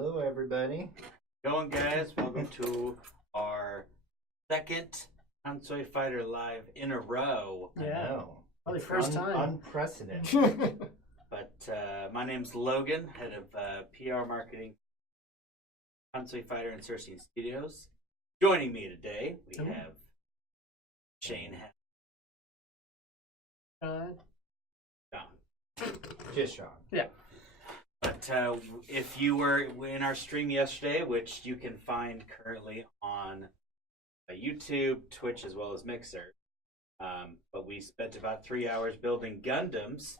Hello, everybody. Going, guys. Welcome to our second Konsui Fighter live in a row. I know. Probably first time. Unprecedented. But my name's Logan, head of PR marketing, Konsui Fighter and Circean Studios. Joining me today, we have Shane. John. Just Sean. Yeah. But if you were in our stream yesterday, which you can find currently on YouTube, Twitch, as well as Mixer, but we spent about 3 hours building Gundams,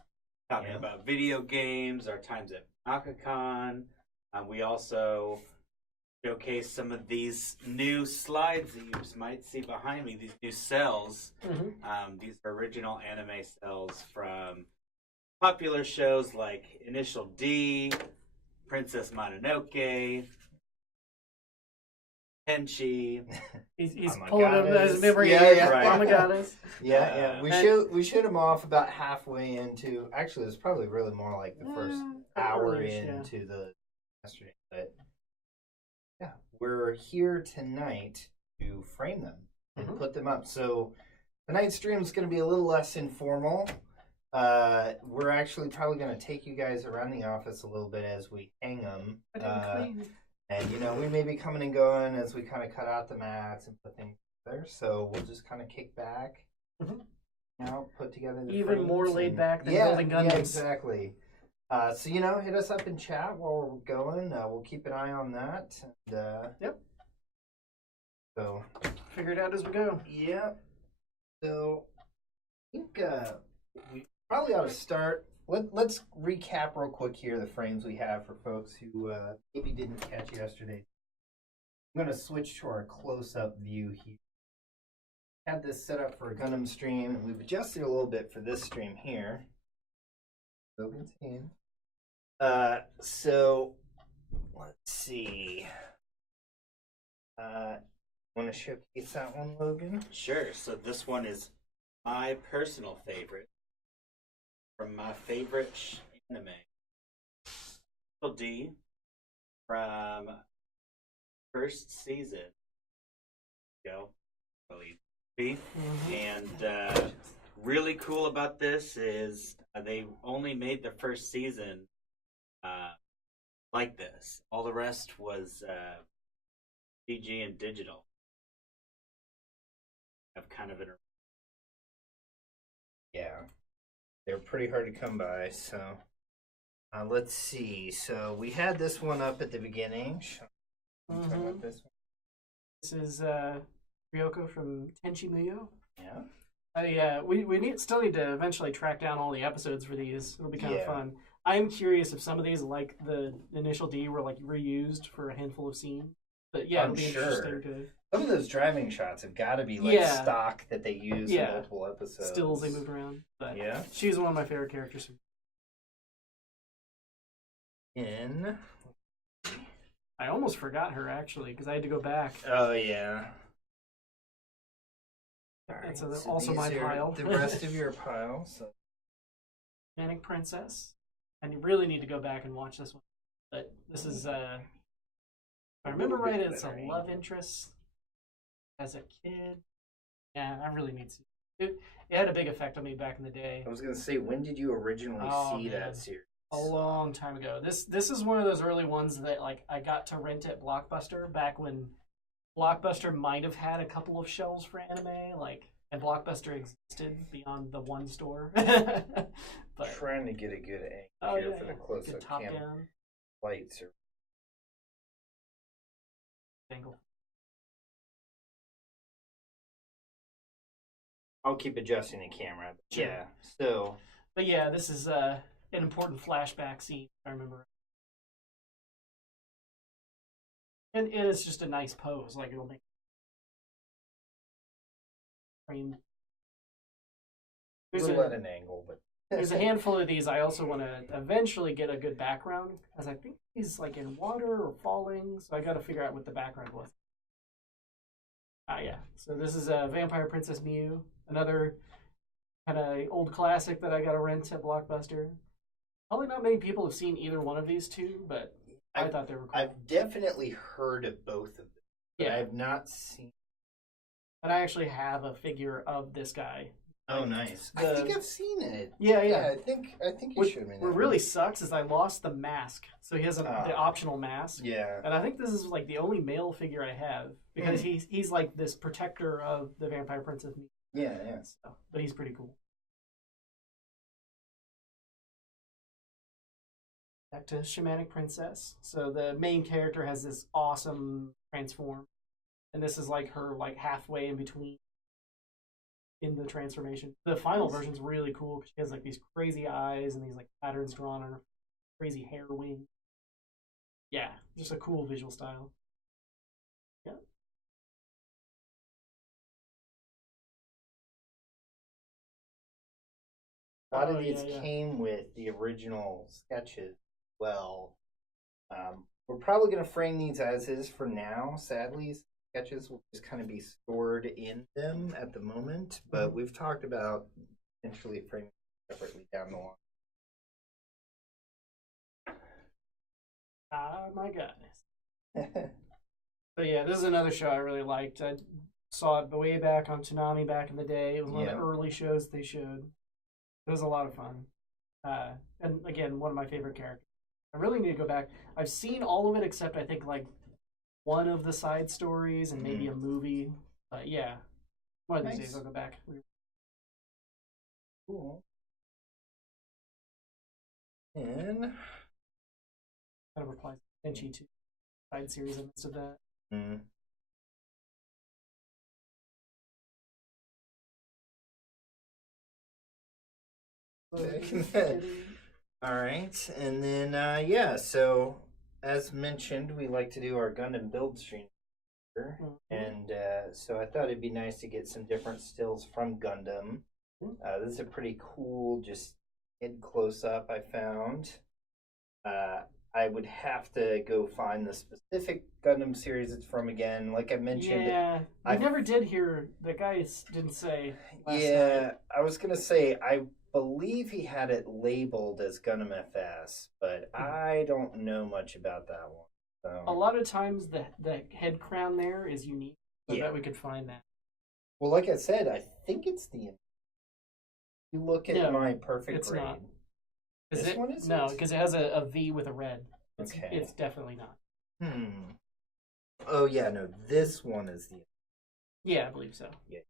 talking about video games, our times at Nakakon. We also showcased some of these new slides that you might see behind me, these new cels. These are original anime cels from popular shows like Initial D, Princess Mononoke, Tenchi. He's pulling up his memory. Right. Oh my goddess. Yeah. We showed him off about halfway into. Actually, it was probably really more like the first hour into the yesterday. But yeah, we're here tonight to frame them and put them up. So tonight's stream is going to be a little less informal. We're actually probably going to take you guys around the office a little bit as we hang them. And, you know, we may be coming and going as we kind of cut out the mats and put things there. So we'll just kind of kick back, put together the even more laid back than building Gundams. Yeah, exactly. So, you know, hit us up in chat while we're going. We'll keep an eye on that. And, So figure it out as we go. Yeah. So I think we probably ought to start. Let's recap real quick here the frames we have for folks who maybe didn't catch yesterday. I'm going to switch to our close-up view here. Had this set up for a Gundam stream, and we've adjusted a little bit for this stream here. Logan's hand. So let's see. Want to showcase that one, Logan? Sure. So this one is my personal favorite from my favorite anime, Initial D, from first season. And really cool about this is they only made the first season like this. All the rest was CG and digital. Have kind of an they're pretty hard to come by. So let's see. So we had this one up at the beginning. Talk about this one. This is Ryoko from Tenchi Muyo. Yeah. We still need to eventually track down all the episodes for these. It'll be kind of fun. I'm curious if some of these, like the Initial D, were like reused for a handful of scenes. But yeah, it'll be interesting to. Some of those driving shots have got to be like stock that they use in multiple episodes. Stills they moved around. But yeah. She's one of my favorite characters. I almost forgot her actually because I had to go back. Oh yeah. That's also my pile. The rest of your pile. So. Manic Princess. And you really need to go back and watch this one. But this is if I remember right, it's a love interest as a kid. Yeah, I really need to. It had a big effect on me back in the day. I was gonna say, when did you originally see that series? A long time ago. This is one of those early ones that like I got to rent at Blockbuster back when Blockbuster might have had a couple of shelves for anime, and Blockbuster existed beyond the one store. But trying to get a good angle here for the close-up top camera. down Lights are angle. I'll keep adjusting the camera. Sure. Yeah. So. But yeah, this is an important flashback scene. I remember. And it's just a nice pose. Like it'll make. There's at an angle, but there's a handful of these. I also want to eventually get a good background, as I think he's like in water or falling. So I got to figure out what the background was. Yeah. So this is Vampire Princess Mew, another kind of old classic that I got to rent at Blockbuster. Probably not many people have seen either one of these two, but I thought they were cool. I've definitely heard of both of them, but I have not seen. And I actually have a figure of this guy. Oh, nice! I think I've seen it. Yeah. I think you showed me that. What really sucks is I lost the mask, so he has the optional mask. Yeah. And I think this is like the only male figure I have because he's like this protector of the vampire princess. Yeah. So, but he's pretty cool. Back to Shamanic Princess. So the main character has this awesome transform, and this is like her like halfway in between in the transformation. The final version's really cool. She has like these crazy eyes and these like patterns drawn on her, crazy hair wing. Yeah, just a cool visual style. Yeah. A lot of these came with the original sketches. Well, we're probably going to frame these as is for now. Sadly, sketches will just kind of be stored in them at the moment, but we've talked about potentially framing separately down the line. Oh my goodness. But yeah, this is another show I really liked. I saw it way back on Toonami back in the day. It was one of the early shows they showed. It was a lot of fun. And again, one of my favorite characters. I really need to go back. I've seen all of it except I think like one of the side stories and maybe a movie. But yeah, one of these days I'll go back. Cool. And kind of applies to Tenchi too. Side series of most of that. All right, and then so as mentioned, we like to do our Gundam build stream here, and so I thought it'd be nice to get some different stills from Gundam. This is a pretty cool, just head close up I found. I would have to go find the specific Gundam series it's from again. Like I mentioned, yeah, I never did hear the guy didn't say. Night. I was gonna say I believe he had it labeled as Gundam FS, but I don't know much about that one. So. A lot of times the head crown there is unique. So I bet we could find that. Well, like I said, I think it's the. You look at my perfect grade. Not. This one is no, because it has a V with a red. Okay, it's definitely not. Oh yeah, no, this one is the. Yeah, I believe so. Yeah.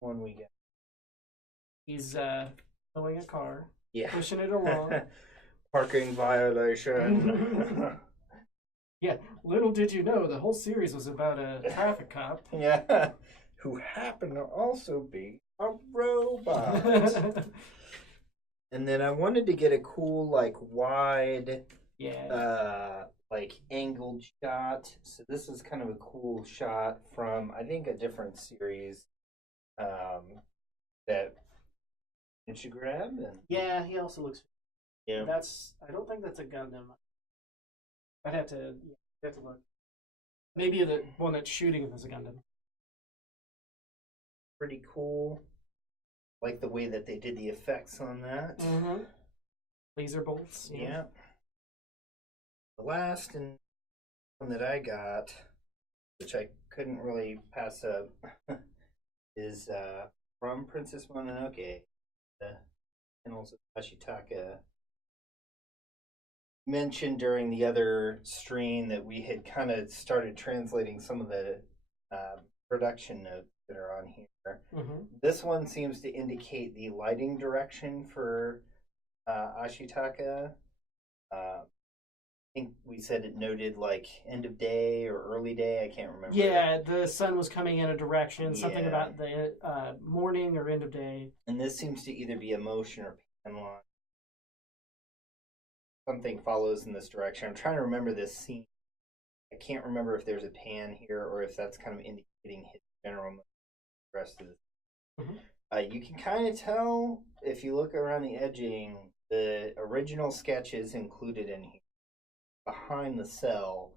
One we get. He's towing a car. Yeah. Pushing it along. Parking violation. Yeah, little did you know the whole series was about a traffic cop. Yeah. Who happened to also be a robot. And then I wanted to get a cool, like, wide, like, angled shot. So this is kind of a cool shot from, I think, a different series that you should grab. And... Yeah, he also looks... Yeah. I don't think that's a Gundam. I'd have to look. Maybe the one that's shooting him is a Gundam. Pretty cool. Like the way that they did the effects on that. Laser bolts. Yeah. The last one that I got, which I couldn't really pass up, is from Princess Mononoke, the Annals of Ashitaka. Mentioned during the other stream that we had kind of started translating some of the production notes that are on here. This one seems to indicate the lighting direction for Ashitaka. I think we said it noted like end of day or early day. I can't remember. Yeah, the sun was coming in a direction, something about the morning or end of day. And this seems to either be a motion or pan line. Something follows in this direction. I'm trying to remember this scene. I can't remember if there's a pan here or if that's kind of indicating his general rest of this. You can kind of tell if you look around the edging, the original sketch is included in here. Behind the cell,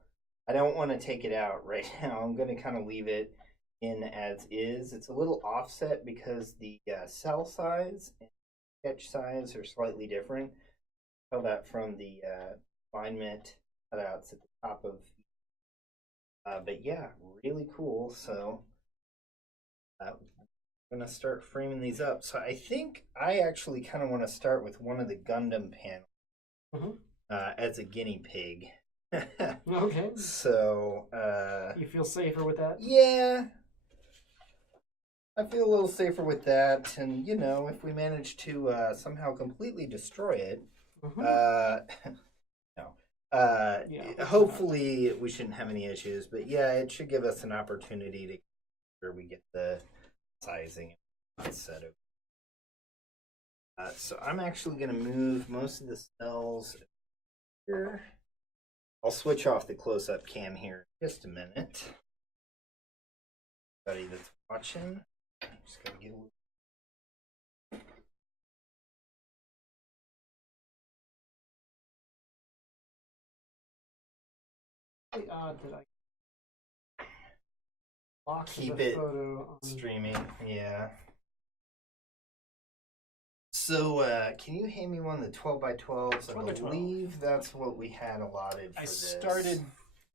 I don't want to take it out right now. I'm going to kind of leave it in as is. It's a little offset because the cell size and sketch size are slightly different. tell that from the alignment cutouts at the top of. But yeah, really cool. So I'm gonna start framing these up. So I think I actually kind of want to start with one of the Gundam panels as a guinea pig. Okay. So you feel safer with that? Yeah. I feel a little safer with that, and you know, if we manage to somehow completely destroy it, no. Hopefully we shouldn't have any issues, but yeah, it should give us an opportunity to make sure we get the sizing set up. So I'm actually going to move most of the cells here. I'll switch off the close-up cam here in just a minute. Everybody that's watching. Just gotta get a little. Pretty odd that I keep it streaming. Yeah. So, can you hand me one of the 12x12s? I believe that's what we had allotted for this. I started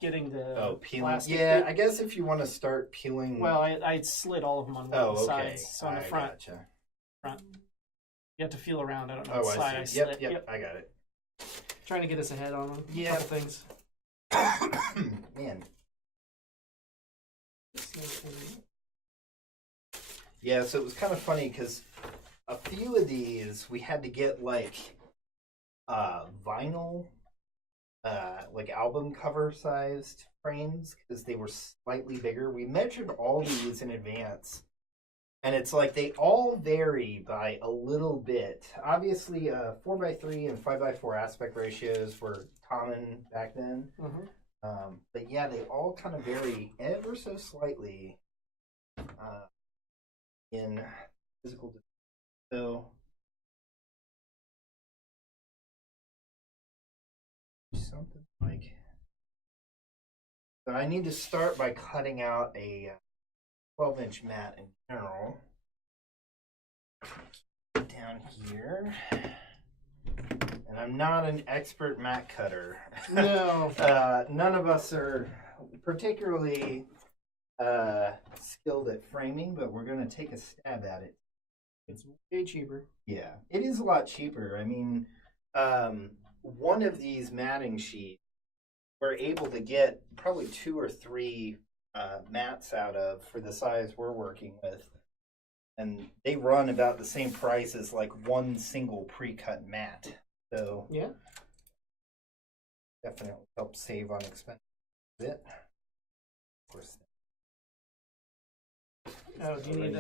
getting the peeling. plastic. Yeah, I guess if you want to start peeling. Well, I slid all of them on one of the sides. So on the front. Gotcha. Front. You have to feel around. I don't know what side I slid. Yep, I got it. Trying to get us ahead on them. Yeah. Couple things. Man. Yeah, so it was kind of funny because a few of these we had to get like vinyl, like album cover sized frames because they were slightly bigger. We measured all these in advance, and it's like they all vary by a little bit. Obviously, 4x3 and 5x4 aspect ratios were common back then. But yeah, they all kind of vary ever so slightly in physical. So something like. So I need to start by cutting out a 12-inch mat in general. Down here. And I'm not an expert mat cutter. No. None of us are particularly skilled at framing, but we're going to take a stab at it. It's way cheaper. Yeah, it is a lot cheaper. I mean, one of these matting sheets, we're able to get probably 2 or 3 mats out of for the size we're working with. And they run about the same price as like one single pre-cut mat. So yeah, definitely helps save on expense a bit. Of course. Oh, do you need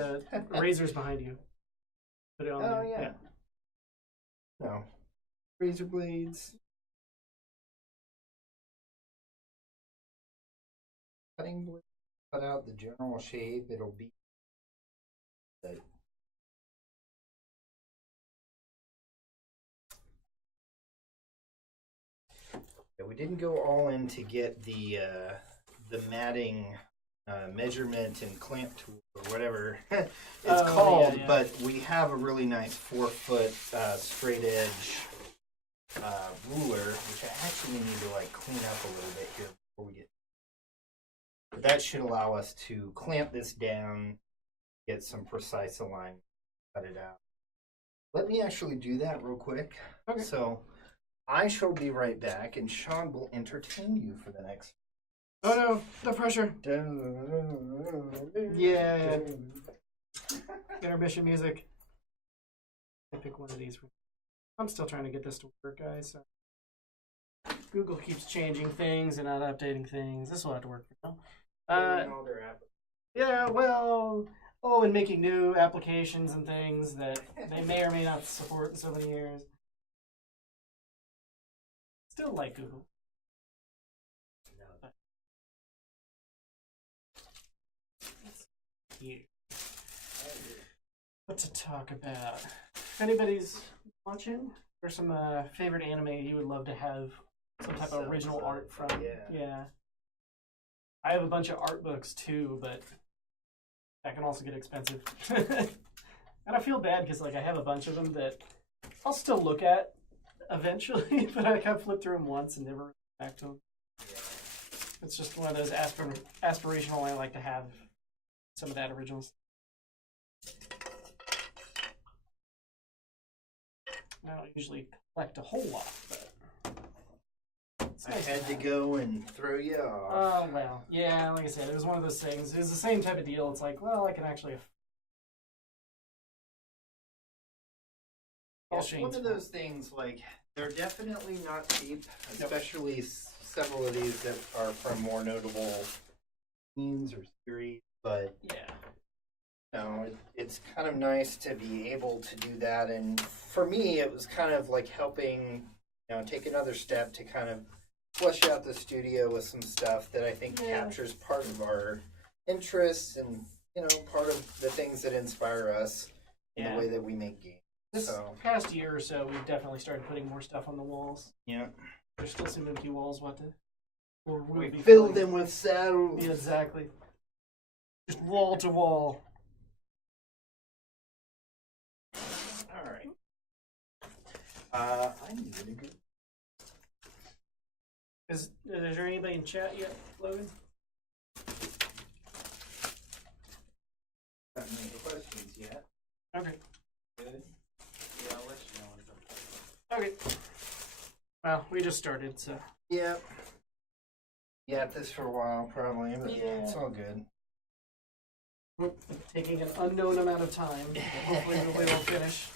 razors behind you? Put it on there. Yeah. No. Razor blades. Cutting blade. Cut out the general shape. It'll be. We didn't go all in to get the matting measurement and clamp tool or whatever it's called, but we have a really nice 4-foot straight edge ruler, which I actually need to like clean up a little bit here before we get. But that should allow us to clamp this down, get some precise alignment, cut it out. Let me actually do that real quick. Okay. So I shall be right back, and Sean will entertain you for the next. Oh no, the pressure. Yeah. Intermission music. I pick one of these. I'm still trying to get this to work, guys. So. Google keeps changing things and not updating things. This will have to work for now. Yeah, well, and making new applications and things that they may or may not support in so many years. Still like Google. Here. What to talk about? If anybody's watching, there's some favorite anime you would love to have some type of original art from. Yeah. I have a bunch of art books too, but that can also get expensive. And I feel bad because like I have a bunch of them that I'll still look at eventually, but I kind of flipped through them once and never went back to them. It's just one of those aspirational. I like to have some of that originals. I don't usually collect a whole lot, but it's nice I had to go and throw you off. Oh, well, yeah, like I said, it was one of those things. It was the same type of deal. It's like, well, I can actually... It's one of those things, like, they're definitely not cheap, especially several of these that are from more notable teams or series, but... Yeah. No, it's kind of nice to be able to do that, and for me, it was kind of like helping, take another step to kind of flesh out the studio with some stuff that I think captures part of our interests and, part of the things that inspire us in the way that we make games. This past year or so, we've definitely started putting more stuff on the walls. Yeah. There's still some empty walls, we fill them with saddles. Yeah, exactly. Just wall to wall. I need a good. Is there anybody in chat yet, Logan? Haven't any questions yet. Okay. Good. Yeah, I'll let you know when it's Okay. Well, we just started, so. Yeah. Yeah, this for a while probably, but it's all good. We're taking an unknown amount of time. Hopefully we will finish.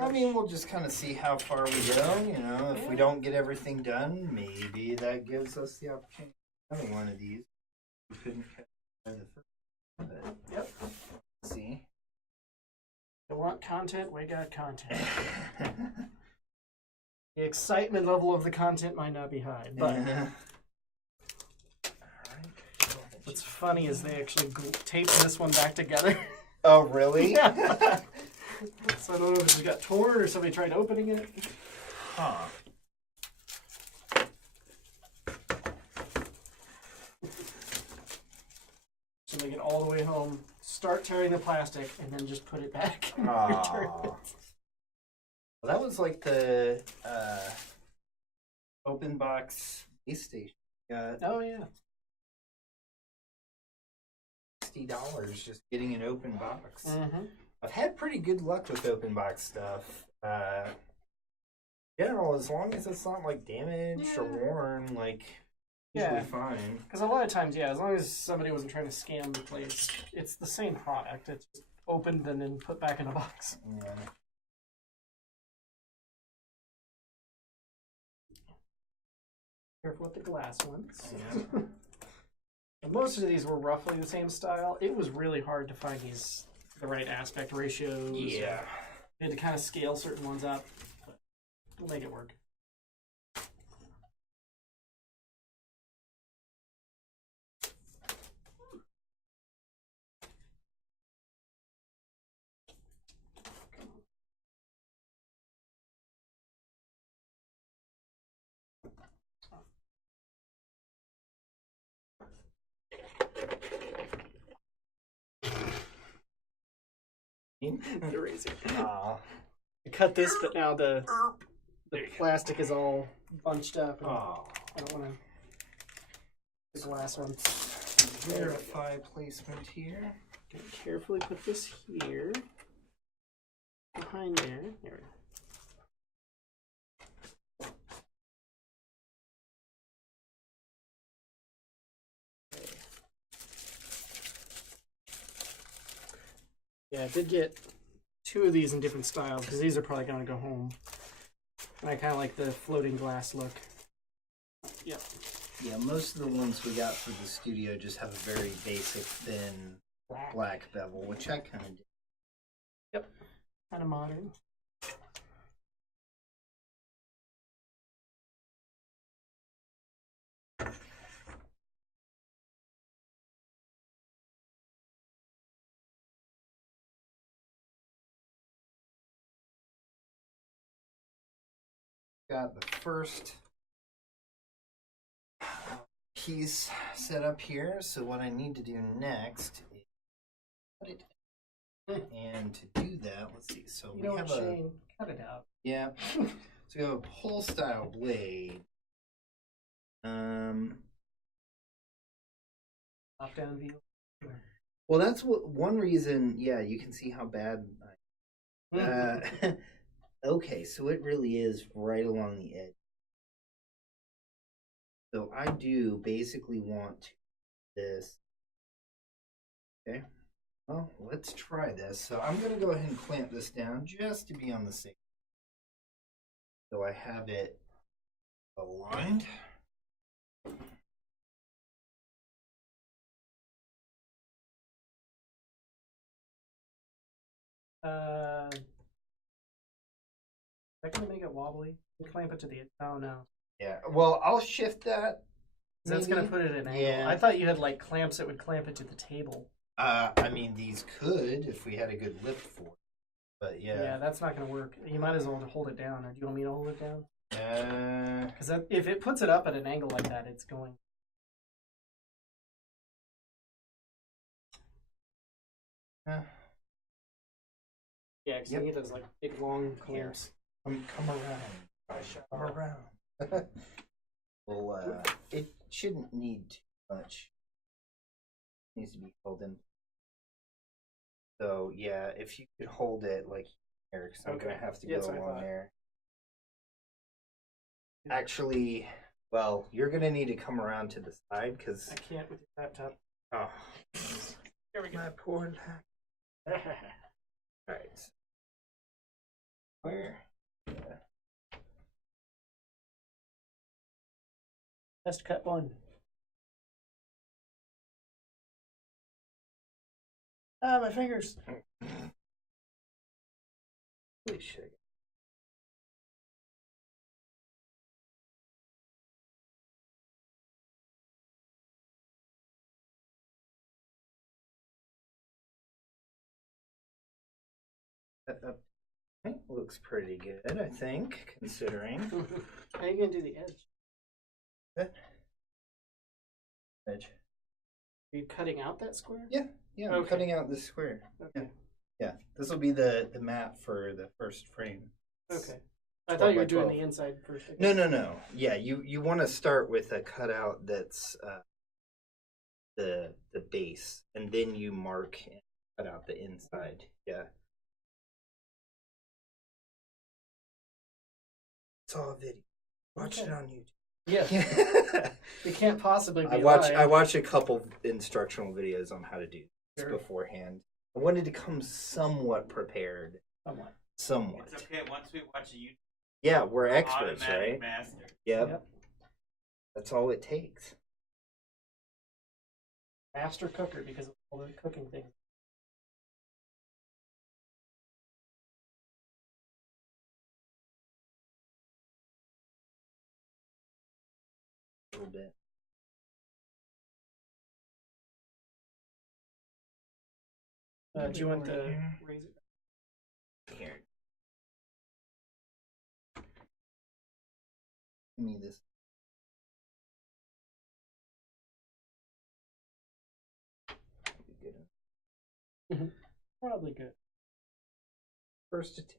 I mean, we'll just kind of see how far we go, If we don't get everything done, maybe that gives us the opportunity to another one of these. We couldn't catch the first one, but yep. See. You want content? We got content. The excitement level of the content might not be high, but what's funny is they actually taped this one back together. Oh, really? Yeah. So I don't know if it just got torn or somebody tried opening it. Huh. So make it all the way home, start tearing the plastic, and then just put it back. And return it. Well, that was like the open box base station. Oh, yeah. $60 just getting an open box. Mm-hmm. I've had pretty good luck with open box stuff. General, as long as it's not like damaged or worn, like usually fine. Because a lot of times, as long as somebody wasn't trying to scam the place, it's the same product. It's just opened and then put back in a box. Yeah. Careful with the glass ones. Yeah. And most of these were roughly the same style. It was really hard to find the right aspect ratios. Yeah. We had to kind of scale certain ones up, but we'll make it work. Erasing. I cut this, but now the plastic is all bunched up. And I don't want to. The glass one. Verify placement here. Okay, carefully put this here. Behind there. There. Yeah, I did get 2 of these in different styles because these are probably going to go home. And I kind of like the floating glass look. Yep. Yeah, most of the ones we got for the studio just have a very basic, thin black bevel, which I kind of do. Yep. Kind of modern. Got the first piece set up here, so what I need to do next is put it And to do that, let's see. So You we know have what, a Shane? Cut it out. yeah. So we have a pole style blade. Top down view. Well, that's one reason. Yeah, you can see how bad. Okay, so it really is right along the edge. So I do basically want this. Okay. Well, let's try this. So I'm going to go ahead and clamp this down just to be on the safe. So I have it aligned. Is that going to make it wobbly? You clamp it to the... Oh, no. Yeah, well, I'll shift that. That's going to put it at an angle. Yeah. I thought you had, like, clamps that would clamp it to the table. I mean, these could if we had a good lift for it. But yeah. Yeah, that's not going to work. You might as well hold it down. Or do you want me to hold it down? Because if it puts it up at an angle like that, it's going... Yeah, because you need those, like, big, long clamps. Come around. Come around. Well, it shouldn't need too much. It needs to be held in. So, yeah, if you could hold it like here, because I'm going to have to go along there. Actually, well, you're going to need to come around to the side, because... I can't with your laptop. Oh. Here we go. My poor laptop. Alright. Where? Yeah. Test cut 1. Ah, my fingers. Holy shit. That looks pretty good, I think, considering. How are you going to do the edge? Edge. Are you cutting out that square? Yeah, I'm cutting out this square. Okay. Yeah. This will be the mat for the first frame. Okay. I thought you were doing the inside first. No. Yeah, you want to start with a cutout that's the base, and then you mark and cut out the inside. Yeah. It's all a video. Watch it on YouTube. Yes. It can't possibly be I watch a couple instructional videos on how to do this beforehand. I wanted to come somewhat prepared. Somewhat. It's okay. Once we watch a YouTube, yeah, we're experts, right? Master. Yep. That's all it takes. Master cooker because of all the cooking things. A little bit. Do you want the razor? Here. Give me this. Mm-hmm. Probably good. First attempt.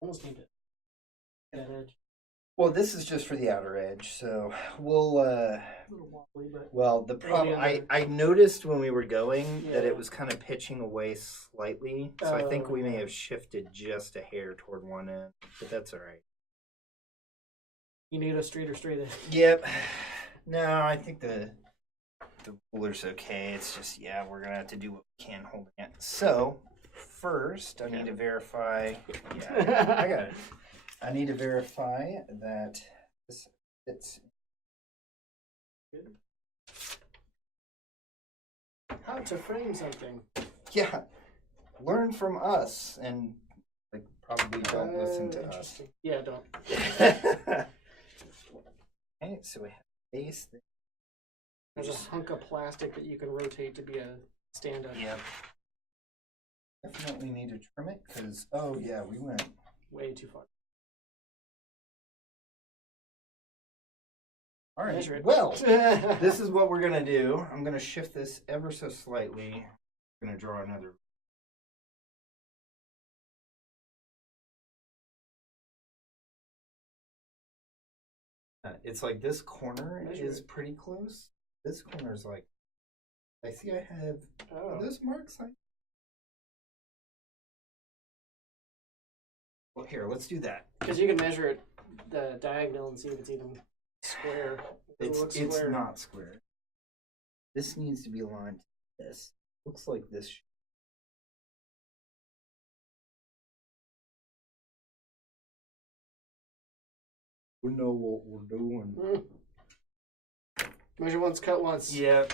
Almost need it. That edge. Well, this is just for the outer edge, so we'll. A little wobbly, but Well, the problem I noticed when we were going that it was kind of pitching away slightly, so I think we may have shifted just a hair toward one end, but that's all right. You need a straight edge. Yep. No, I think the ruler's okay. It's just we're gonna have to do what we can holding it. So first, I need to verify. Yeah, I got it. I need to verify that this fits. Good. How to frame something. Yeah, learn from us and probably don't listen to us. Yeah, don't. Okay, so we have base. There's a hunk of plastic that you can rotate to be a stand-up. Yep. Definitely need to trim it because we went way too far. All right. Measure it. Well, this is what we're gonna do. I'm gonna shift this ever so slightly We're gonna draw another. It's like this corner is pretty close. This corner is like, I see I have those marks. Well, here, let's do that. Because you can measure it, the diagonal, and see if it's even square. It's not square. This needs to be aligned to this. Looks like this. We know what we're doing. Measure once, cut once. Yep.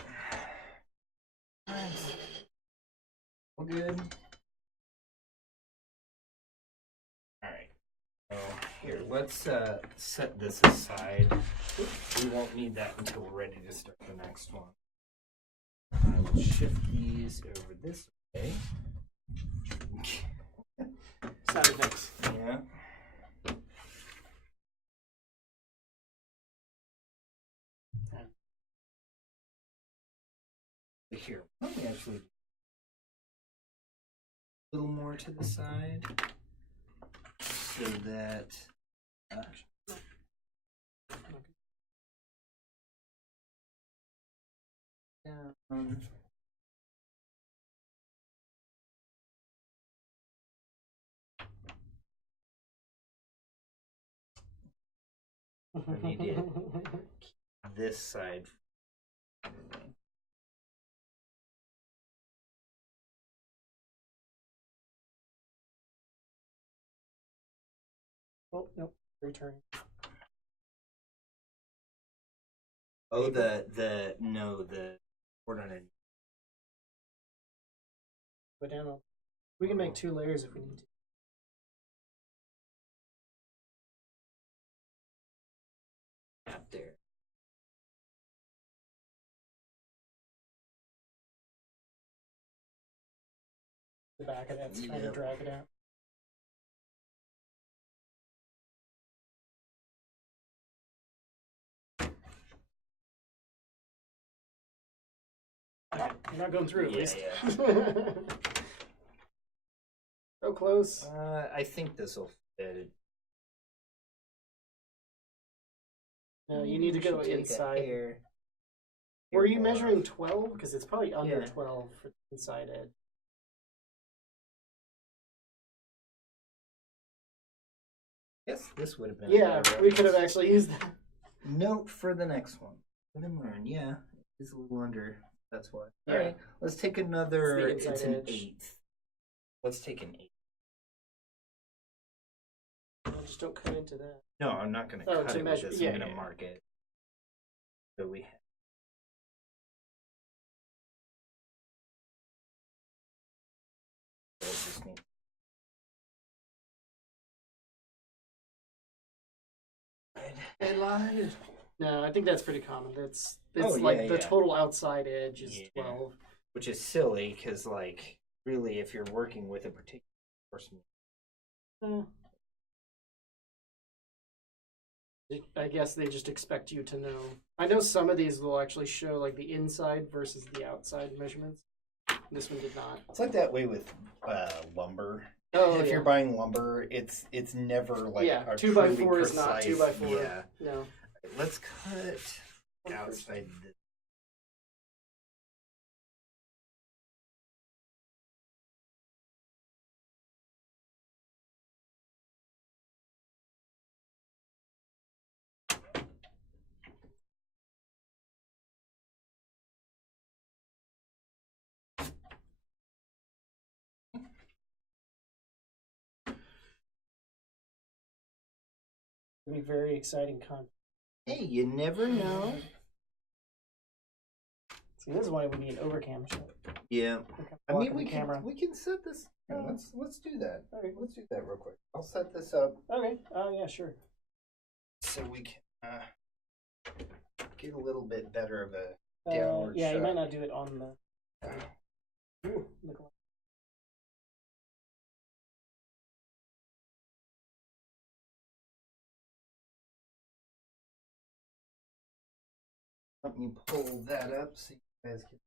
All good. Alright. So here, let's set this aside. We won't need that until we're ready to start the next one. I will shift these over this way. Sound effects. Yeah. Here, let me actually a little more to the side so that I need it this side. Oh, nope. Return. Oh, the board on it. Go down. We can make 2 layers if we need to. Up there. The back of that's kind of drag it out. You're not going through at least. Yeah. So close. I think this will fit. No, you need to go inside. Were you measuring 12? Because it's probably under 12 for the inside edge. Yes, this would have been. Yeah, we could have actually used that. Note for the next one. Live and learn. Yeah, it's a little under. That's why. Yeah. All right, let's take another. It's an edge. 1/8. Let's take an 8. Just don't cut into that. No, I'm not going to cut to it measure. with this. Yeah, I'm going to mark it. So we have. I lied. No, I think that's pretty common. It's Oh, like yeah, the yeah. total outside edge is Yeah. 12. Which is silly because, like, really, if you're working with a particular person. I guess they just expect you to know. I know some of these will actually show like the inside versus the outside measurements. This one did not. It's like that way with lumber. Oh, if yeah. you're buying lumber, it's never like Yeah, a 2x4 truly is not precise- 2x4. Yeah. No. Let's cut outside this. It'll be very exciting content. Hey, you never know. See, this is why we need overcam shot. Yeah. I mean, we camera. can set this. Yeah, let's do that. All right. Let's do that real quick. I'll set this up Okay. Oh yeah, sure. so we can get a little bit better of a downward Yeah, shot. you might not do it on the. Ooh, look like. Let me pull that up so you guys can.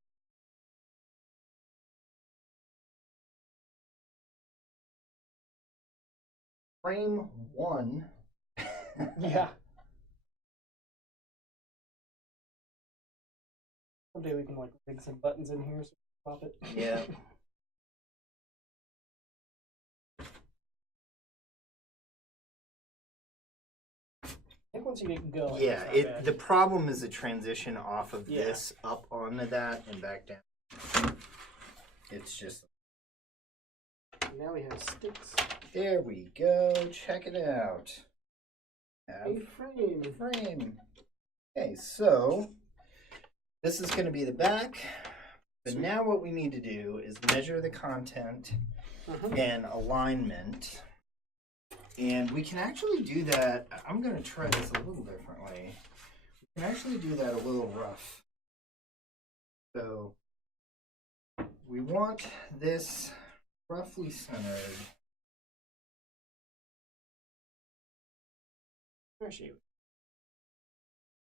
frame 1. Yeah. Someday we can like rig some buttons in here so we can pop it. Yeah. I think once you get going, Yeah, it's not bad. the problem is the transition off of Yeah. this up onto that and back down. It's just Now we have sticks. there we go. Check it out. A frame. Frame. Okay, so this is going to be the back. But Sweet. now what we need to do is measure the content and alignment. And we can actually do that. I'm going to try this a little differently. We can actually do that a little rough. So we want this roughly centered. Where is she?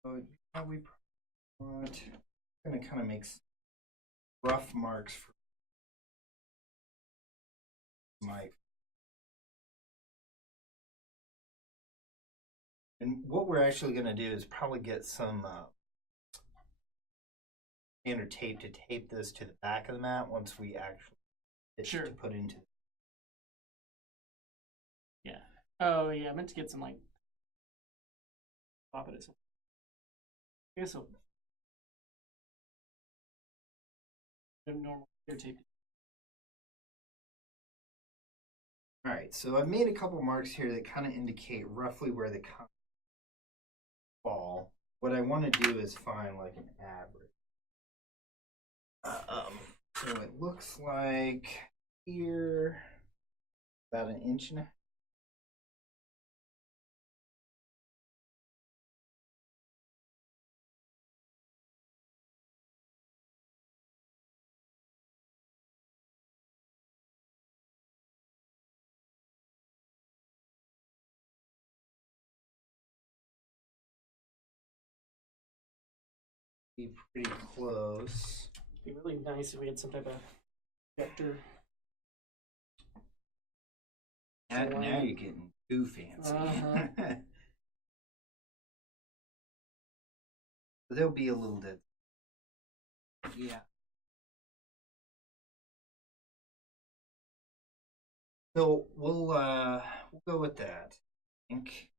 So we want, I'm going to kind of make some rough marks for my. And what we're actually going to do is probably get some standard tape to tape this to the back of the mat once we actually Sure. to put into. Yeah. Oh yeah, I meant to get some like pop it or something. I guess so. Normal clear tape. All right, so I've made a couple marks here that kind of indicate roughly where the fall. What I want to do is find like an average. So it looks like here about 1.5 inches. Be pretty close. It'd be really nice if we had some type of vector. Now you're getting too fancy. There'll be a little bit. Yeah. So we'll go with that. I think.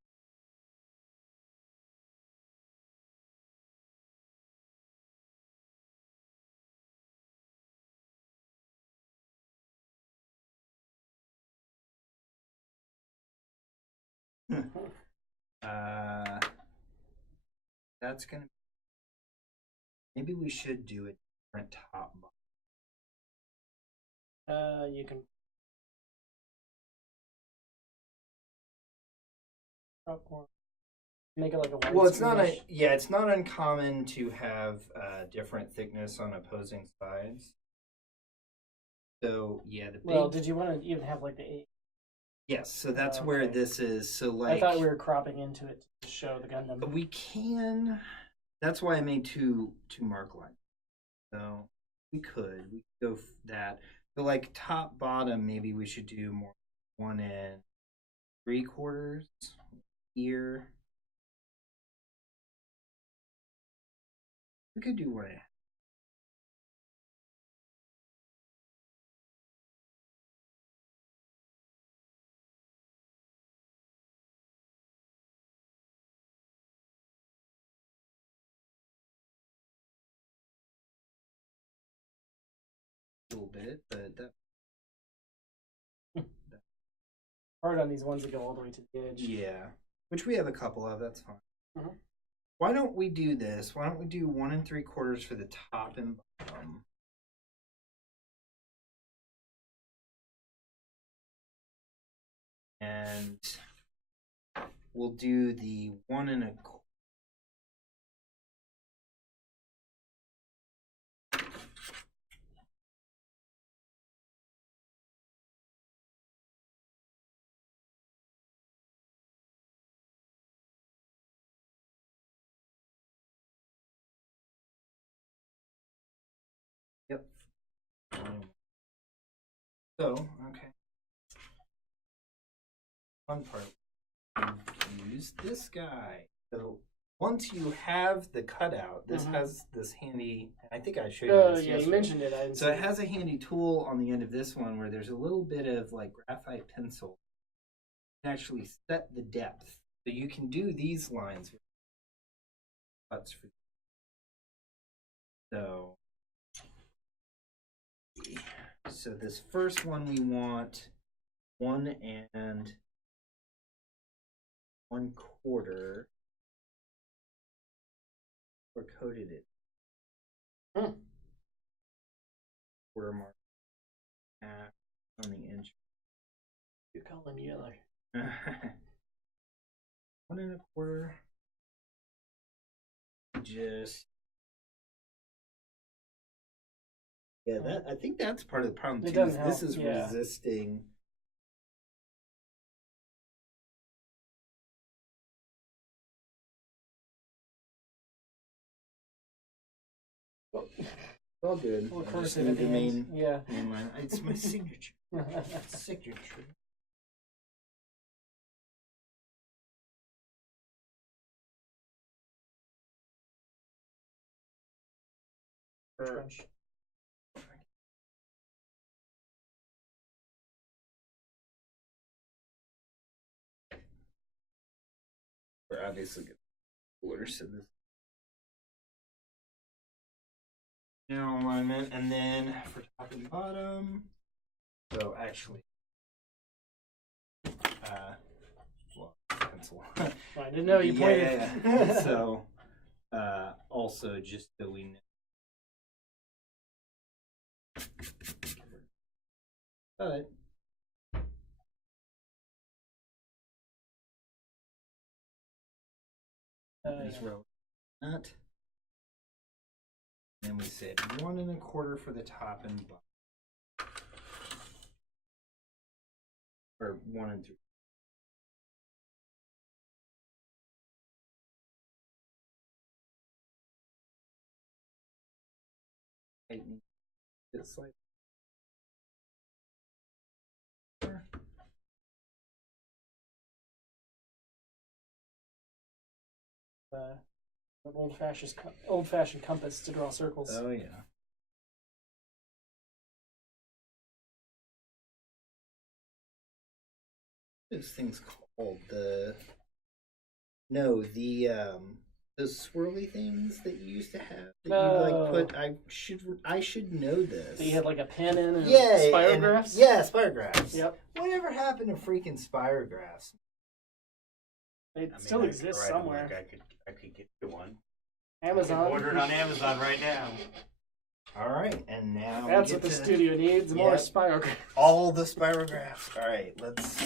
That's gonna. Maybe we should do a different top bar. You can make it like a. Well, it's not it's not uncommon to have different thickness on opposing sides. So yeah, the big. Well, did you want to even have like the 8? Yes, so that's where this is. So like, I thought we were cropping into it to show the Gundam. We can. That's why I made two mark lines. So we could go that. So like top bottom, maybe we should do more 1 3/4 here. We could do 1.5. A little bit, but that hard on these ones that go all the way to the edge. yeah, which we have a couple of. That's fine. Why don't we do this? Why don't we do 1 3/4 for the top and bottom? And we'll do the 1 1/4. Yep. So, okay. fun part. Use this guy. So once you have the cutout, this has this handy. I think I showed you this. Yeah, yesterday. you mentioned it. So it has a handy tool on the end of this one where there's a little bit of like graphite pencil. You can actually set the depth, so you can do these lines. So this first one we want 1 1/4. Or coded it. Quarter mark half on the inch. You're calling yellow. 1 1/4. Just that I think that's part of the problem too. This is resisting. All good. Well, of course, the main main line. It's my signature. Signature. We're obviously getting cooler, so this narrow alignment, and then for top and bottom. So actually, pencil. I didn't know you pointed. Yeah. So, also just so we know. But just row that. And we said 1 1/4 for the top and bottom. Or 1 3. Tighten it slightly. Old-fashioned compass to draw circles. Oh yeah. Those things called those swirly things that you used to have that you like put. I should know this. So you had like a pen in and spirographs. Spirographs. Yep. Whatever happened to freaking spirographs? They still exist somewhere. I could get you one. Amazon. Order it on Amazon right now. All right, and now that's what the studio needs. More spirographs. All the spirographs. All right, let's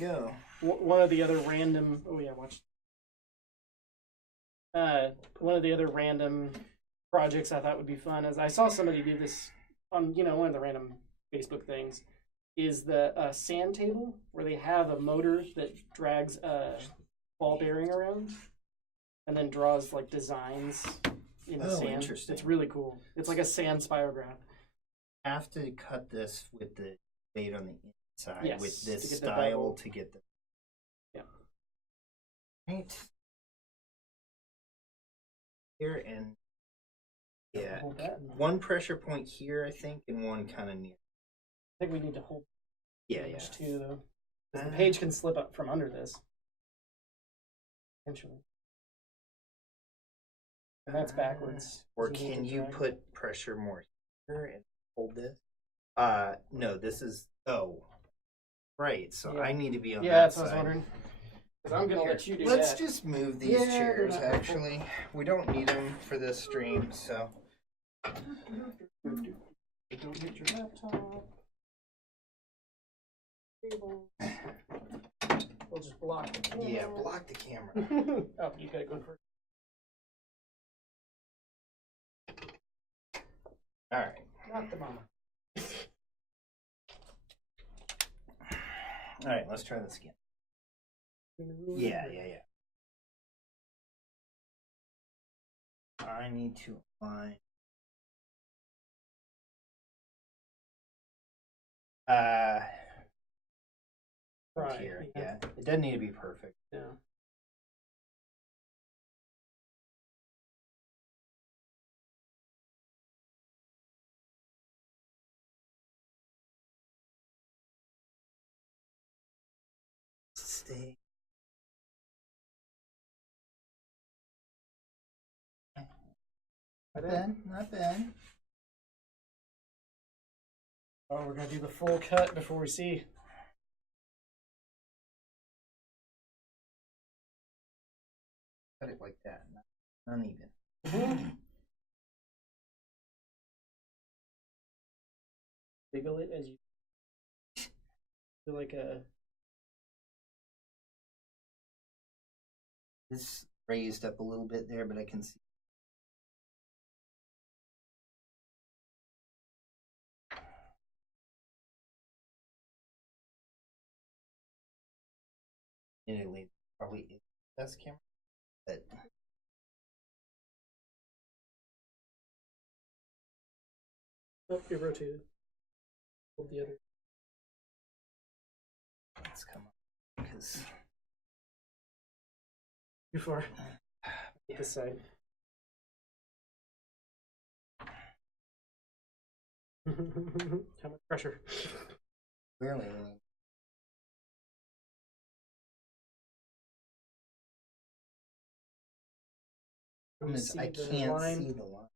go. One of the other random. Oh yeah, watch. One of the other random projects I thought would be fun is I saw somebody do this on one of the random Facebook things. Is the sand table where they have a motor that drags a ball bearing around and then draws like designs in the sand. Interesting. It's really cool. It's like a sand spirograph. Have to cut this with the blade on the inside with this style to get the. Yeah. Right. Here and one pressure point here, I think, and one kind of near. I think we need to hold page too, though. Because the page can slip up from under this. Eventually. And that's backwards. Or can you put pressure more here and hold this? No, this is... Oh. Right, so I need to be on that that's side. what I was wondering. Because I'm going to let you do that. Let's just move these chairs, actually. We don't need them for this stream, so... Don't hit your laptop. We'll just block the camera. Yeah, block the camera. Oh, you gotta go first. Alright. Not the mama. Alright, let's try this again. Yeah. I need to align. Right, here. yeah. Yeah, it doesn't need to be perfect. Yeah. Stay. Not bad, not bad. Oh, we're gonna do the full cut before we see. Cut it like that, not uneven. Wiggle it as you do like a. This raised up a little bit there, but I can see. Italy probably is the best camera, but Oh, you rotated. Hold the other. let's come up because Too far. This side. How much pressure? clearly. I can't see the line.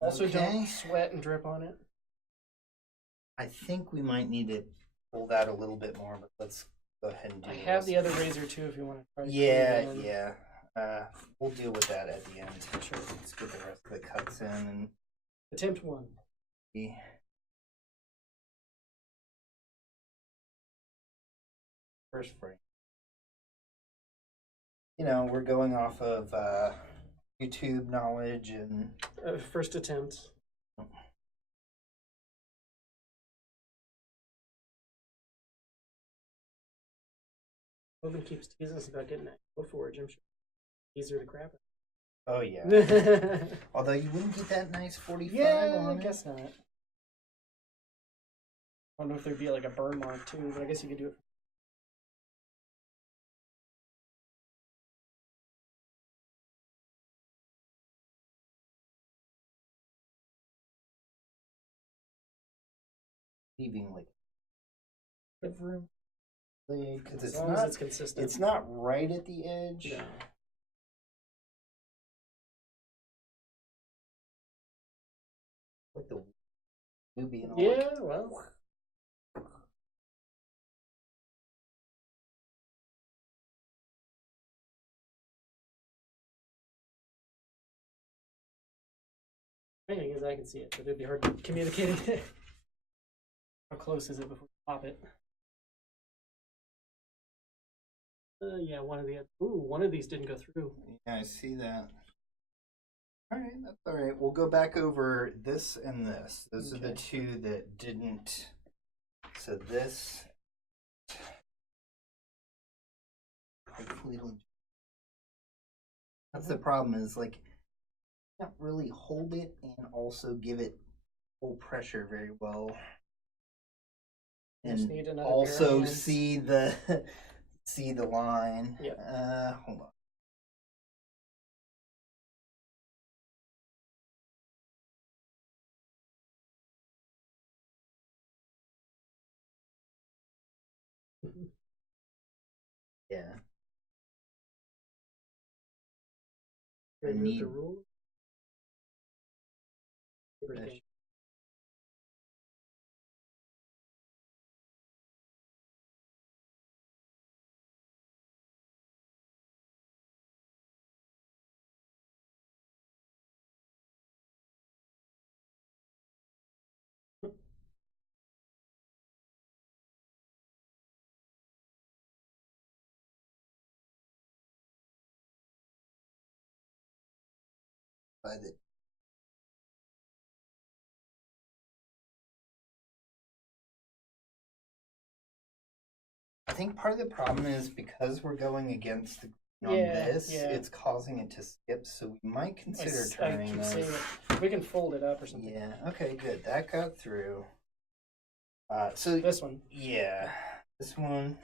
Also, don't sweat and drip on it. I think we might need to pull that a little bit more, but let's go ahead and do I have this. the other razor too if you want to try to Yeah. We'll deal with that at the end. Sure. Let's get the rest of the cuts in and attempt one. see. First frame. You know, we're going off of YouTube knowledge and first attempt. Logan keeps teasing us about getting that go forage. I'm sure easier to grab it. oh yeah. Although you wouldn't get that nice 45 on I guess not. I don't know if there'd be like a burn mark too, but I guess you could do it. Leaving like room because As long as it's consistent. It's not right at the edge. Yeah. Like the newbie and all. Yeah, well. The thing is, I can see it, but it'd be hard to communicate it. How close is it before you pop it? Yeah, one of the other. Ooh, one of these didn't go through. Yeah, I see that. All right, that's all right. We'll go back over this and this. Those are the two that didn't. So this. Hopefully it'll. That's the problem is like, not really hold it and also give it full pressure very well. And also see the line. Yeah. Hold on. Yeah. I need the rule. By the I think part of the problem is because we're going against the on this, it's causing it to skip, so we might consider turning this. We can fold it up or something. Yeah, okay, good. That got through. So this one. Yeah. This one,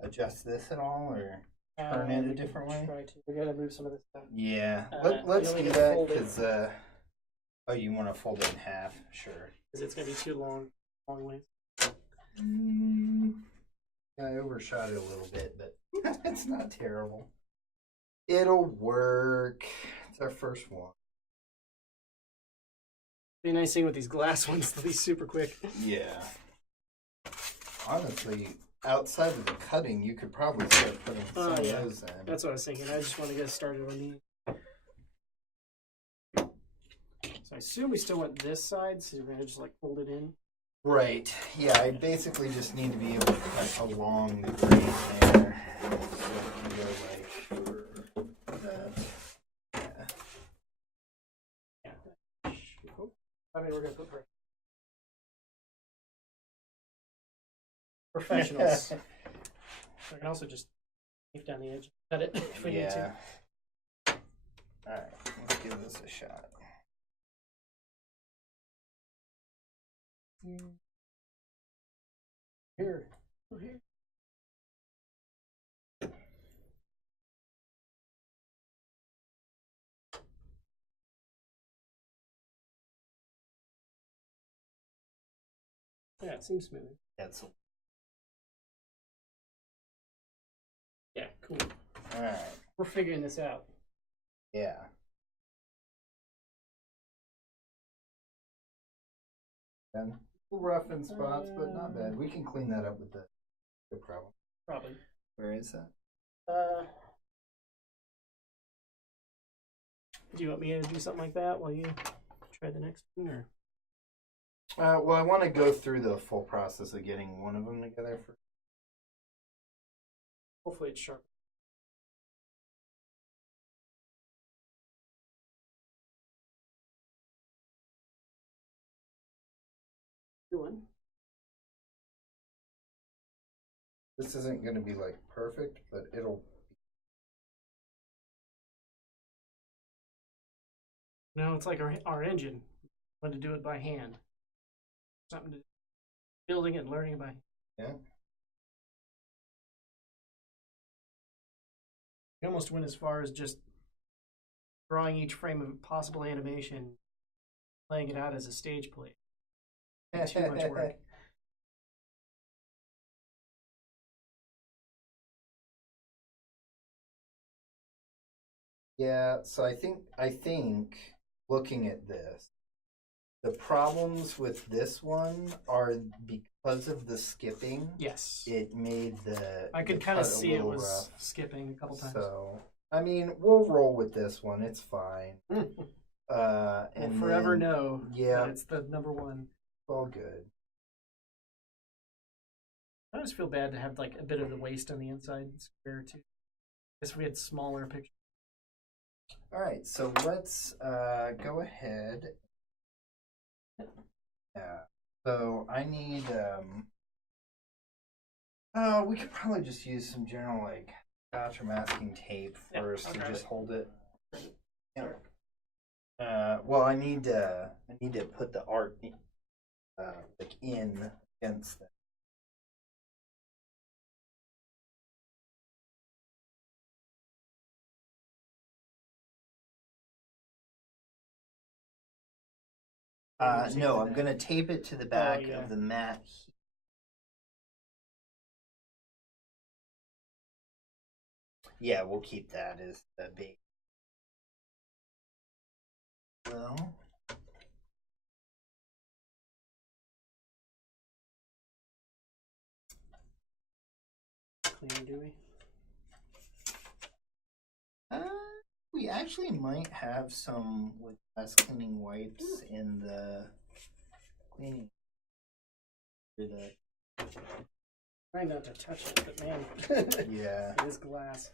adjust this at all, or turn it a different way? Try to. We gotta move some of this stuff. Yeah, let's do that, because, oh, you want to fold it in half? Sure. Because it's going to be too long ways. I overshot it a little bit, but it's not terrible. It'll work. It's our first one. The nice thing with these glass ones, they'll be super quick. Yeah. Honestly, outside of the cutting, you could probably start putting some of those in. That's what I was thinking. I just want to get started on these. So I assume we still want this side, so we're going to just like fold it in. Right. Yeah, I basically just need to be able to cut along the grain there. So it can go like that. Yeah. I mean, we're going to put professionals. I can also just leave down the edge, cut it if we need to. Alright, let's give this a shot. Here. Oh, here. Yeah, it seems smooth. That's yeah, cool. Alright. We're figuring this out. Yeah. And rough in spots, but not bad. We can clean that up with the problem. Probably. Where is that? Do you want me to do something like that while you try the next one, or? Well, I want to go through the full process of getting one of them together first. Hopefully it's sharp. One. This isn't going to be like perfect, but it'll. No, it's like our engine. We want to do it by hand. Something to building it and learning it by hand. Yeah. We almost went as far as just drawing each frame of possible animation, laying it out as a stage play. Too much work. Yeah, so I think looking at this, the problems with this one are because of the skipping. Yes. It made the I could kind of see it was rough. Skipping a couple times. So, I mean, we'll roll with this one. It's fine. And we'll forever know. Yeah. It's the number one. All good. I just feel bad to have like a bit of the waste on the inside square too. I guess we had smaller pictures. All right, so let's go ahead. Yeah. So I need. Oh, we could probably just use some general like scotch or masking tape first to just hold it. Yeah. Well, I need to put the art like in against that. No, I'm going to tape it to the back of the mat. Yeah, we'll keep that as the base. Well, Cleaner, do we? We actually might have some with less cleaning wipes in the cleaning. Trying not to touch it, but man, yeah, it is glass.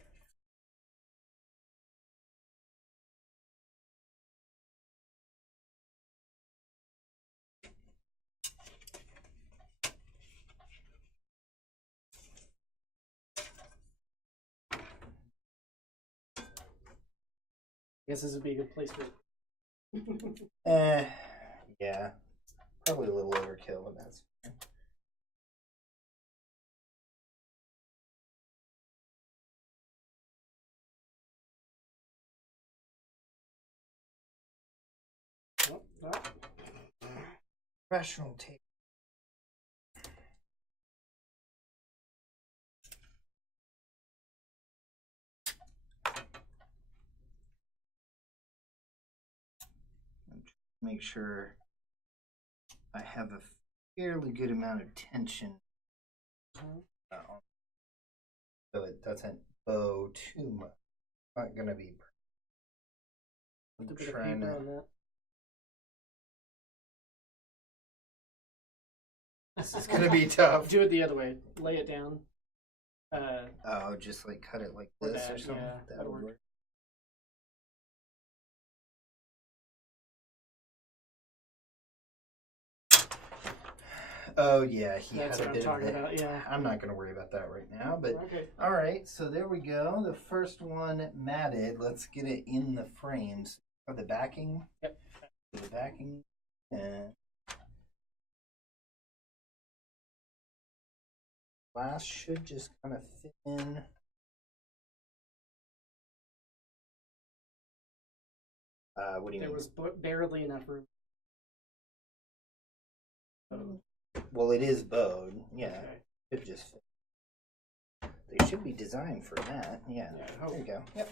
guess this would be a good place for Yeah. Probably a little overkill, but that's fine. Professional tape. Make sure I have a fairly good amount of tension so it doesn't bow too much. Not gonna be. I'm a bit of trying paper to. on that. This is gonna be tough. Do it the other way. Lay it down. Oh, just like cut it like this or something. Yeah, that'll work. Oh yeah, he That's had a what bit I'm talking of it. about. Yeah. I'm not gonna worry about that right now, but Okay. all right. So there we go. The first one matted. Let's get it in the frames. For the backing. Yep. The backing. And glass should just kind of fit in. What do you There mean? was barely enough room. Well, it is bowed. Yeah, Okay. it just fit. They should be designed for that. Yeah. There you go. Yep.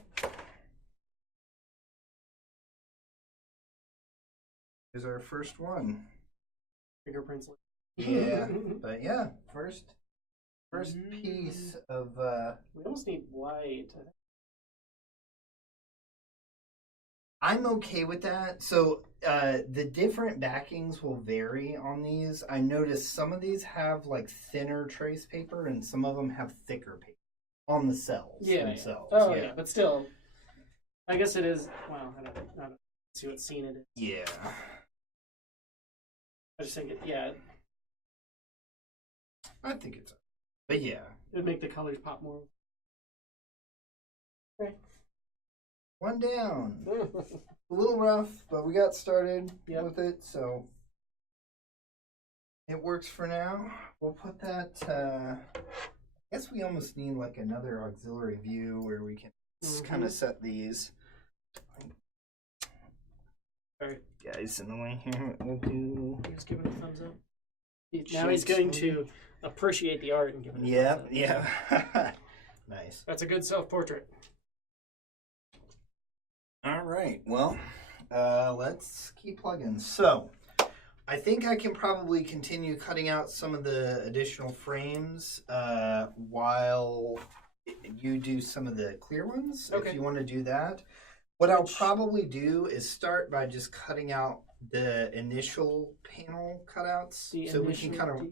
Here's our first one. Fingerprints. Yeah, but yeah, first piece of. We almost need white. I'm okay with that. So the different backings will vary on these. I noticed some of these have like thinner trace paper, and some of them have thicker paper on the cells themselves. Yeah. Oh yeah, but still, I guess it is. Well, I don't see what scene it is. Yeah. I just think it. Yeah, I think it's. But yeah. it would make the colors pop more. Okay. One down. A little rough, but we got started with it, so it works for now. We'll put that. I guess we almost need like another auxiliary view where we can kind of set these. Sorry. Guys, in the way here, we'll do. Just give it a thumbs up. Now he's going to appreciate the art and give it a thumbs up. Yeah. Nice. That's a good self-portrait. All right. Well, let's keep plugging. So, I think I can probably continue cutting out some of the additional frames while you do some of the clear ones. Okay. If you want to do that. What I'll probably do is start by just cutting out the initial panel cutouts, so we can kind of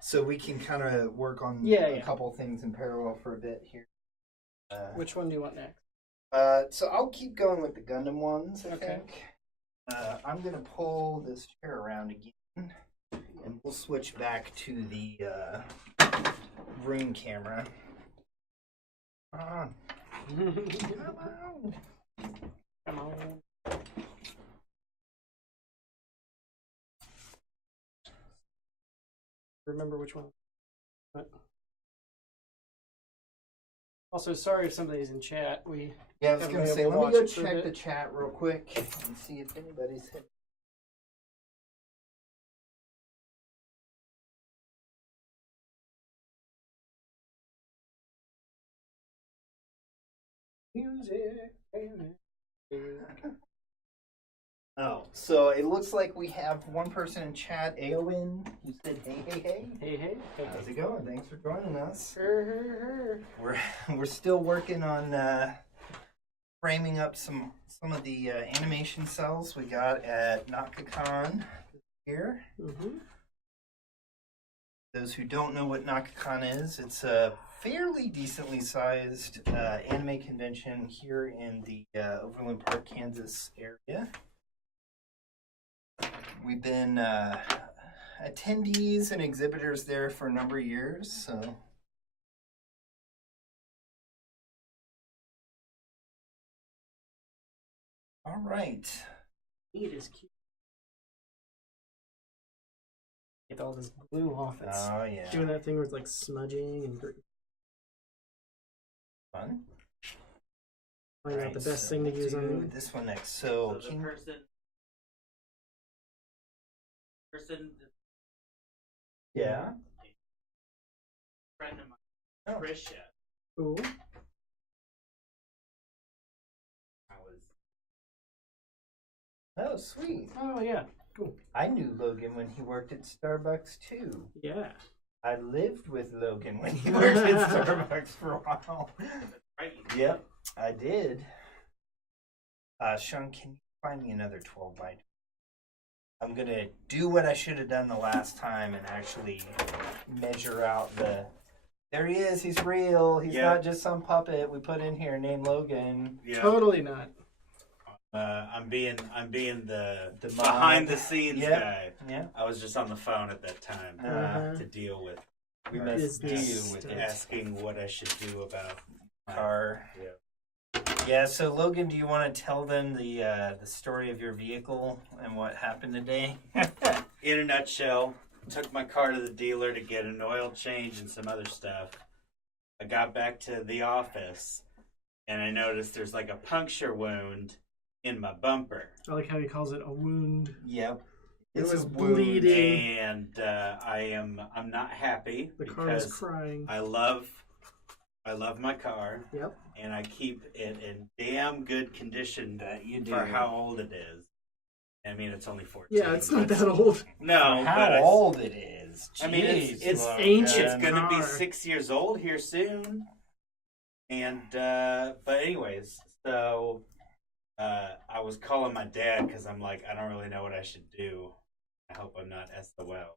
so we can kind of work on a couple things in parallel for a bit here. Which one do you want next? So I'll keep going with the Gundam ones, I think. I'm going to pull this chair around again, and we'll switch back to the room camera. Come on. Come on. Remember which one. But also, sorry if somebody's in chat. I was going to say, let me go check the chat real quick and see if anybody's hit. Music. Oh, so it looks like we have one person in chat, Aowen, who said, hey. How's it going? Thanks for joining us. We're still working on framing up some of the animation cells we got at Nakakon here. Those who don't know what Nakakon is, it's a fairly decently sized anime convention here in the Overland Park, Kansas area. We've been attendees and exhibitors there for a number of years, so All right. It is cute. Get all this glue off. It's Oh yeah. doing that thing where it's like smudging and Fun. finding out Right, the best so thing to we'll use on do you. this one next. So, So the person, yeah. friend of mine, Oh. Trisha. Ooh. Oh, sweet. Oh yeah. Cool. I knew Logan when he worked at Starbucks too. Yeah. I lived with Logan when he worked at Starbucks for a while. Right. Yep, I did. Sean, can you find me another 12 by 20? I'm gonna do what I should have done the last time and actually measure out the. There he is. He's real. He's not just some puppet we put in here named Logan. Yeah. Totally not. I'm being the The behind mod. the scenes Yep. guy. Yeah. I was just on the phone at that time to deal with We Or must is deal this with stuff? it. asking what I should do about my Car. Yeah. Yeah. So Logan, do you want to tell them the story of your vehicle and what happened today? In a nutshell, took my car to the dealer to get an oil change and some other stuff. I got back to the office and I noticed there's like a puncture wound in my bumper. I like how he calls it a wound. Yep. It It's was a wound. bleeding. And I'm not happy The car was because crying. I love my car. Yep. And I keep it in damn good condition That you for do. how old it is. I mean, it's only 14. Yeah, it's not but- that old. No, How but old it is? I mean, Jeez, it's Logan. ancient. it's going to be car. 6 years old here soon. And but anyways, so I was calling my dad because I'm like, I don't really know what I should do. I hope I'm not SOL.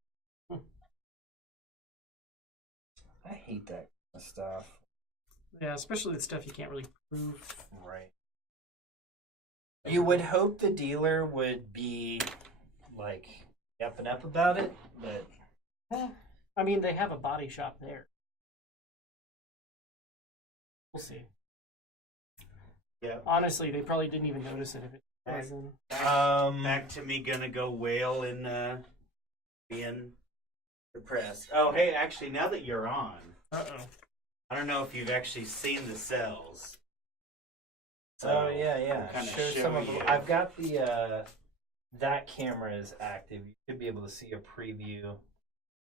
I hate that kind of stuff. Yeah, especially the stuff you can't really prove. Right. You would hope the dealer would be like up and up about it, but I mean, they have a body shop there. We'll see. Yeah. Honestly, they probably didn't even notice it if it wasn't. Back to me gonna go whale in being depressed. Oh, hey, actually, now that you're on, Uh-oh. I don't know if you've actually seen the cells. oh yeah, I'll kinda Show some of them. you. I've got the that camera is active. You should be able to see a preview.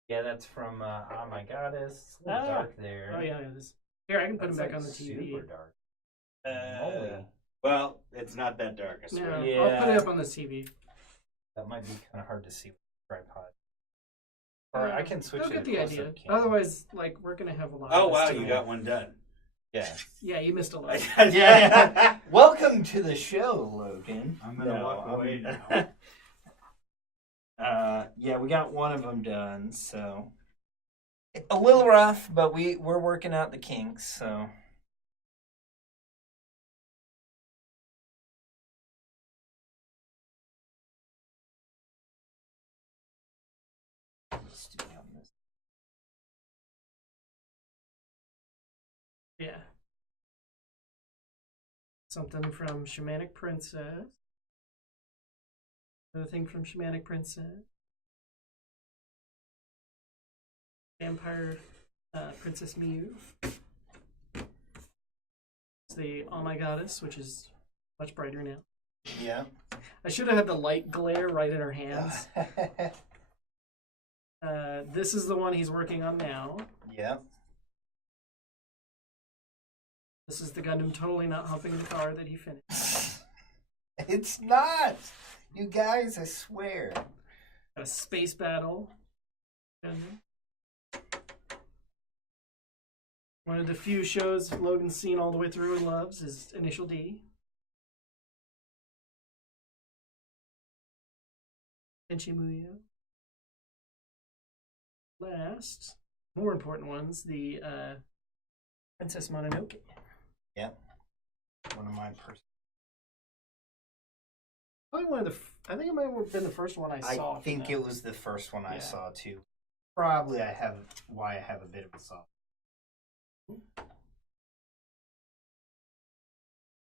Yeah, that's from Oh My Goddess. It's a little dark there. Oh yeah, yeah. Here, I can put That's him back like on the TV. super dark. Uh, well, it's not that dark, I swear. Yeah, I'll put it up on the TV. That might be kind of hard to see with the tripod. Or I can switch They'll it. get to the close-up idea. camera. Otherwise, like, we're gonna have a lot. Oh of this wow, tonight. you got one done. Yeah. Yeah, you missed a lot. Yeah. Welcome to the show, Logan. I'm gonna No, walk away I'm- now. Yeah, we got one of them done, so a little rough, but we're working out the kinks, so. Yeah. Something from Shamanic Princess. Another thing from Shamanic Princess. Vampire Princess Mew. It's the Oh My Goddess, which is much brighter now. Yeah. I should have had the light glare right in her hands. This is the one he's working on now. Yeah. This is the Gundam totally not humping the car that he finished. It's not. You guys, I swear. Got a space battle. Gundam. One of the few shows Logan's seen all the way through and loves is Initial D. Tenchi Muyo. Last, more important ones, the Princess Mononoke. Yep. One of my personal. Probably one of the. I think it might have been the first one I saw. I think it was the first one I Yeah. saw too. Probably I have why I have a bit of a soft.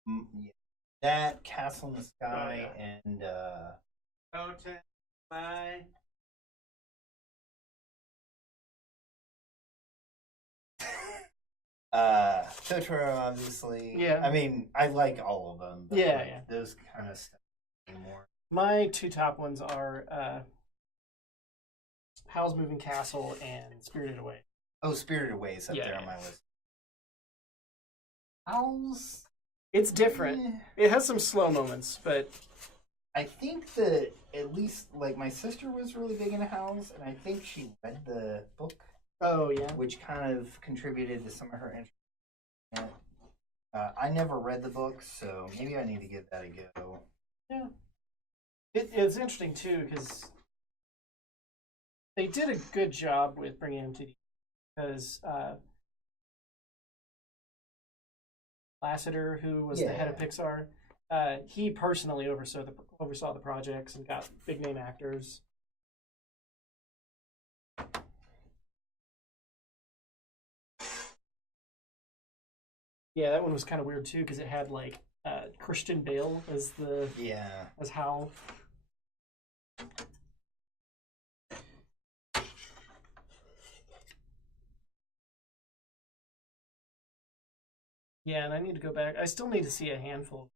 Yeah. That Castle in the Sky and Hotel Sky. Totoro, obviously. Yeah. I mean, I like all of them. But Yeah. Those kind of stuff anymore. My two top ones are Howl's Moving Castle and Spirited Away. Oh, Spirited Away is up there on my list. Howl's... It's different. It has some slow moments, but... I think that at least, like, my sister was really big into Howl's, and I think she read the book. Oh, yeah. Which kind of contributed to some of her interest. I never read the book, so maybe I need to give that a go. Yeah. It's interesting, too, because they did a good job with bringing him to the... Because Lasseter, who was the head of Pixar, he personally oversaw the projects and got big name actors. Yeah, that one was kind of weird too because it had like Christian Bale as as Hal. Yeah, and I need to go back. I still need to see a handful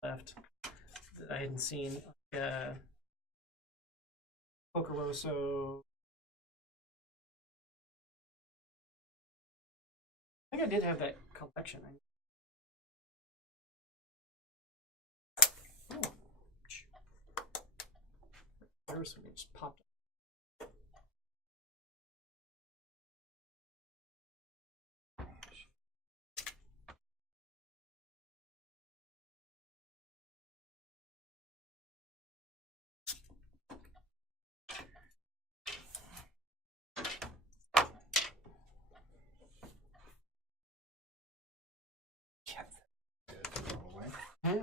left that I hadn't seen. Pocoroso. I think I did have that collection. Oh. There's one just popped up.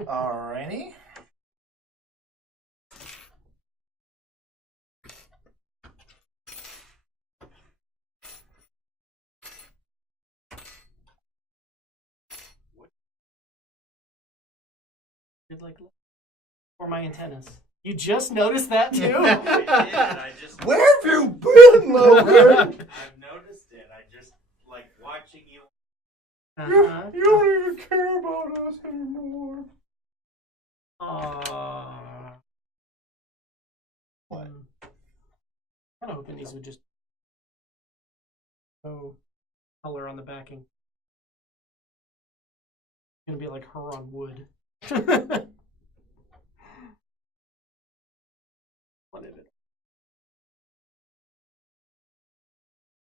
Alrighty. Or my antennas. You just noticed that too? I did. Where have you been, Logan? I've noticed it. I just like watching you. You don't even care about us anymore. What? Kind of hoping these would just color on the backing. It's gonna be like her on wood.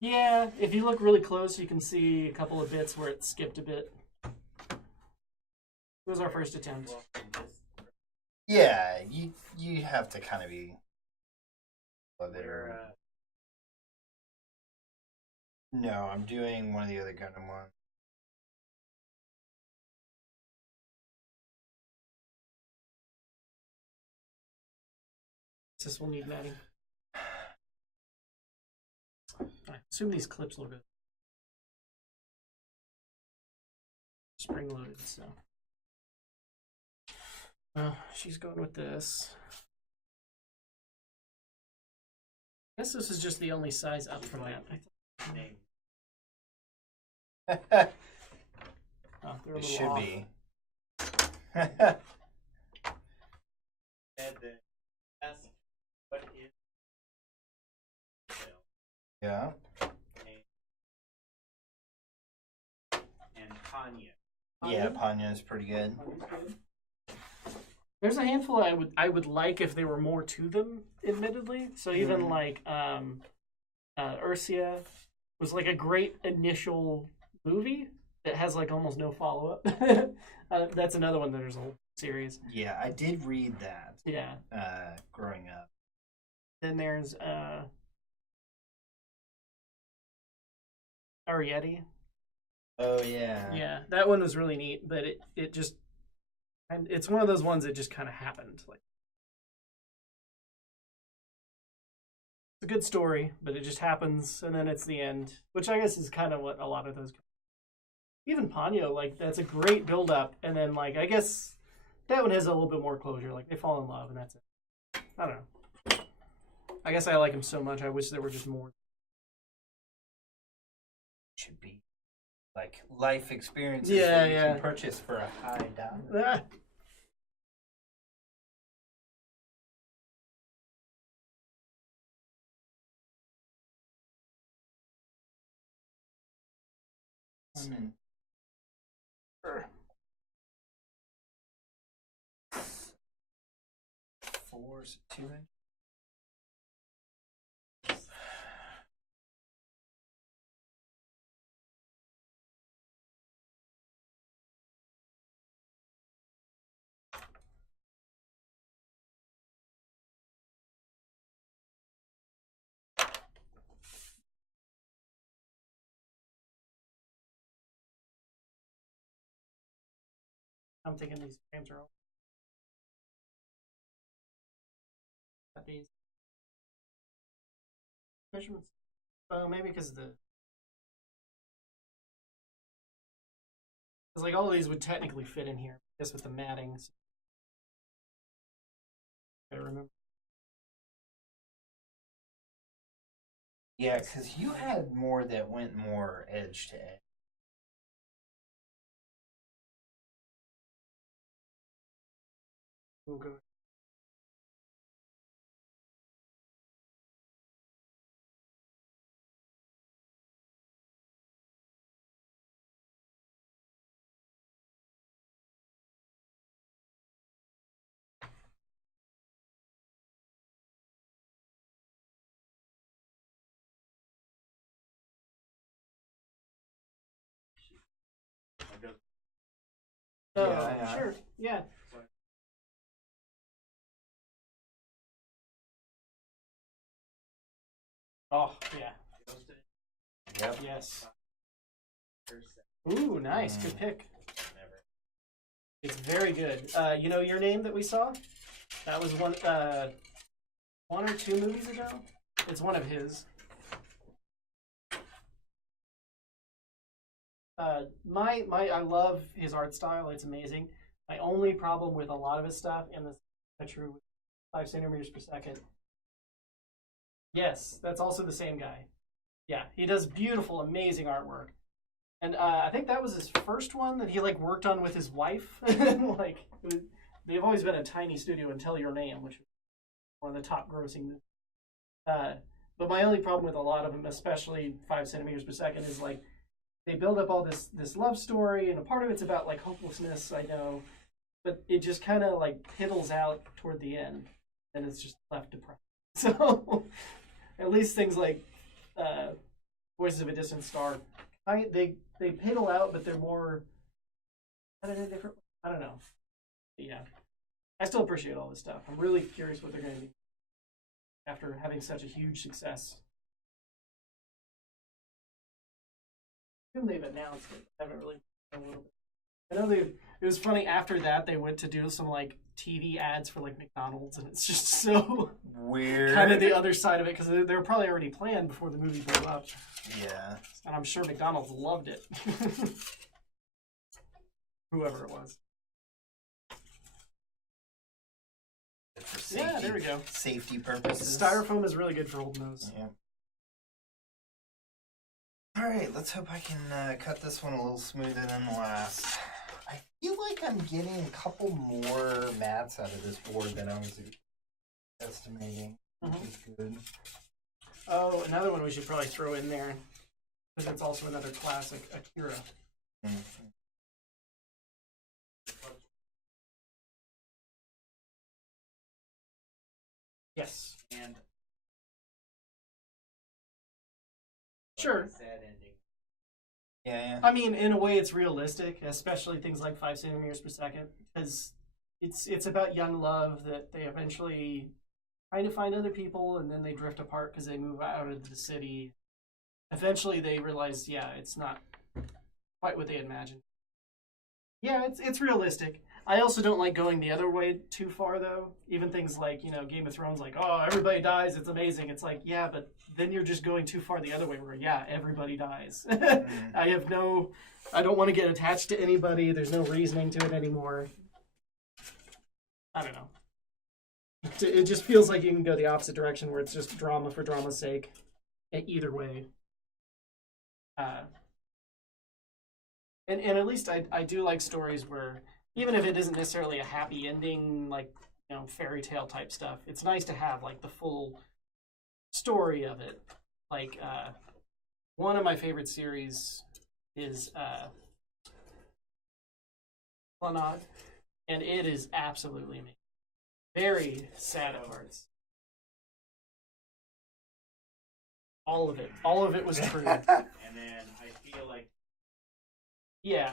Yeah, if you look really close, you can see a couple of bits where it skipped a bit. It was our first attempt. Yeah, you have to kind of be No, I'm doing one of the other Gundam ones. This will need matting. I assume these clips will go spring loaded, so. She's going with this. I guess this is just the only size up from that. It should off. be. Yeah. And Panya. Yeah, Panya is pretty good. There's a handful I would like if there were more to them, admittedly. So even like Ursia was like a great initial movie that has like almost no follow up. That's another one that there's a whole series. Yeah, I did read that. Yeah. Growing up. Then there's Ariete. Oh yeah. Yeah, that one was really neat, but it just it's one of those ones that just kind of happened. Like it's a good story, but it just happens, and then it's the end, which I guess is kind of what a lot of those. Even Ponyo, like that's a great build up, and then like I guess That one has a little bit more closure. Like, they fall in love, and that's it. I don't know. I guess I like him so much, I wish there were just more. Should be like life experiences Yeah, that you yeah. can purchase for a high dollar. Ah. Four, so 2 inch. I'm thinking these frames are all at these measurements. Well, maybe because like all of these would technically fit in here, I guess with the mattings. I remember. Yeah, because you had more that went more edge to edge. We'll go. Oh, Yeah. sure. Yeah. Oh, yeah. Yep. Yes. Ooh, nice. Good pick. It's very good. You know your name that we saw? That was one or two movies ago. It's one of his. I love his art style. It's amazing. My only problem with a lot of his stuff, and this is true with 5 centimeters per second. Yes, that's also the same guy. Yeah, he does beautiful, amazing artwork. And I think that was his first one that he like worked on with his wife. Like they've always been a tiny studio until Your Name, which is one of the top grossing movies. But my only problem with a lot of them, especially 5 centimeters per second, is like they build up all this love story, and a part of it's about like hopelessness, I know, but it just kind of like piddles out toward the end, and it's just left depressed. So at least things like Voices of a Distant Star, they piddle out, but they're more different. I don't know. But yeah, I still appreciate all this stuff. I'm really curious what they're going to do after having such a huge success. I assume they've announced it. I haven't really a little bit. I know it was funny after that they went to do some like TV ads for like McDonald's, and it's just so weird. Kind of the other side of it, because they were probably already planned before the movie blew up. Yeah. And I'm sure McDonald's loved it. Whoever it was. For safety, Yeah, there we go. Safety purposes. Styrofoam is really good for holding those. Yeah. All right, let's hope I can cut this one a little smoother than the last. I feel like I'm getting a couple more mats out of this board than I was estimating, which is good. Oh, another one we should probably throw in there, because it's also another classic, Akira. Mm-hmm. Yes. And Sure. sad ending. Yeah. I mean, in a way, it's realistic, especially things like 5 centimeters per second, because it's about young love that they eventually try to find other people, and then they drift apart because they move out of the city. Eventually, they realize, yeah, it's not quite what they had imagined. Yeah, it's realistic. I also don't like going the other way too far, though. Even things like, Game of Thrones, like, oh, everybody dies, it's amazing. It's like, yeah, but then you're just going too far the other way where, yeah, everybody dies. I don't want to get attached to anybody. There's no reasoning to it anymore. I don't know. It just feels like you can go the opposite direction where it's just drama for drama's sake. Either way. And at least I do like stories where, even if it isn't necessarily a happy ending, like, fairy tale type stuff, it's nice to have, like, the full story of it. Like, one of my favorite series is Clannad, and it is absolutely amazing. Very sad at parts. All of it was true. And then I feel like Yeah.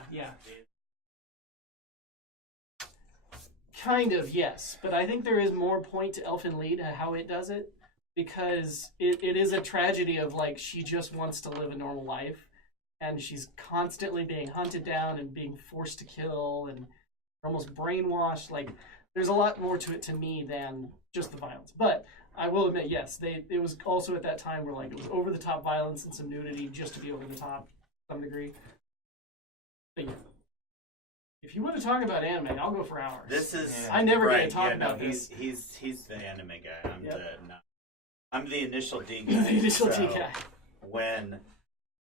Kind of, yes. But I think there is more point to Elfen Lied, how it does it, because it is a tragedy of, like, she just wants to live a normal life, and she's constantly being hunted down and being forced to kill and almost brainwashed. Like, there's a lot more to it to me than just the violence. But I will admit, yes, it was also at that time where, like, it was over the top violence and some nudity just to be over the top to some degree. But yeah. If you want to talk about anime, I'll go for hours. This is I never get to talk about this. He's the anime guy. I'm the initial D guy. The initial D guy. When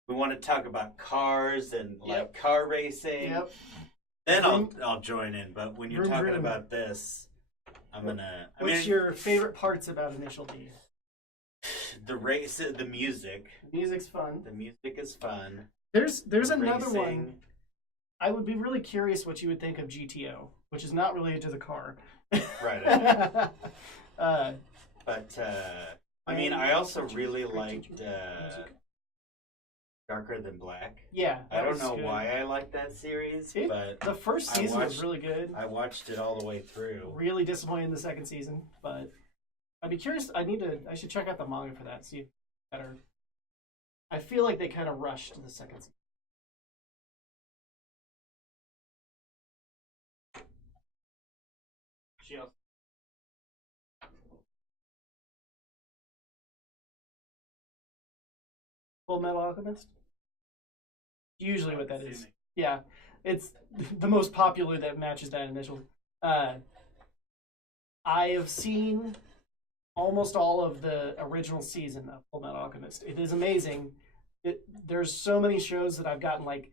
we want to talk about cars and like car racing, then I'll join in. But when you're talking about this, What's your favorite parts about Initial D? The race, the music. Music's fun. The music is fun. There's another one. I would be really curious what you would think of GTO, which is not related to the car. Right. I also really liked Darker Than Black. Yeah. I don't know why I like that series, but the first season was really good. I watched it all the way through. Really disappointed in the second season, but I'd be curious. I should check out the manga for that, see if it's better. I feel like they kind of rushed the second season. Full Metal Alchemist? Usually what that is. Yeah. It's the most popular that matches that initial. I have seen almost all of the original season of Full Metal Alchemist. It is amazing. There's so many shows that I've gotten like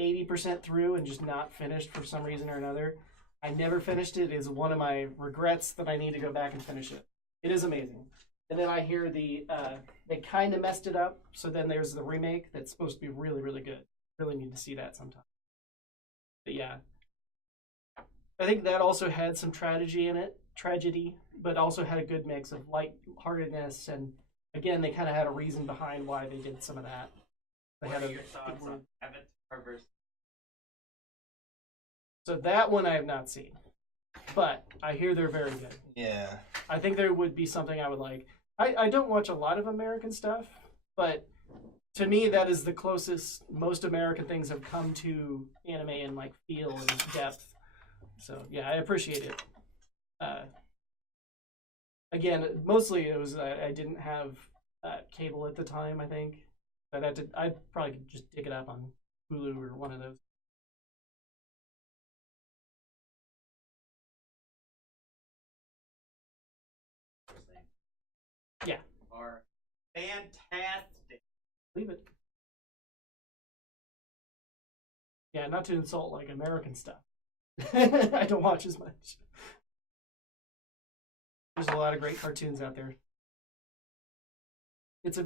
80% through and just not finished for some reason or another. I never finished it. It is one of my regrets that I need to go back and finish it. It is amazing. And then I hear they kind of messed it up. So then there's the remake that's supposed to be really, really good. Really need to see that sometime. But yeah. I think that also had some tragedy, but also had a good mix of lightheartedness. And again, they kind of had a reason behind why they did some of that. What are your thoughts on Avatar versus? So that one I have not seen, but I hear they're very good. Yeah. I think there would be something I would like. I don't watch a lot of American stuff, but to me that is the closest most American things have come to anime in like feel and depth. So yeah, I appreciate it. Again, mostly it was I didn't have cable at the time. I think I'd probably could just dig it up on Hulu or one of those. Yeah. Are fantastic. Leave it. Yeah, not to insult like American stuff. I don't watch as much. There's a lot of great cartoons out there. It's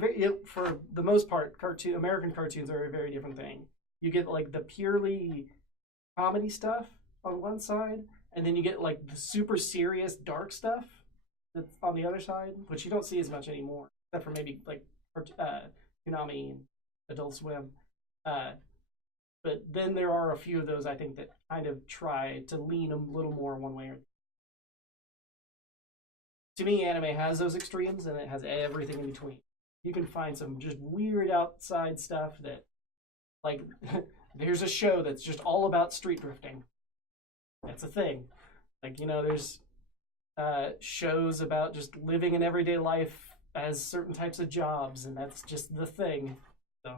for the most part, American cartoons are a very different thing. You get like the purely comedy stuff on one side, and then you get like the super serious dark stuff that's on the other side, which you don't see as much anymore, except for maybe like Konami and Adult Swim. But then there are a few of those I think that kind of try to lean a little more one way or the other. To me, anime has those extremes, and it has everything in between. You can find some just weird outside stuff that, like, there's a show that's just all about street drifting. That's a thing. Like, there's shows about just living an everyday life as certain types of jobs, and that's just the thing. So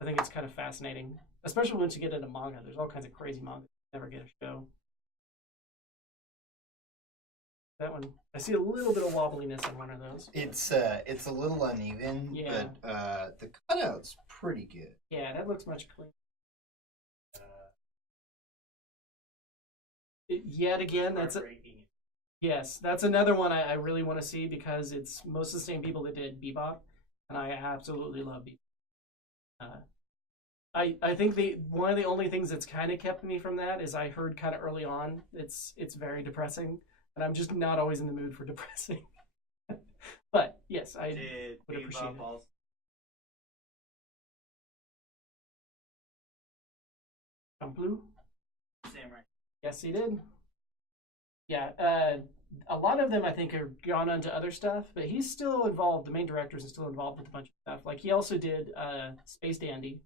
I think it's kind of fascinating, especially once you get into manga. There's all kinds of crazy manga. You never get a show. That one, I see a little bit of wobbliness on one of those. It's a little uneven, Yeah. but the cutout's pretty good. Yeah, that looks much cleaner. Yet again, that's another one I really want to see because it's most of the same people that did Bebop, and I absolutely love Bebop. I think one of the only things that's kind of kept me from that is I heard kind of early on it's very depressing, and I'm just not always in the mood for depressing. But yes, I would appreciate it. Blue? Samurai. Yes, he did. Yeah, a lot of them I think are gone on to other stuff, but he's still involved. The main director is still involved with a bunch of stuff. Like he also did Space Dandy.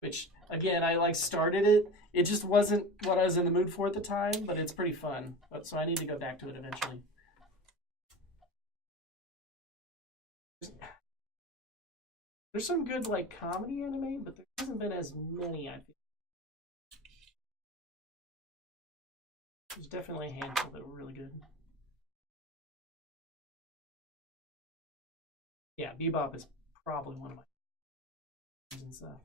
Which again, I started it. It just wasn't what I was in the mood for at the time, but it's pretty fun. So I need to go back to it eventually. There's some good comedy anime, but there hasn't been as many. I feel there's definitely a handful that were really good. Yeah, Bebop is probably one of my and stuff.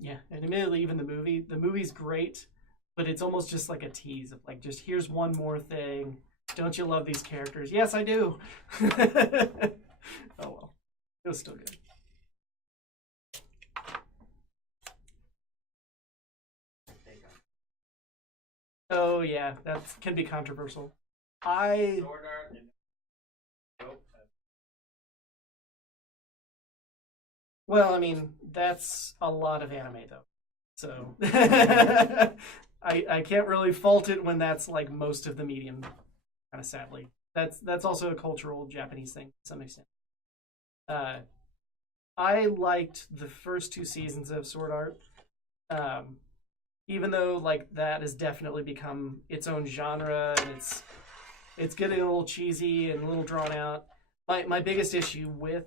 Yeah, and admittedly, even the movie's great, but it's almost just like a tease of just here's one more thing. Don't you love these characters? Yes, I do. Oh well, it was still good. Oh yeah, that can be controversial. Well, I mean, that's a lot of anime though. So I can't really fault it when that's most of the medium, kind of sadly. That's also a cultural Japanese thing to some extent. I liked the first 2 seasons of Sword Art. Even though that has definitely become its own genre and it's getting a little cheesy and a little drawn out. My biggest issue with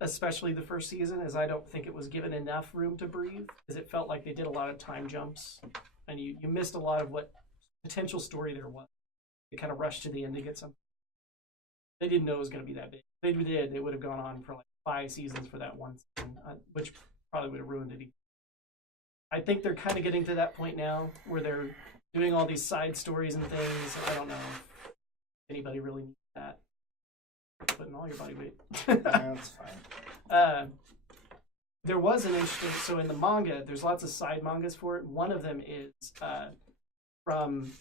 especially the first season is I don't think it was given enough room to breathe because it felt like they did a lot of time jumps and you missed a lot of what potential story there was. They kind of rushed to the end to get something. They didn't know it was going to be that big. If they did, they would have gone on for 5 seasons for that one season, which probably would have ruined it. I think they're kind of getting to that point now where they're doing all these side stories and things. I don't know if anybody really needs that. Putting all your body weight. That's fine. There was an interesting. So in the manga, there's lots of side mangas for it. One of them is from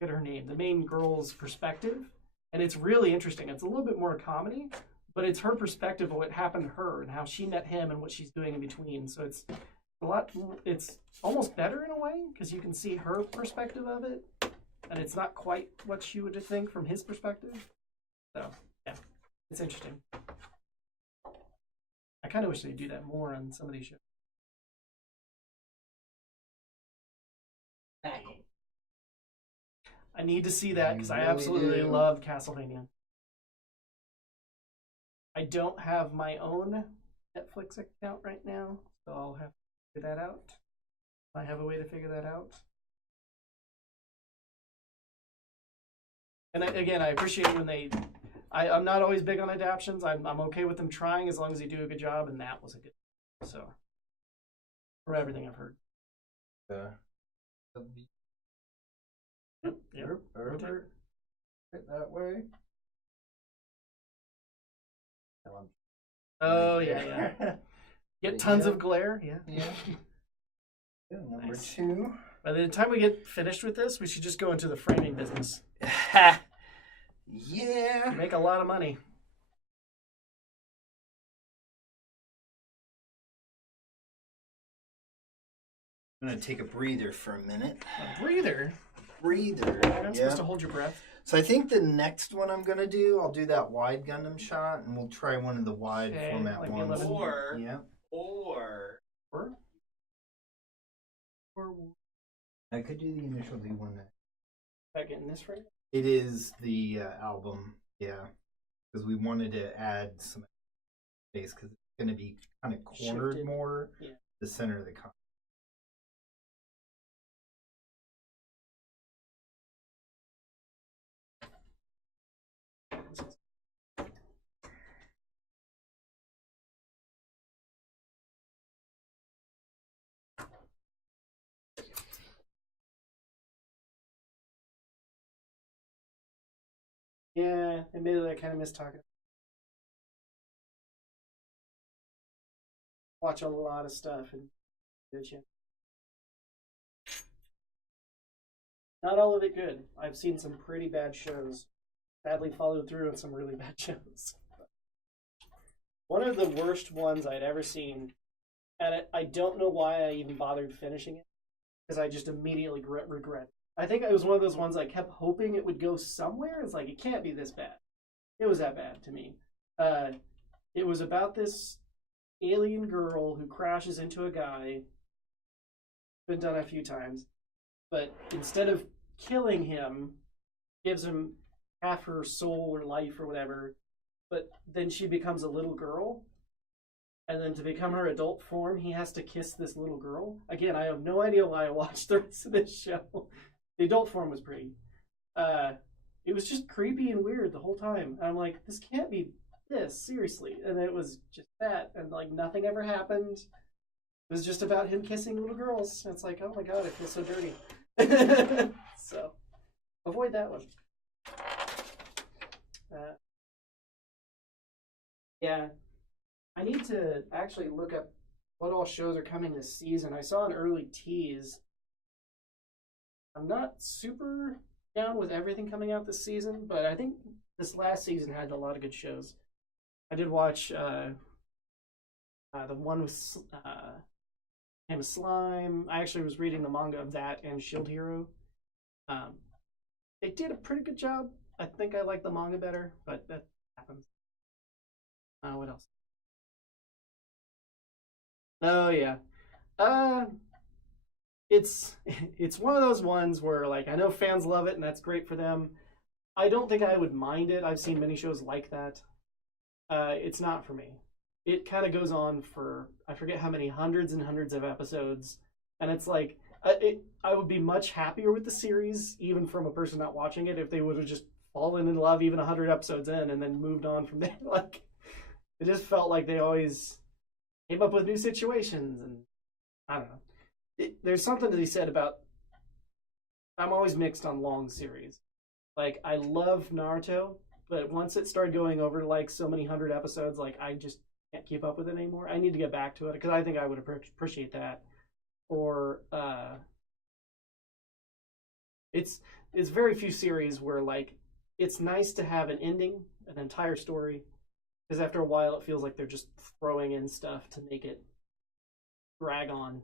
I forget her name, the main girl's perspective, and it's really interesting. It's a little bit more comedy, but it's her perspective of what happened to her and how she met him and what she's doing in between. So it's it's almost better in a way because you can see her perspective of it, and it's not quite what you would think from his perspective. So yeah, it's interesting. I kind of wish they'd do that more on some of these shows. I need to see that because I absolutely love Castlevania. I don't have my own Netflix account right now, so I'll have to figure that out. I have a way to figure that out. And again, I appreciate when they. I'm not always big on adaptions. I'm okay with them trying as long as they do a good job, and that was a good. So, for everything I've heard. Yep. Herbert. That way. Oh yeah. Get tons of glare. Yeah. Number 2. By the time we get finished with this, we should just go into the framing business. Yeah. Make a lot of money. I'm going to take a breather for a minute. A breather? Breather. You're not supposed to hold your breath. So I think the next one I'm going to do, I'll do that wide Gundam shot, and we'll try one of the wide format ones. Or I could do the initial D one. Back in this frame? It is the album, yeah, because we wanted to add some space because it's going to be kind of cornered Shifted. more. Yeah. The center of the comic. Yeah, admittedly, I kind of miss talking. Watch a lot of stuff and not all of it good. I've seen some pretty bad shows. Sadly, followed through on some really bad shows. One of the worst ones I'd ever seen, and I don't know why I even bothered finishing it, because I just immediately regret it. I think it was one of those ones I kept hoping it would go somewhere. It's like, it can't be this bad. It was that bad to me. It was about this alien girl who crashes into a guy. Been done a few times. But instead of killing him, gives him half her soul or life or whatever. But then she becomes a little girl. And then to become her adult form, he has to kiss this little girl. Again, I have no idea why I watched the rest of this show. The adult form was pretty. It was just creepy and weird the whole time. And I'm like, this can't be this, seriously. And it was just that. And like nothing ever happened. It was just about him kissing little girls. And it's like, oh my god, I feel so dirty. So, avoid that one. Yeah. I need to actually look up what all shows are coming this season. I saw an early tease. I'm not super down with everything coming out this season, but I think this last season had a lot of good shows. I did watch the one with name of Slime. I actually was reading the manga of that and Shield Hero. They did a pretty good job. I think I like the manga better, but that happens. What else? Oh yeah. It's one of those ones where like I know fans love it and that's great for them. I don't think I would mind it. I've seen many shows like that. It's not for me. It kind of goes on for I forget how many hundreds and hundreds of episodes, and it's like I would be much happier with the series, even from a person not watching it, if they would have just fallen in love even 100 episodes in and then moved on from there. Like it just felt like they always came up with new situations, and I don't know. There's something to be said about. I'm always mixed on long series. Like I love Naruto, but once it started going over like so many hundred episodes, like I just can't keep up with it anymore. I need to get back to it because I think I would appreciate that. Or it's very few series where like it's nice to have an ending, an entire story, because after a while it feels like they're just throwing in stuff to make it drag on.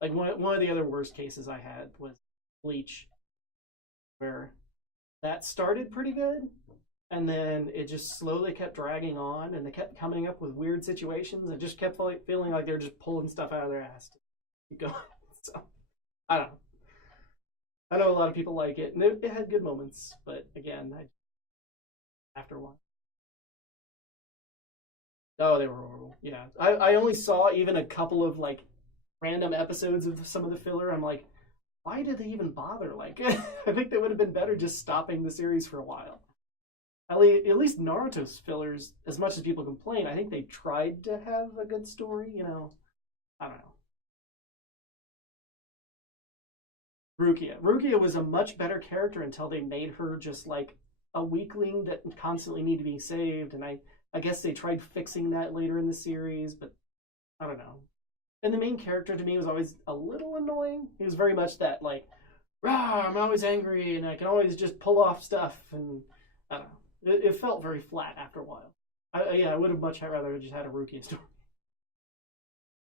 Like one of the other worst cases I had was Bleach, where that started pretty good, and then it just slowly kept dragging on, and they kept coming up with weird situations. It just kept feeling like they're just pulling stuff out of their ass to keep going. So, I don't know. I know a lot of people like it, and it had good moments, but again, after a while. Oh, they were horrible. Yeah. I only saw even a couple of, like, random episodes of some of the filler. I'm like, why did they even bother? Like, I think they would have been better just stopping the series for a while. At least Naruto's fillers, as much as people complain, I think they tried to have a good story, you know. I don't know. Rukia was a much better character until they made her just like a weakling that constantly needed to be saved, and I guess they tried fixing that later in the series, but I don't know. And the main character to me was always a little annoying. He was very much that like, rah, I'm always angry and I can always just pull off stuff, and I don't know. It felt very flat after a while. I would have much rather just had a Rukia story.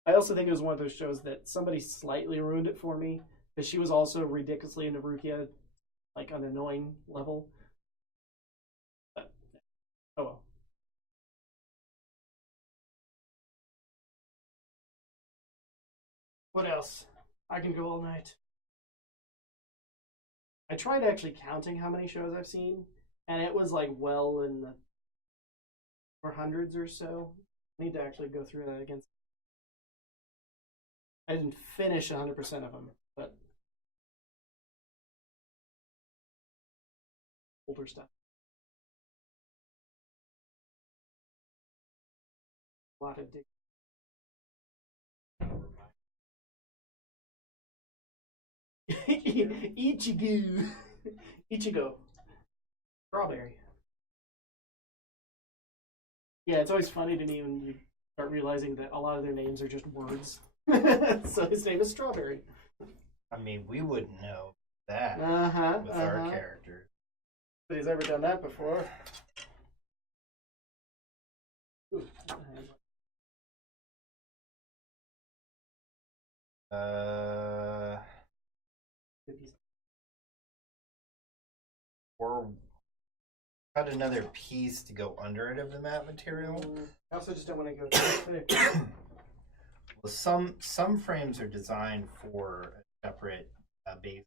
I also think it was one of those shows that somebody slightly ruined it for me, because she was also ridiculously into Rukia, like an annoying level. But, oh well. What else? I can go all night. I tried actually counting how many shows I've seen, and it was like well in the 400s or so. I need to actually go through that again. I didn't finish 100% of them, but older stuff. A lot of dig. Ichigo. Ichigo. Strawberry. Yeah, it's always funny to me when you start realizing that a lot of their names are just words. So his name is Strawberry. I mean, we wouldn't know that with our characters. Nobody's ever done that before. Ooh. Or cut another piece to go under it of the mat material. I also just don't want to go too thick. Well, some frames are designed for a separate base.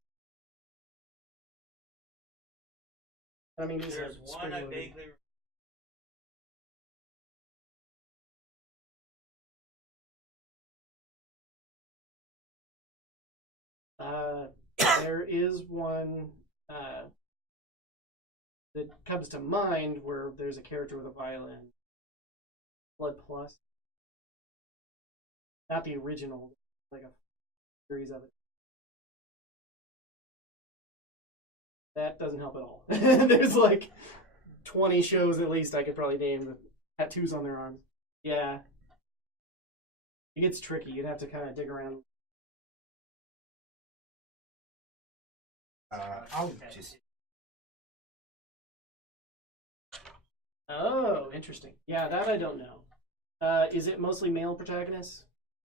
I mean, these There's are one I vaguely. there is one that comes to mind where there's a character with a violin. Blood Plus. Not the original, like a series of it. That doesn't help at all. There's like 20 shows at least I could probably name with tattoos on their arms. Yeah. It gets tricky. You'd have to kind of dig around. I'll just. Oh, interesting. Yeah, that I don't know. Is it mostly male protagonists?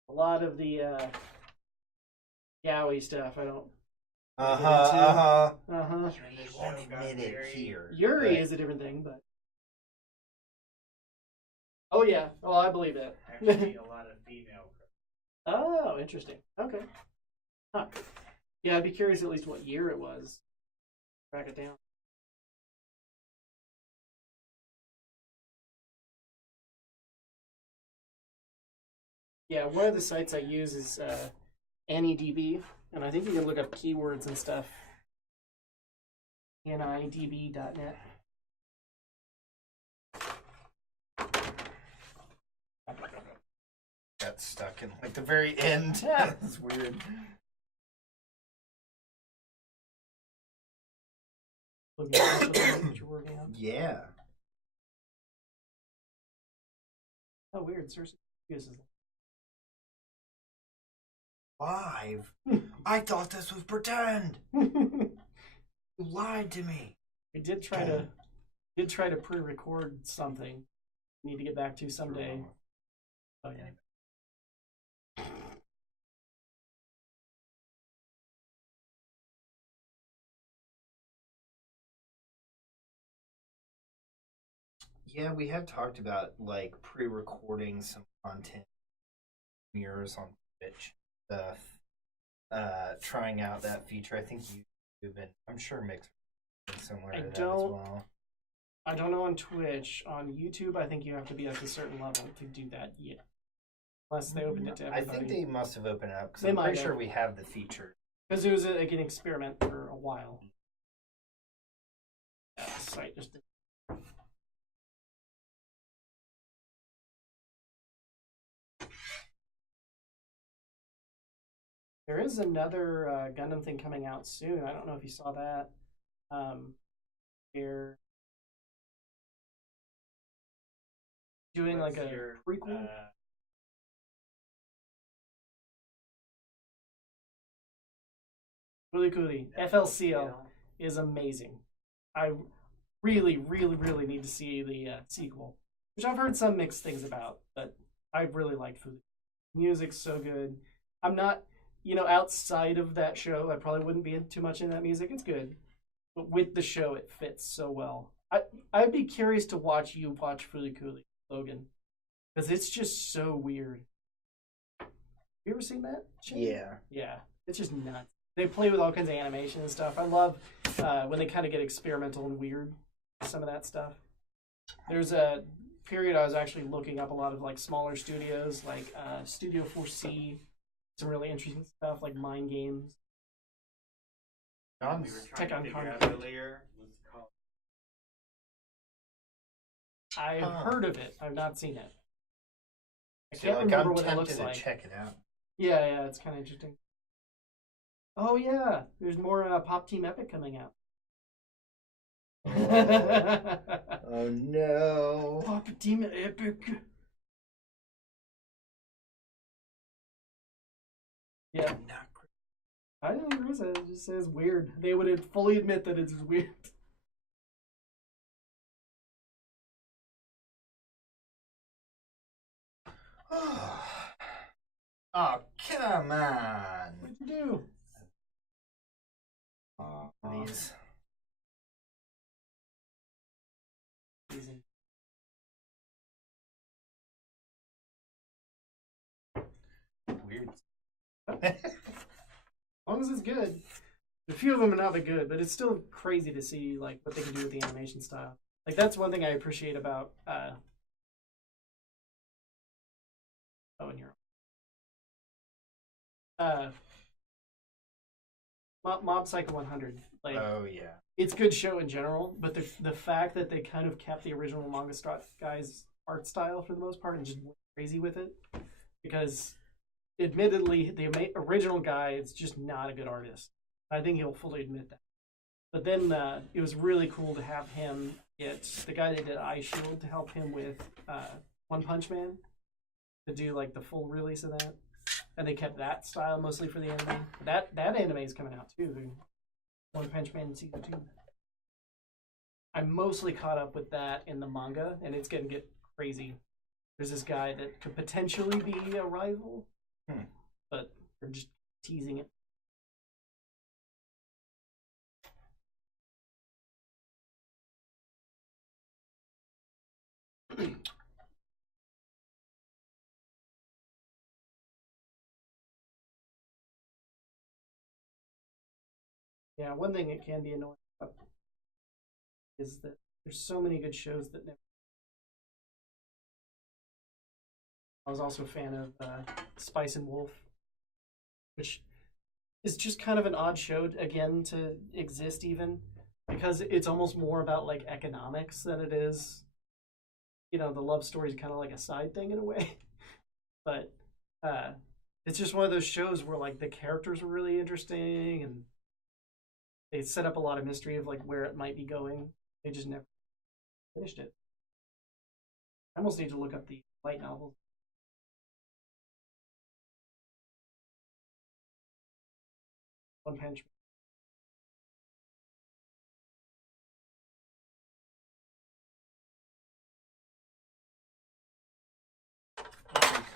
A lot of the yaoi stuff, I don't. He won't admit it here. Yuri is a different thing, but. Oh yeah. Oh, I believe that. Actually, a lot of female. Oh, interesting. Okay. Huh. Yeah, I'd be curious at least what year it was. Track it down. Yeah, one of the sites I use is AnyDB, and I think you can look up keywords and stuff. NIDB.net. Got stuck in like the very end. That's weird. Looking at what you're working on. Yeah. Oh, weird. Circean Studios is Live? I thought this was pretend. You lied to me. I did try to pre-record something. Need to get back to someday. Oh yeah. Yeah, we had talked about like pre-recording some content mirrors on Twitch stuff. Trying out that feature. I think you've been. I'm sure Mixer is similar to that as well. I don't know on Twitch. On YouTube, I think you have to be at a certain level to do that yet. Unless they opened it to everybody. I think they must have opened it up because I'm pretty sure we have the feature. Because it was like an experiment for a while. Yeah, the site just did. There is another Gundam thing coming out soon. I don't know if you saw that. They're doing like a prequel. Really cool. FLCL is amazing. I really, really, really need to see the sequel, which I've heard some mixed things about, but I really liked Fuli. Music's so good. I'm not, outside of that show, I probably wouldn't be too much in that music. It's good, but with the show, it fits so well. I'd be curious to watch you watch Fuli Kuli, Logan, because it's just so weird. You ever seen that? Yeah. Yeah, it's just nuts. They play with all kinds of animation and stuff. I love when they kind of get experimental and weird. Some of that stuff. There's period, I was actually looking up a lot of like smaller studios, like Studio 4C, some really interesting stuff like Mind Games. We were trying to figure out earlier. What's it called? I've heard of it. I've not seen it. I So, can't like, remember I'm what it tempted looks to like. check it out. Yeah, it's kind of interesting. Oh yeah, there's more Pop Team Epic coming out. Oh no. Pop Team Epic. Yeah. I don't agree with it. It just says weird. They would fully admit that it's weird. Oh, come on. What'd you do? These. Easy. Weird. As long as it's good. A few of them are not that good, but it's still crazy to see like what they can do with the animation style. Like that's one thing I appreciate about and you're Mob Psycho 100. Like Oh yeah. it's a good show in general, but the fact that they kind of kept the original manga guy's art style for the most part and just went crazy with it, because admittedly the original guy is just not a good artist. I think he'll fully admit that. But then it was really cool to have him get the guy that did Eye Shield to help him with One Punch Man to do like the full release of that, and they kept that style mostly for the anime. That anime is coming out too. One Punch Man season 2. I'm mostly caught up with that in the manga, and it's gonna get crazy. There's this guy that could potentially be a rival, but they're just teasing it. Yeah, one thing it can be annoying about is that there's so many good shows that never. I was also a fan of Spice and Wolf, which is just kind of an odd show again to exist, even because it's almost more about like economics than it is. You know, the love story is kind of like a side thing in a way, but it's just one of those shows where like the characters were really interesting and they set up a lot of mystery of like where it might be going. They just never finished it. I almost need to look up the light novels. One Punch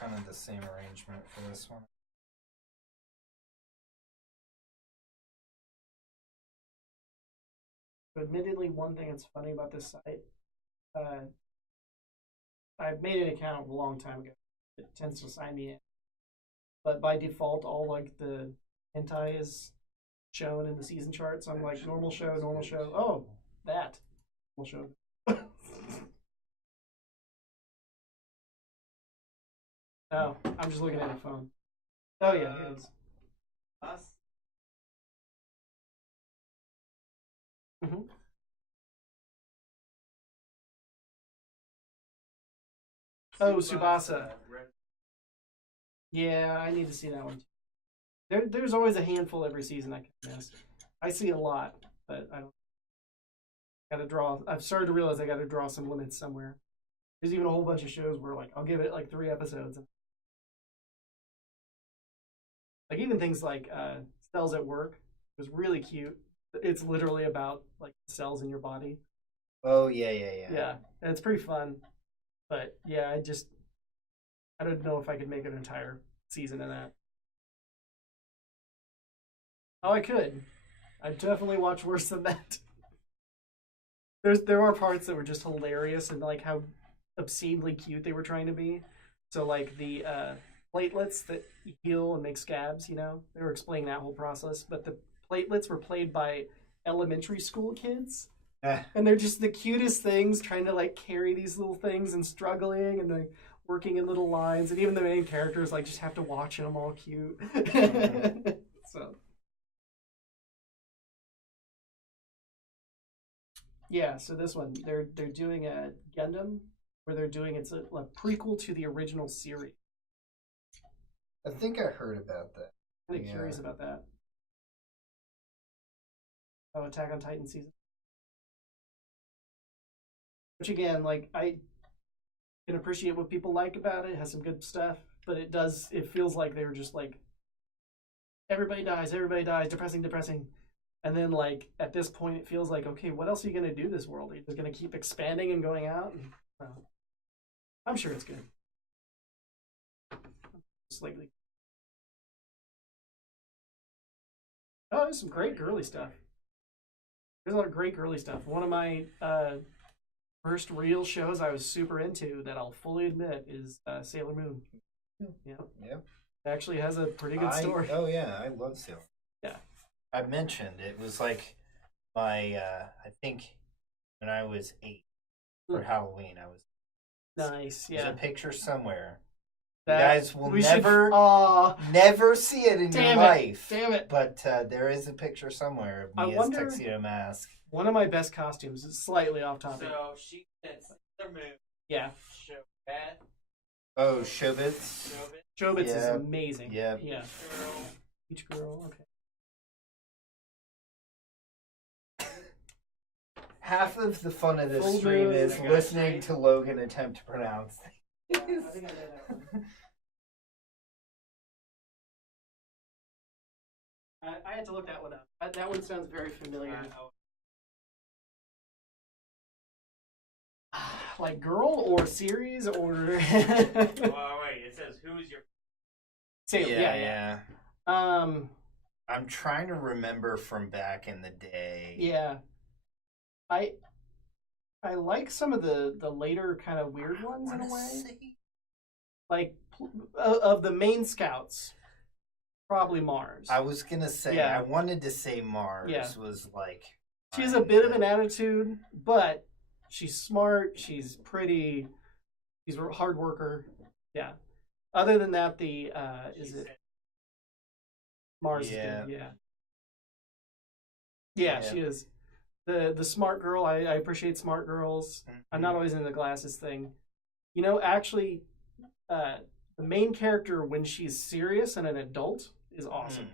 Kind of the same arrangement for this one. Admittedly, one thing that's funny about this site, I made an account a long time ago. It tends to sign me in, but by default, all like the hentai is shown in the season chart. So I'm like normal show, normal show. Oh, that normal show. Oh, I'm just looking at a phone. Oh yeah, here it is. Us? Mm-hmm. Oh, Tsubasa. Yeah, I need to see that one. There's always a handful every season I can miss. I see a lot, but I don't. Gotta draw. I've started to realize I gotta draw some limits somewhere. There's even a whole bunch of shows where like I'll give it like 3 episodes. Like even things like Cells at Work was really cute. It's literally about like cells in your body. Oh yeah. Yeah, and it's pretty fun. But yeah, I don't know if I could make an entire season of that. Oh, I could. I'd definitely watch worse than that. There are parts that were just hilarious and like how obscenely cute they were trying to be. So like the platelets that heal and make scabs, you know, they were explaining that whole process. But the platelets were played by elementary school kids, And they're just the cutest things, trying to like carry these little things and struggling and like working in little lines. And even the main characters like just have to watch them all cute. So yeah, so this one they're doing a Gundam where they're doing it's a prequel to the original series. I think I heard about that. I'm kind of curious about that. Oh, Attack on Titan season. Which again, like I can appreciate what people like about it. It has some good stuff, but it feels like they were just like everybody dies, depressing. And then like at this point it feels like, okay, what else are you gonna do this world? Are you just gonna keep expanding and going out? I'm sure it's good. Slightly. Oh, there's some great girly stuff. There's a lot of great girly stuff. One of my first real shows I was super into that I'll fully admit is Sailor Moon. Yeah. Yep. It actually has a pretty good story. Oh yeah, I love Sailor Moon. Yeah. I mentioned it was like my I think when I was 8 for Halloween I was Nice. Yeah. There's a picture somewhere. That, you guys will never see it in your life. Damn it. But there is a picture somewhere of me as Tuxedo Mask. One of my best costumes is slightly off topic. So she said Sailor Moon. Yeah. Chobits. Oh, Chobits. Chobits is amazing. Yeah. Yeah. Each girl. Okay. Half of the fun of this Full stream moon, is listening to Logan attempt to pronounce things. I think I know that one. I had to look that one up. That one sounds very familiar. Like girl or series or? Well, wait. It says who's your. Sailor. Yeah. I'm trying to remember from back in the day. Yeah. I like some of the later kind of weird ones in a way. Like of the main scouts, probably Mars. I was gonna say I wanted to say Mars was like. She has a bit of an attitude, but she's smart. She's pretty. She's a hard worker. Yeah. Other than that, is it Mars? Yeah. Is good. Yeah, she is. The smart girl, I appreciate smart girls. Mm-hmm. I'm not always into the glasses thing. You know, actually, the main character when she's serious and an adult is awesome.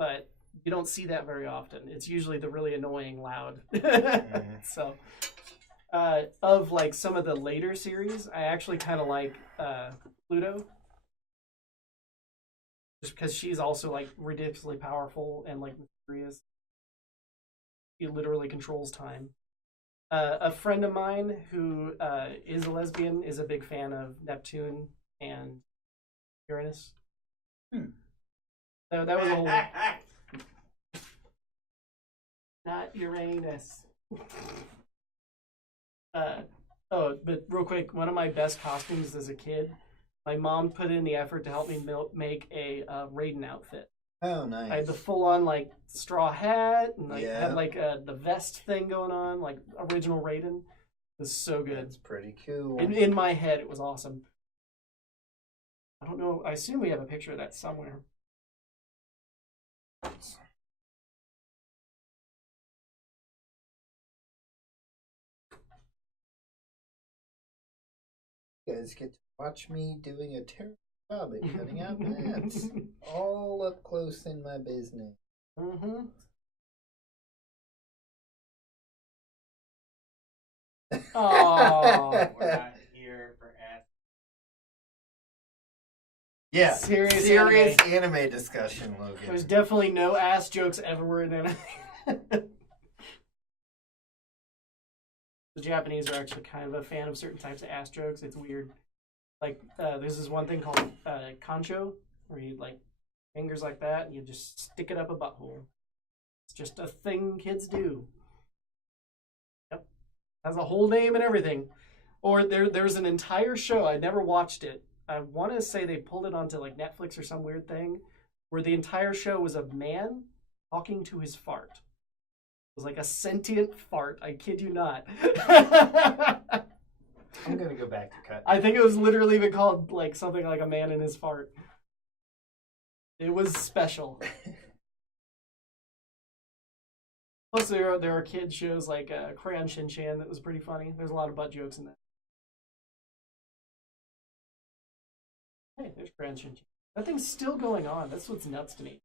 But you don't see that very often. It's usually the really annoying loud. So, of like some of the later series, I actually kind of like Pluto. Just because she's also like ridiculously powerful and like mysterious. He literally controls time. A friend of mine who is a lesbian is a big fan of Neptune and Uranus. So that was a whole... Not Uranus. But real quick, one of my best costumes as a kid, my mom put in the effort to help me make a Raiden outfit. Oh, nice. I had the full-on, like, straw hat, and had, like, the vest thing going on, like, original Raiden. It was so good. It's pretty cool. In my head, it was awesome. I don't know. I assume we have a picture of that somewhere. You guys get to watch me doing a terrible job at cutting out plants. All up close in my business. Mm-hmm. Oh, we're not here for ass. Yeah, serious anime discussion, Logan. There's definitely no ass jokes everywhere in anime. The Japanese are actually kind of a fan of certain types of ass jokes. It's weird. Like, there's this one thing called concho, where you, like, fingers like that, and you just stick it up a butthole. It's just a thing kids do. Yep. Has a whole name and everything. Or there's an entire show, I never watched it. I want to say they pulled it onto, like, Netflix or some weird thing, where the entire show was a man talking to his fart. It was like a sentient fart. I kid you not. I'm gonna go back to cut. I think it was literally even called like something like a man in his fart. It was special. Plus, there are kids shows like Crayon Shin-Chan that was pretty funny. There's a lot of butt jokes in that. Hey, there's Crayon Shin-Chan. That thing's still going on. That's what's nuts to me.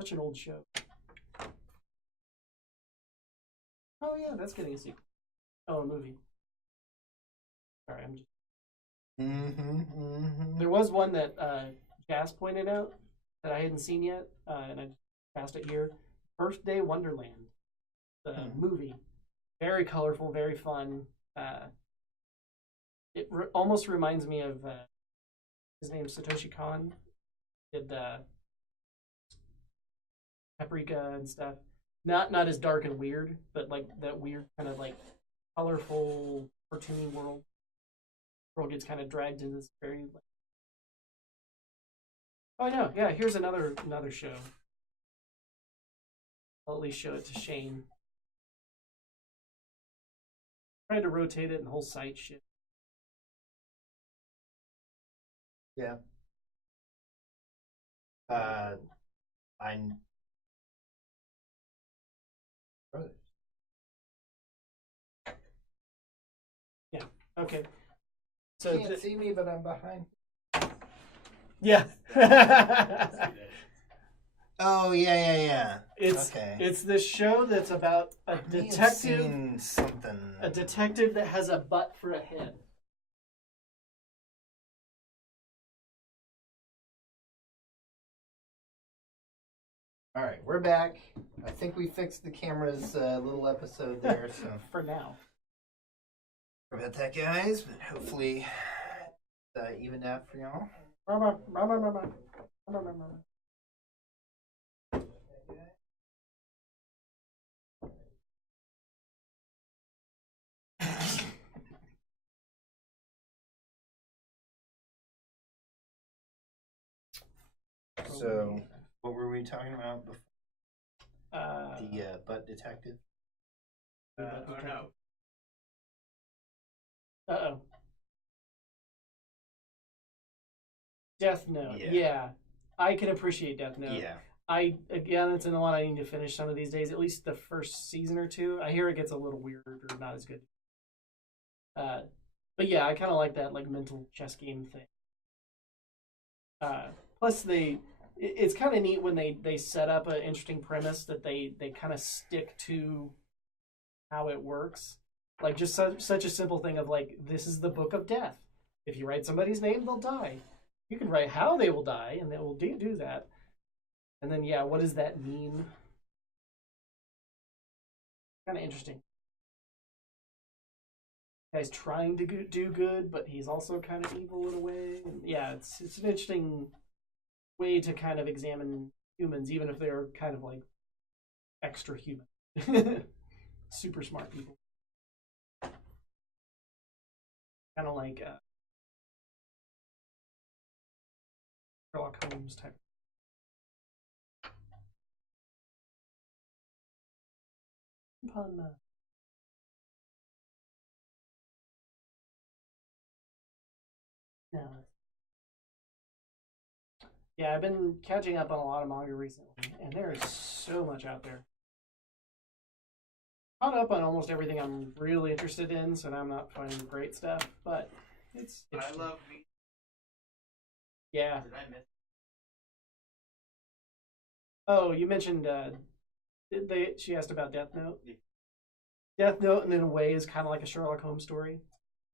Such an old show. Oh yeah, that's getting a sequel. Oh, a movie. Sorry, I'm just. There was one that Jazz pointed out that I hadn't seen yet, and I passed it here. Birthday Wonderland, the movie. Very colorful, very fun. It almost reminds me of his name's Satoshi Kon. Did Paprika and stuff. Not as dark and weird, but like that weird kind of like colorful cartoony world. World gets kind of dragged into this very. Oh no! Yeah, here's another show. I'll at least show it to Shane. Tried to rotate it and the whole site shit. Yeah. I'm. Yeah. Okay. So You can't see me, but I'm behind. Yeah. Oh yeah. It's okay. It's this show that's about a detective. Something. A detective that has a butt for a head. All right, we're back. I think we fixed the camera's little episode there, so For now. sorry about that, guys. But hopefully, even out for y'all. So, what were we talking about before? The butt detective. No. Uh-oh. Death Note. Yeah. Yeah. I can appreciate Death Note. Yeah. Again, it's in the one I need to finish some of these days, at least the first season or two. I hear it gets a little weird or not as good. But yeah, I kind of like that like mental chess game thing. Plus, it's kind of neat when they set up an interesting premise that they kind of stick to how it works. Like just such a simple thing of like, this is the book of death. If you write somebody's name, they'll die. You can write how they will die, and they will do that. And then, yeah, what does that mean? Kind of interesting. Guy's trying to do good, but he's also kind of evil in a way. And yeah, it's an interesting way to kind of examine humans, even if they're kind of like extra human. Super smart people. Kind of like Sherlock Holmes type. No. Yeah, I've been catching up on a lot of manga recently, and there is so much out there. Caught up on almost everything I'm really interested in, so now I'm not finding great stuff, but it's I love me. Yeah. Did I miss? Oh, you mentioned she asked about Death Note. Death Note, in a way, is kind of like a Sherlock Holmes story,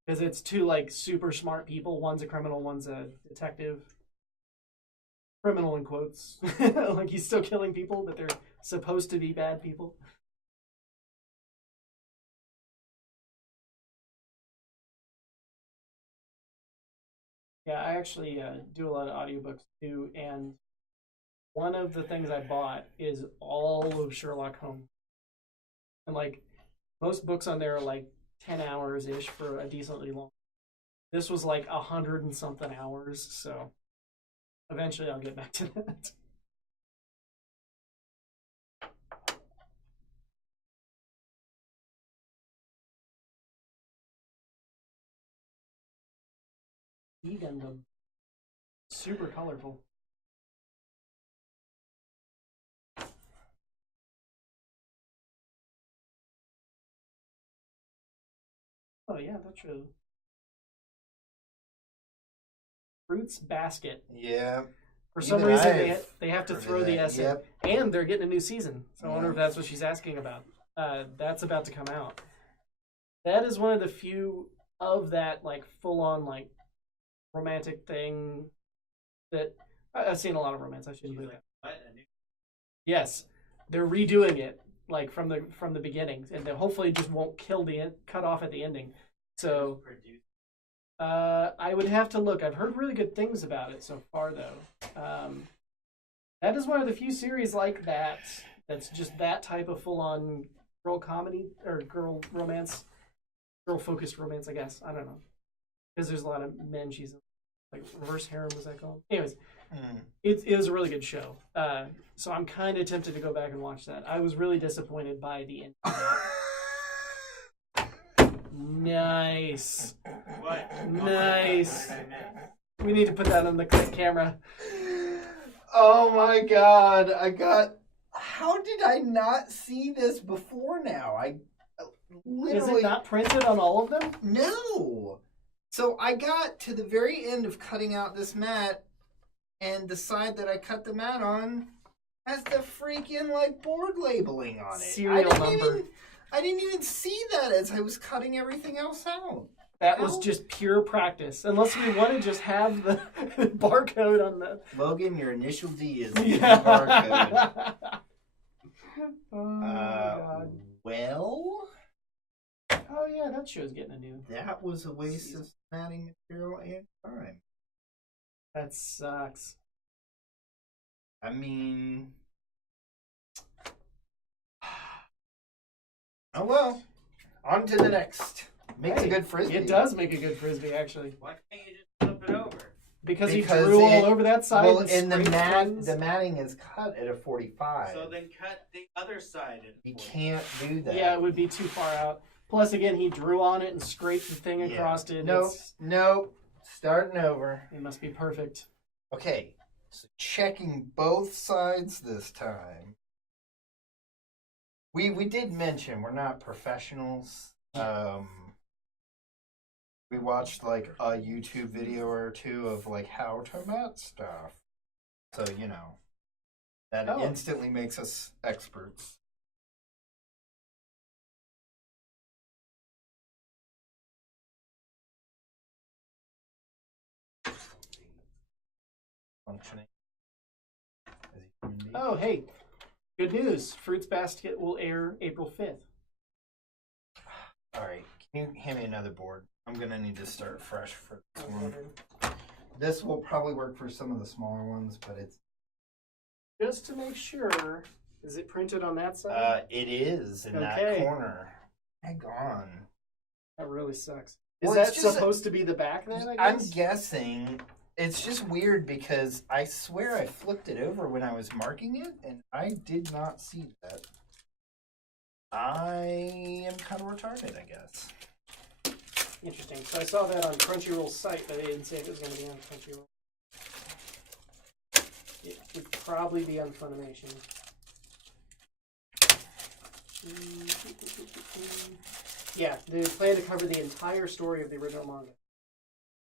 because it's two like super smart people. One's a criminal, one's a detective. Criminal in quotes, like he's still killing people, but they're supposed to be bad people. Yeah, I actually do a lot of audiobooks too, and one of the things I bought is all of Sherlock Holmes. And like most books on there are like 10 hours ish for a decently long. This was like 100 and something hours, so eventually I'll get back to that. Gundam. Super colorful. Oh yeah, that's true. Fruits Basket. Yeah. For some Even reason, I've they have to heard of throw the that. S in. Yep. And they're getting a new season. So I wonder Yeah. if that's what she's asking about. That's about to come out. That is one of the few of that, like, full-on, like, romantic thing that... I've seen a lot of romance. I shouldn't do that. Yes. They're redoing it, like, from the beginning. And they hopefully just won't cut off at the ending. So... I would have to look. I've heard really good things about it so far, though. That is one of the few series like that that's just that type of full-on girl comedy or girl romance, girl-focused romance, I guess. I don't know. Because there's a lot of men she's in. Like reverse harem, was that called? Anyways, it is a really good show. So I'm kind of tempted to go back and watch that. I was really disappointed by the end. Nice. What? Nice. We need to put that on the camera. Oh my god, how did I not see this before now? I literally... Is it not printed on all of them? No! So I got to the very end of cutting out this mat, and the side that I cut the mat on has the freaking, like, board labeling on it. Serial number. I didn't even see that as I was cutting everything else out. That was just pure practice. Unless we want to just have the barcode on the... Logan, your initial D is Yeah. the barcode. Oh, my God. Well... Oh, yeah, that show's getting a new... That was a waste of matting material and time. That sucks. I mean... Oh well. On to the next. Makes a good frisbee. It does make a good frisbee, actually. Why can't you just flip it over? Because he drew all over that side. Well, and the strings. matting is cut at a 45. So then cut the other side. You can't do that. Yeah, it would be too far out. Plus, again, he drew on it and scraped the thing across it. Nope. Starting over. It must be perfect. Okay, so checking both sides this time. We did mention we're not professionals. We watched like a YouTube video or two of like how to mat stuff. So, you know, that instantly makes us experts. Functioning. Oh, hey. Good news. Fruits Basket will air April 5th. All right. Can you hand me another board? I'm going to need to start fresh for this one. This will probably work for some of the smaller ones, but it's... Just to make sure, is it printed on that side? It is in that corner. Hang on. That really sucks. Well, Is that supposed to be the back then, I guess? I'm guessing. It's just weird because I swear I flipped it over when I was marking it, and I did not see that. I am kind of retarded, I guess. Interesting. So I saw that on Crunchyroll's site, but they didn't say it was going to be on Crunchyroll. It would probably be on Funimation. Yeah, they plan to cover the entire story of the original manga.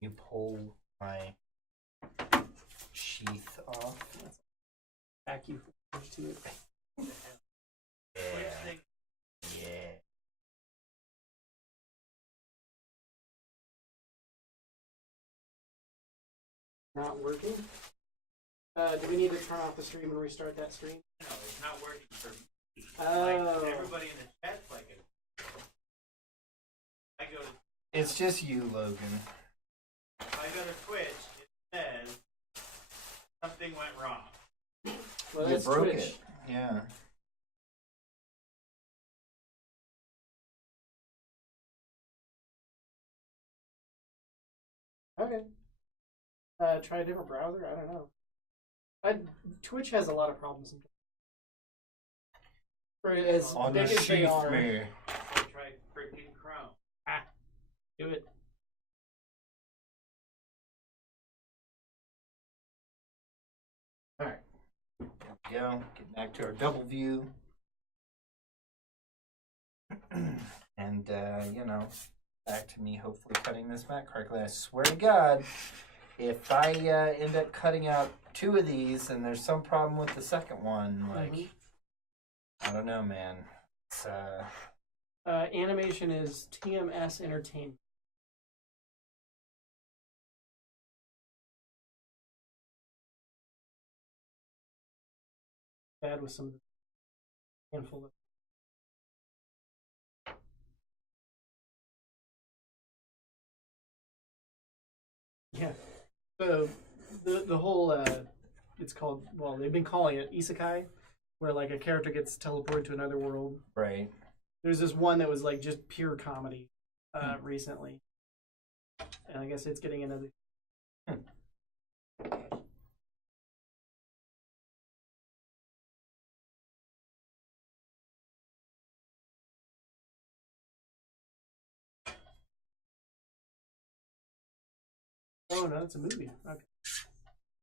You pull my sheath off. Back you to it. Yeah. Not working? Do we need to turn off the stream and restart that stream? No, it's not working for me. Oh. Like, everybody in the chat's like it. I go to... It's just you, Logan. If I go to Twitch, it says something went wrong. Well, You that's broke Twitch. it. Yeah. Okay. Try a different browser? I don't know. Twitch has a lot of problems. For as big as they are. me. I tried freaking Chrome. Do it. we go. Get back to our double view. And, back to me hopefully cutting this back correctly. I swear to God, if I end up cutting out 2 of these and there's some problem with the second one, like, I don't know, man. It's, animation is TMS Entertainment. Bad with some handful of. Yeah. So the whole it's called, well, they've been calling it isekai, where like a character gets teleported to another world. right. There's this one that was like just pure comedy recently, and I guess it's getting another. Oh no, it's a movie. Okay.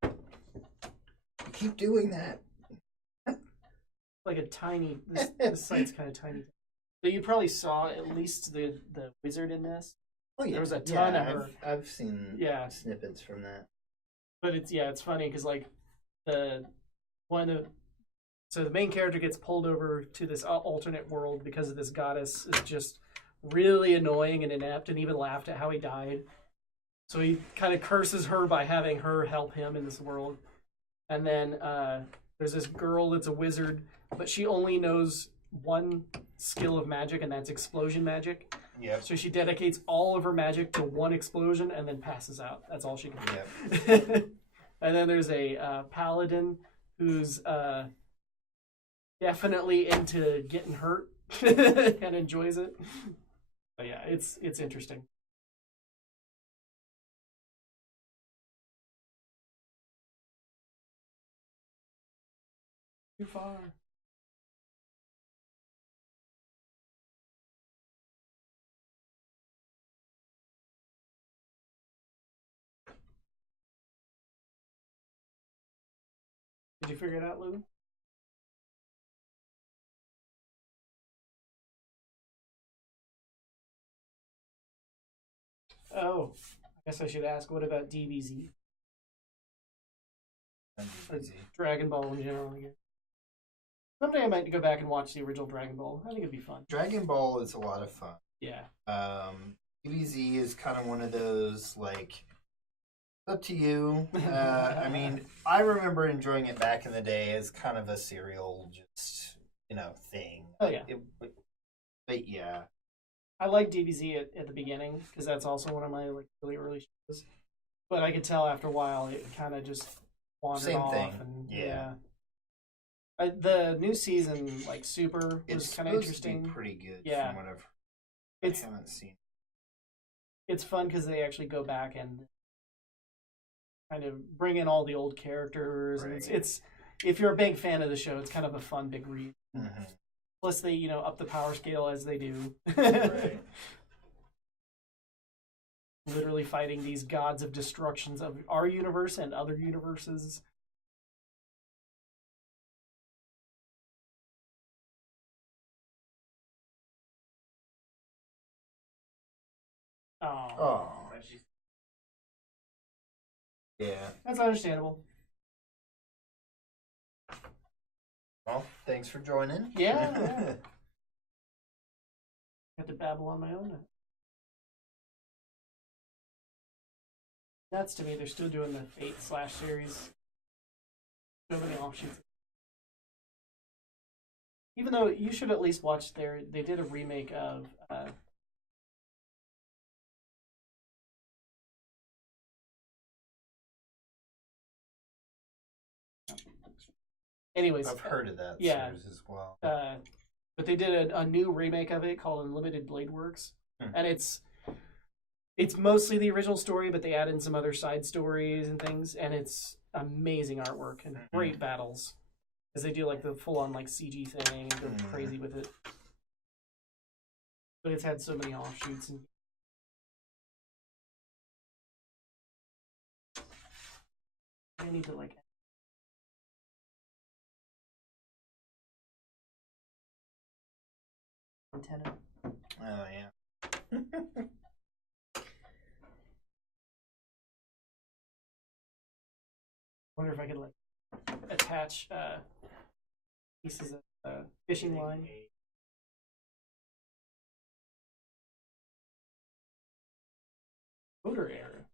You keep doing that. Like a tiny. This site's kind of tiny. So you probably saw at least the wizard in this. Oh yeah, There was a ton of her. I've seen snippets from that. But it's funny because like the main character gets pulled over to this alternate world because of this goddess is just really annoying and inept, and even laughed at how he died. So he kind of curses her by having her help him in this world. And then there's this girl that's a wizard, but she only knows one skill of magic, and that's explosion magic. Yep. So she dedicates all of her magic to one explosion and then passes out. That's all she can do. Yep. And then there's a paladin who's definitely into getting hurt and enjoys it. But yeah, it's interesting. Too far. Did you figure it out, Lou? Oh, I guess I should ask, what about DBZ? Or Dragon Ball in general, I guess. Someday I might go back and watch the original Dragon Ball. I think it'd be fun. Dragon Ball is a lot of fun. Yeah. DBZ is kind of one of those, like, up to you. I mean, I remember enjoying it back in the day as kind of a serial, just, thing. Oh, yeah. But yeah. I like DBZ at the beginning, because that's also one of my like really early shows. But I could tell after a while it kind of just wandered Same off. thing. And, Yeah. The new season, like Super, was kind of interesting. To be pretty good. Yeah. From what I haven't seen. It's fun because they actually go back and kind of bring in all the old characters, Right. and it's if you're a big fan of the show, it's kind of a fun big read. Mm-hmm. Plus, they up the power scale as they do. Right. Literally fighting these gods of destructions of our universe and other universes. Oh. Yeah. That's understandable. Well, thanks for joining. Yeah. Got to babble on my own. Nuts to me, they're still doing the Fate Slash series. So many offshoots. Even though you should at least watch they did a remake of anyways, I've heard of that series as well. but they did a new remake of it called Unlimited Blade Works, and it's mostly the original story, but they add in some other side stories and things, and it's amazing artwork and great battles, because they do like the full on like CG thing and go crazy with it. But it's had so many offshoots and. I need to like antenna. Oh yeah. Wonder if I could like attach pieces of fishing line. Motor error.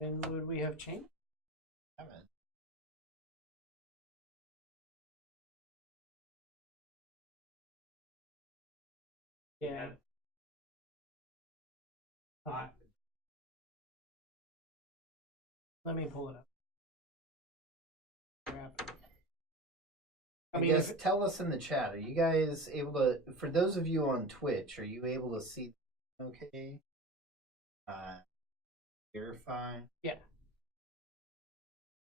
And would we have changed? Haven't. Yeah. Let me pull it up. Crap. I guess tell us in the chat. Are you guys able to? For those of you on Twitch, are you able to see? Okay. Verify. Yeah.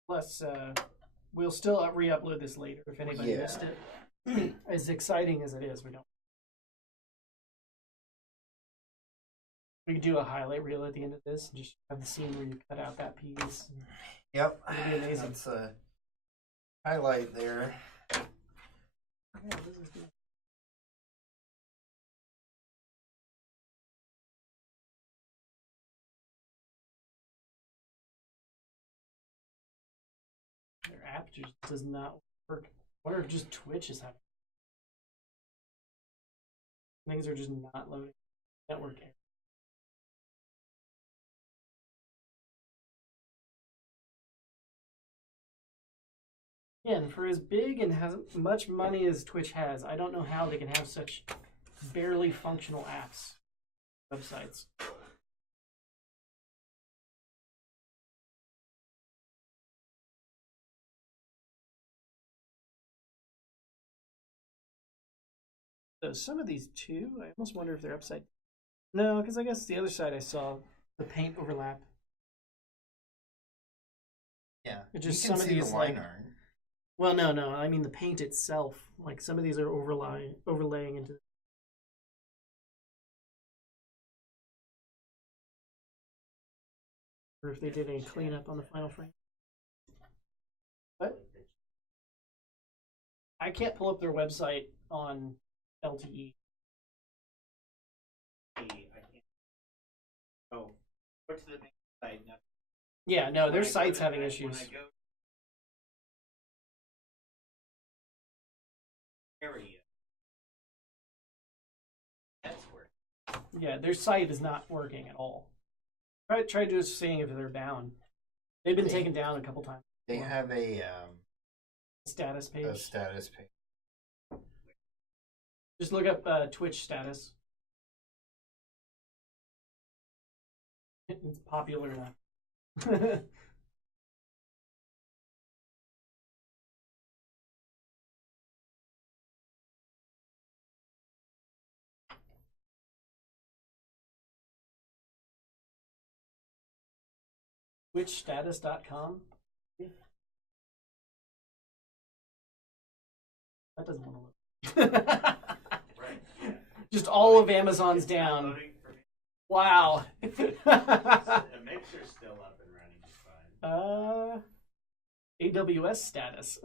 Plus, we'll still re-upload this later if anybody missed it. As exciting as it is, we don't. We could do a highlight reel at the end of this and just have the scene where you cut out that piece. Yep. It'll be amazing. That's a highlight there. Yeah, this is good. Their app just does not work. I wonder if just Twitch is having. Things are just not loading. Network error. Yeah, and for as big and as much money as Twitch has, I don't know how they can have such barely functional apps, websites. So some of these too, I almost wonder if they're upside. No, because I guess the other side I saw the paint overlap. Yeah, It just you can some of see these the line like. art. Well, no. I mean the paint itself. Like some of these are overlaying into. Or if they did any cleanup on the final frame. What? I can't pull up their website on LTE. I can't. Oh, go to the main site. Now. Yeah, no, their When I go site's to having that- issues. When I go area, that's where. Yeah, their site is not working at all. Try just seeing if they're down. They've been taken down a couple times. They have a Status page. status page. Just look up Twitch status. It's popular enough. TwitchStatus.com. That doesn't want to look. Right. Yeah. Just all of Amazon's down. Downloading for me. Wow. The mixer's still up and running just fine. AWS status.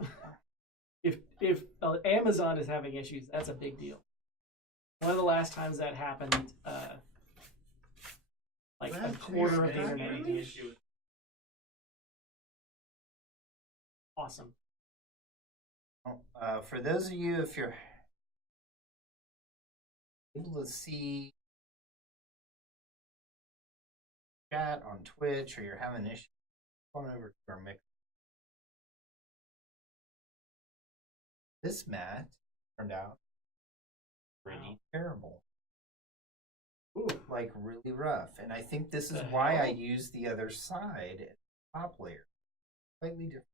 If Amazon is having issues, that's a big deal. One of the last times that happened, like a quarter of the internet having issues. Awesome. For those of you, if you're able to see chat on Twitch or you're having issues, come on over to our mix. This mat turned out pretty terrible. Ooh. Like really rough. And I think this is The why I hell? used the other side, top layer. Slightly different.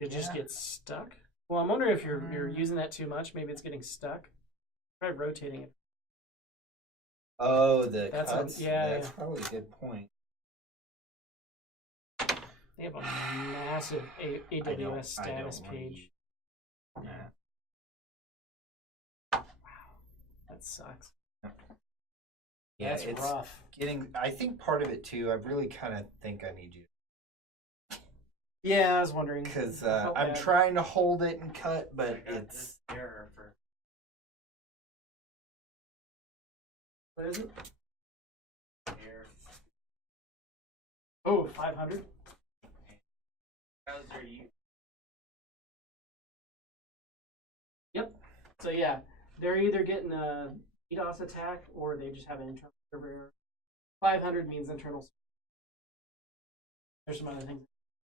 It just Yeah. gets stuck. Well, I'm wondering if you're using that too much. Maybe it's getting stuck. Try rotating it. Oh, the That's cuts? yeah. That's probably a good point. They have a massive AWS status page. Yeah. Wow, that sucks. Yeah, That's it's rough. I think part of it too, I really kind of think I need you. Yeah, I was wondering. Because I felt I'm bad. trying to hold it and cut, but I got it's... this error for What is it? error. Oh, 500? Browser you. Yep. So yeah, they're either getting a DDoS attack or they just have an internal server error. 500 means internal server. There's some other things.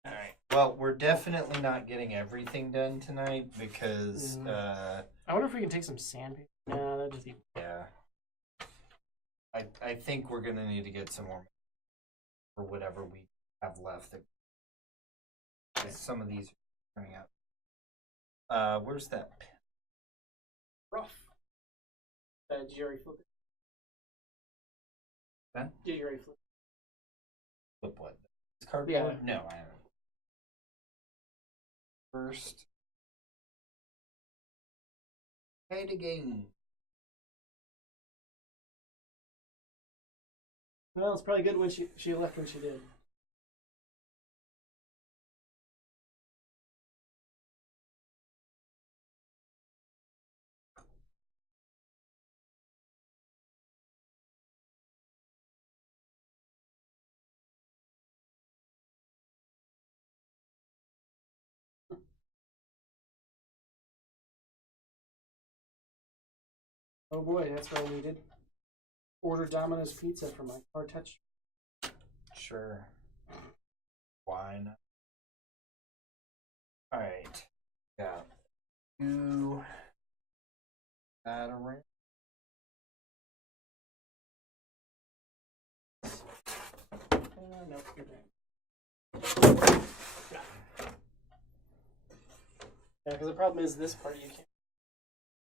All right. Well, we're definitely not getting everything done tonight because, I wonder if we can take some sandpaper. No, that just yeah. I think we're going to need to get some more for whatever we have left. Some of these are turning out. Where's that pen? rough. Did you already flip it? Huh? Did you already flip it? Flip what? This cardboard? Yeah. No, I haven't. First. Play the game. Well, it's probably good when she left when she did. Oh boy, that's what I needed. Order Domino's pizza for my car touch. Sure. Why not? Alright. Got two. That around. No, you're back. Yeah, because the problem is this part you can't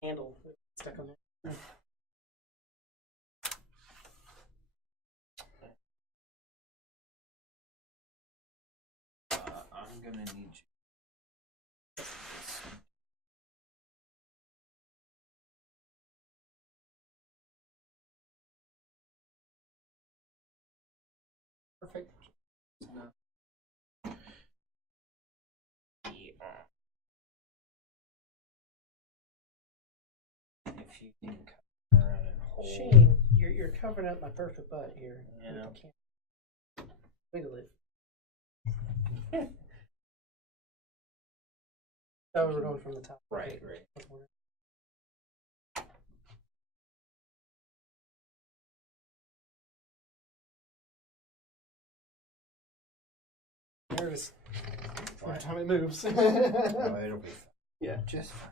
handle. It's stuck on there. I'm gonna need you. Perfect. No. Yeah. If you can come around and hold. Shane, you're covering up my perfect butt here. Yeah. I can't wiggle it. Oh, we're going from the top. Right, right. There it is. Every time it moves. Oh, it'll be fine. Yeah. Just fine.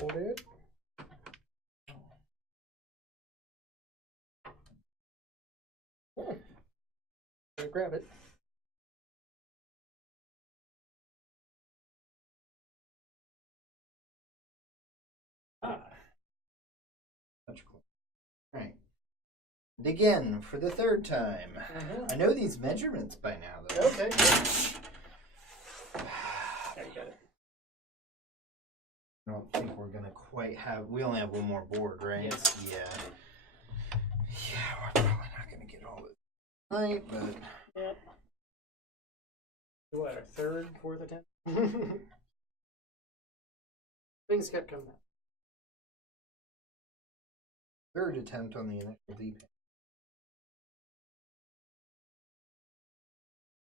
Hold it. Gotta grab it. Much cooler. Right. And again, for the third time. I know these measurements by now, though. Okay. There you got it. I don't think we're gonna quite have. We only have one more board, right? Yes. Yeah. Yeah, we're probably not gonna get all this tonight, but Yep. What, our third, fourth attempt? Things kept coming up. third attempt on the initial D-pad.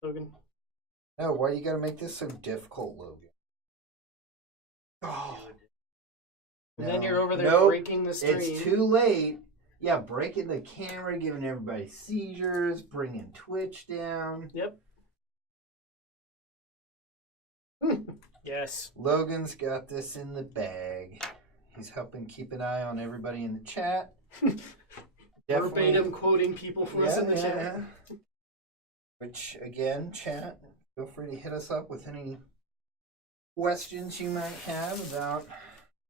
Logan. No, why you gotta make this so difficult, Logan? Oh. And then you're over there Nope. breaking the stream. It's too late. Yeah, breaking the camera, giving everybody seizures, bringing Twitch down. Yep. Yes. Logan's got this in the bag. He's helping keep an eye on everybody in the chat. Verbatim quoting people for us in the chat. Yeah. Which, again, chat, feel free to hit us up with any questions you might have about...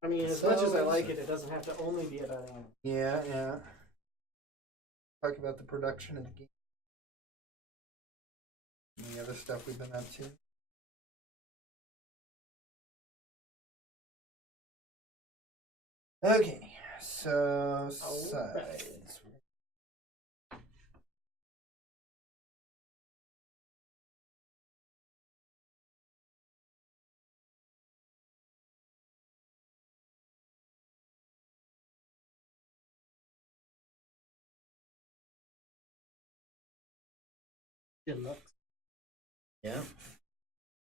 I mean, as much as I like it, it doesn't have to only be about anime. Yeah, yeah. talk about the production of the game. Any other stuff we've been up to? Okay, so sides. Good looks. Yeah.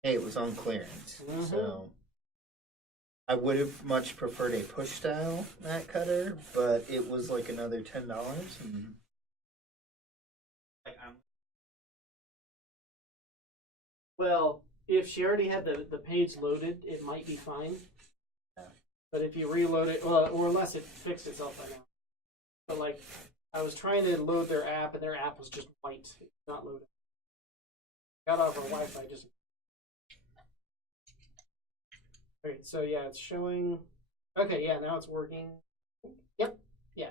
Hey, it was on clearance, Mhm. so I would have much preferred a push style mat cutter, but it was like another $10. And Well, if she already had the page loaded, it might be fine. Yeah. But if you reload it, well, or unless it fixed itself by now. But like, I was trying to load their app, and their app was just white, not loaded. Got off our Wi-Fi just. Okay, so yeah, it's showing. Okay, yeah, now it's working. Yep, yeah,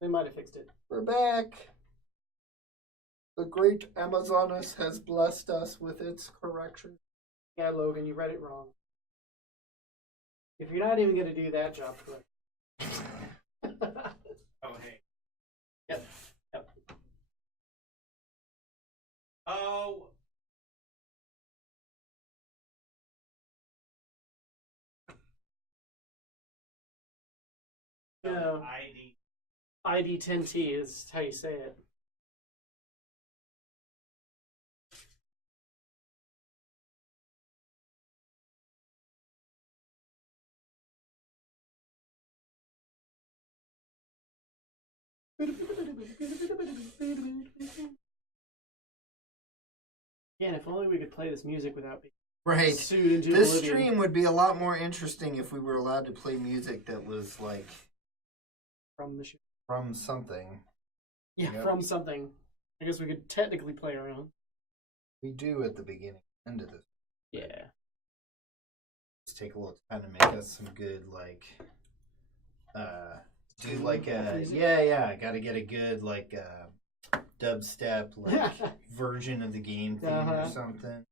they might have fixed it. we're back. The great Amazoness has blessed us with its correction. Yeah, Logan, you read it wrong. If you're not even going to do that job correct. Oh, hey. Yep. Oh. No. ID. ID10T is how you say it. Yeah, and if only we could play this music without being Right. sued into This oblivion. stream would be a lot more interesting if we were allowed to play music that was like From the show. from something. Yeah, Yep. from something. I guess we could technically play our own. We do at the beginning, end of this. Yeah. Just take a little time to make us some good do like a Music? yeah, gotta get a good like dubstep like version of the game theme or Uh-huh. something.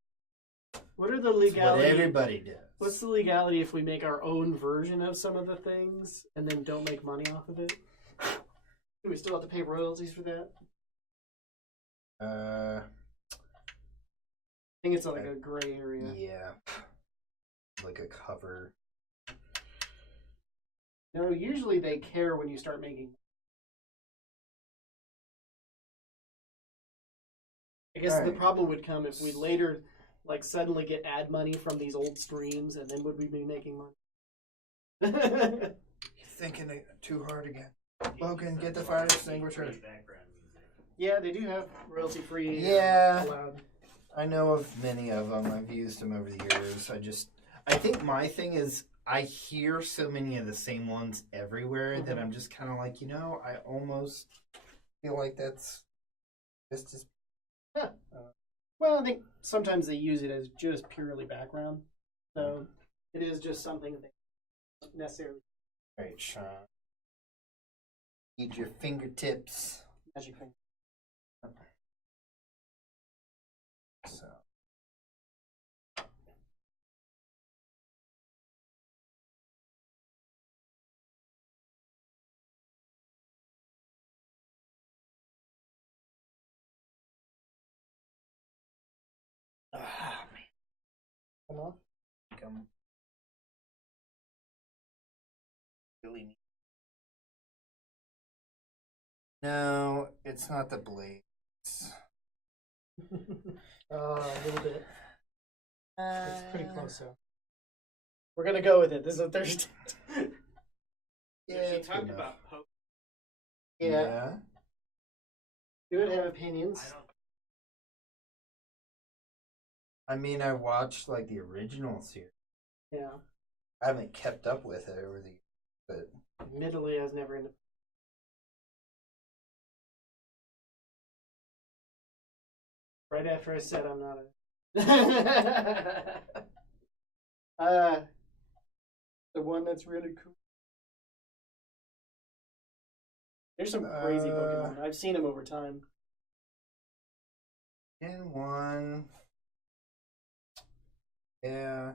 What are the It's what legality? everybody does. What's the legality if we make our own version of some of the things and then don't make money off of it? Do we still have to pay royalties for that? I think it's like a gray area. Yeah. Like a cover. No, usually they care when you start making. I guess the Alright. problem would come if we later, like, suddenly get ad money from these old streams, and then would we be making money? You're thinking it too hard again. Logan, get the fire extinguisher. Yeah, they do have royalty free. Yeah. Allowed. I know of many of them. I've used them over the years. I think my thing is I hear so many of the same ones everywhere that I'm just kind of like, I almost feel like that's just as. Yeah. Well, I think sometimes they use it as just purely background, so it is just something that they don't necessarily Right, Sean. Need your fingertips. magic thing. So. Ah, man. Come on. Come. Really neat. No, it's not the blades. A little bit. It's pretty close, though. We're gonna go with it. This is a Thursday. Yeah, she it's talked good enough. about poke. Yeah. You would have opinions. I mean, I watched like the original series. Yeah. I haven't kept up with it over the years, but Admittedly, I was never into. Right after I said I'm not a. The one that's really cool. There's some crazy Pokemon. I've seen them over time. Gen 1. Yeah.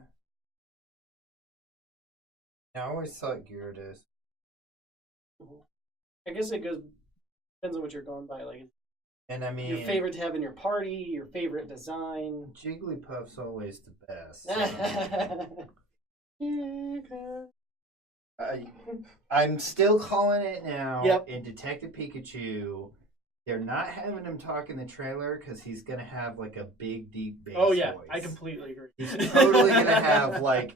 I always thought Gyarados. I guess it goes depends on what you're going by. Like, And I mean, your favorite to have in your party, your favorite design. Jigglypuff's always the best. I'm still calling it now. Yep. In Detective Pikachu, they're not having him talk in the trailer because he's gonna have like a big, deep bass Oh yeah, voice. I completely agree. He's totally gonna have like,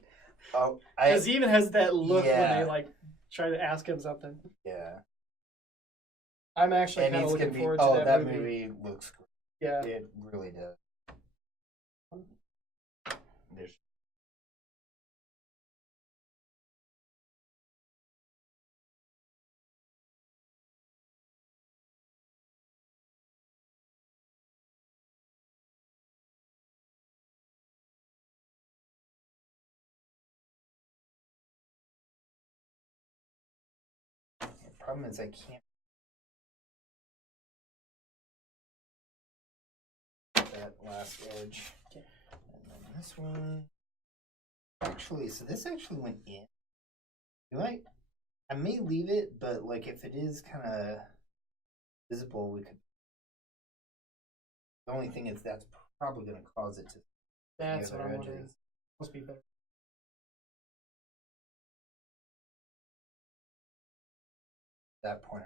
because he even has that look when Yeah. they like try to ask him something. yeah. I'm actually And kind of he's looking gonna be. forward Oh, to that movie. movie looks great. Yeah. It really does. There's the problem is I can't. That last edge. Okay. And then this one. Actually, so this actually went in. I may leave it, but like if it is kind of visible, we could. The only thing is that's probably going to cause it to. That's the what other I'm wondering. edges. Must be better. That point.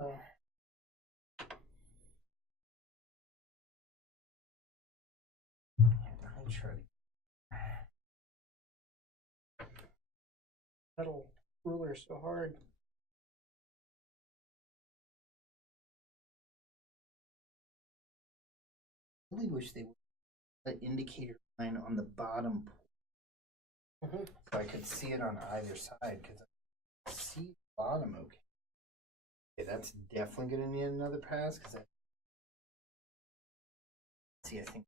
Oh. I'll try. Metal ruler so hard. I really wish they would put an indicator line on the bottom Mm-hmm. so I could see it on either side because I see the bottom okay. Okay, that's definitely going to need another pass because see, I think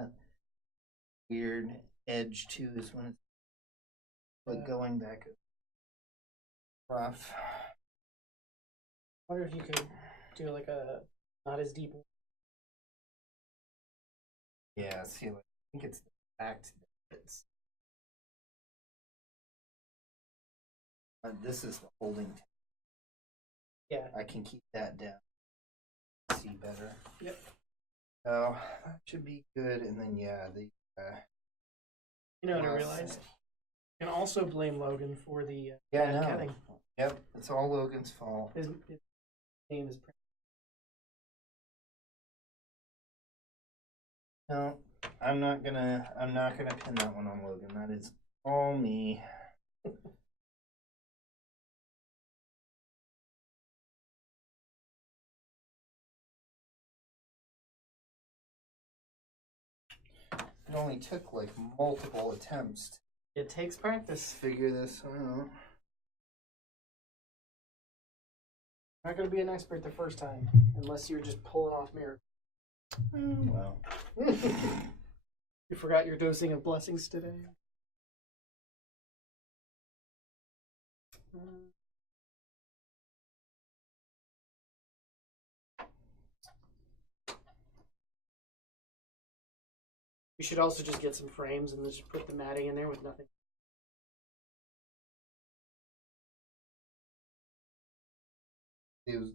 that weird edge too is when it's like going back rough. I wonder if you could do like a not as deep. Yeah, see, like, I think it's the fact that it's. This is the holding. Yeah. I can keep that down. See better. Yep. Oh, that should be good. And then yeah, the. You know what I Yes. realized? You can also blame Logan for the Yeah, I bad know. cutting. Yep, it's all Logan's fault. His name is. No, I'm not gonna pin that one on Logan. That is all me. It only took like multiple attempts to It takes practice. figure this out. Not going to be an expert the first time unless you're just pulling off mirror. Well, You forgot your dosing of blessings today. You should also just get some frames and just put the matting in there with nothing.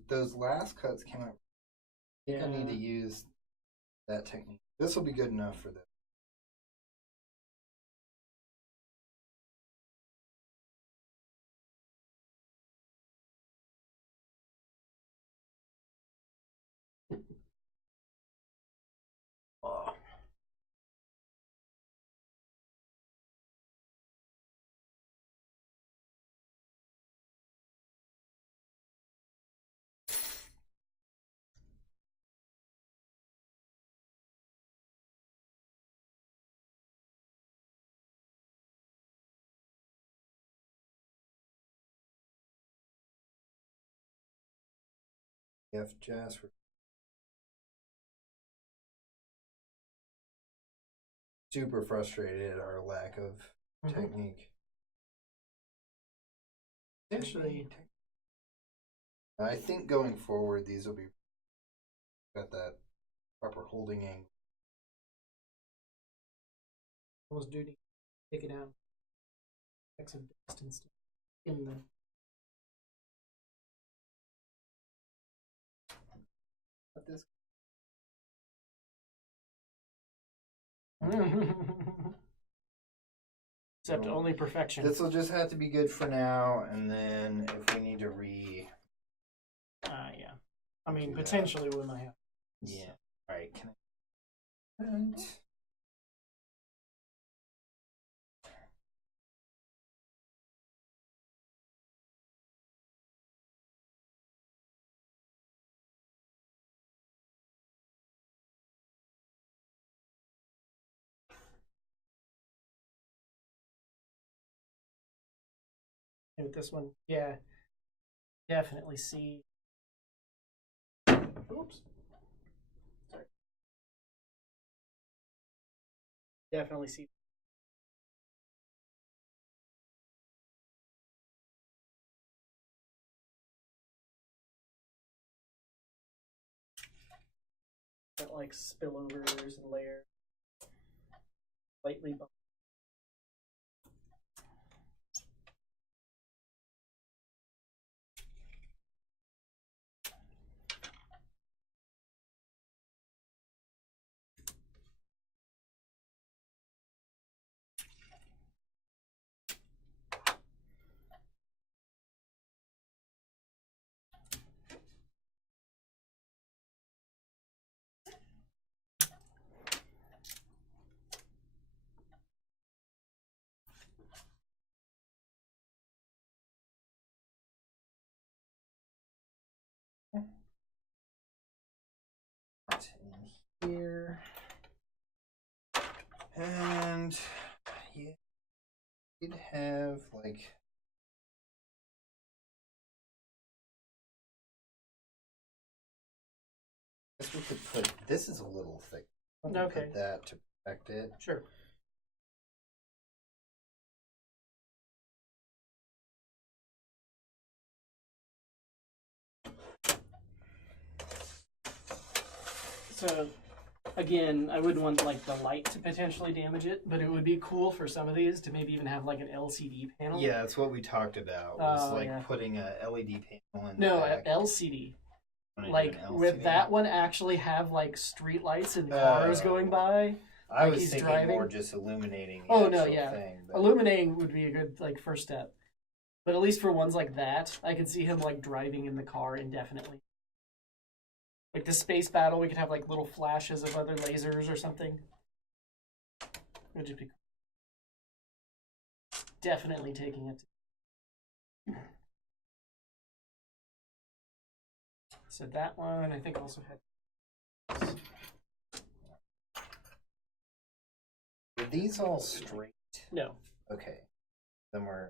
those last cuts came out. I think I need to use that technique. This will be good enough for this. Oh. If Jasper. Super frustrated at our lack of technique. Essentially, I think going forward, these will be got that proper holding angle. almost duty take it out. Exit distance in the. But this Except only perfection. will just have to be good for now, and then if we need to Yeah. I mean, do that. potentially we might have. yeah. All right. Can I? And And with this one, yeah, definitely see. Oops. Sorry. Definitely see. That like spillovers and layers. Lightly. in here, and yeah, you'd have like. I guess we could put. This is a little thick. We could Okay. Put that to protect it. Sure. So, again, I wouldn't want like the light to potentially damage it, but it would be cool for some of these to maybe even have like an LCD panel. Yeah, that's what we talked about. Was Oh, like yeah. putting a LED panel in. No, the back. LCD. Wanna do Like an with LCD? that one, actually have like street lights and cars going by. I like was he's thinking driving. more just illuminating. The Oh, no, actual yeah. Thing, but Illuminating would be a good like first step. But at least for ones like that, I could see him like driving in the car indefinitely. Like the space battle, we could have like little flashes of other lasers or something. It would just be cool. Definitely taking it. So that one, I think, also had. Are these all straight? No. Okay. Then we're.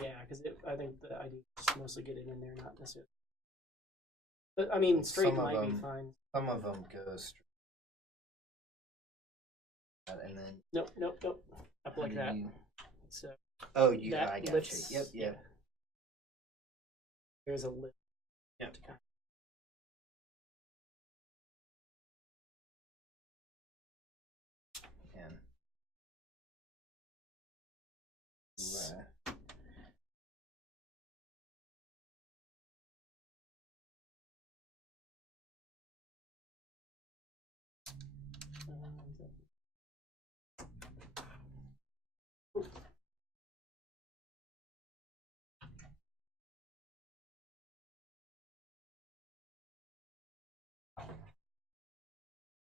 Yeah, because I think the idea is just mostly get it in there, not necessarily. But I mean, straight Some of might be them- fine. Some of them go straight. And then. Nope. Up like that. So Oh, you. that I got lifts. you. Yep. Yeah. There's a lift. Yep. And.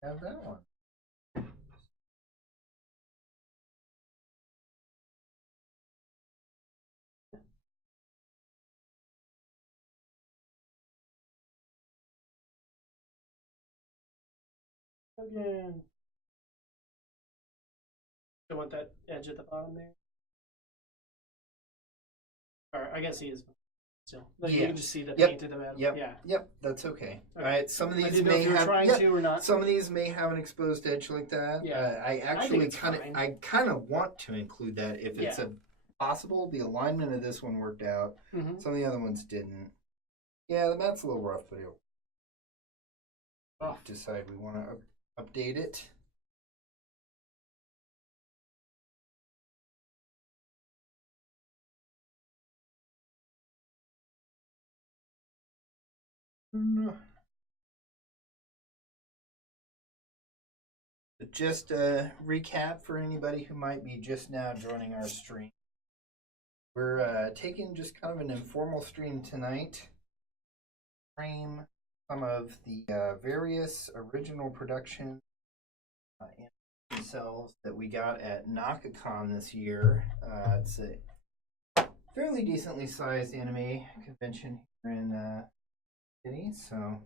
Have that one. Again. You want that edge at the bottom there? Or I guess he is still. But you Yeah. can just see the Yep. paint at the bottom. Yep. Yeah. Yep. That's okay. All Okay. right. Some of I these didn't know may if you were have. trying Yep. to or not. Some of these may have an exposed edge like that. Yeah. I actually it's kind of, fine. I kind of want to include that if it's Yeah. a possible. The alignment of this one worked out. Mm-hmm. Some of the other ones didn't. Yeah, the mat's a little rough, but we'll decide we want to update it. Just a recap for anybody who might be just now joining our stream. We're taking just kind of an informal stream tonight. Frame some of the various original production cels that we got at Nakakon this year. It's a fairly decently sized anime convention here in City. So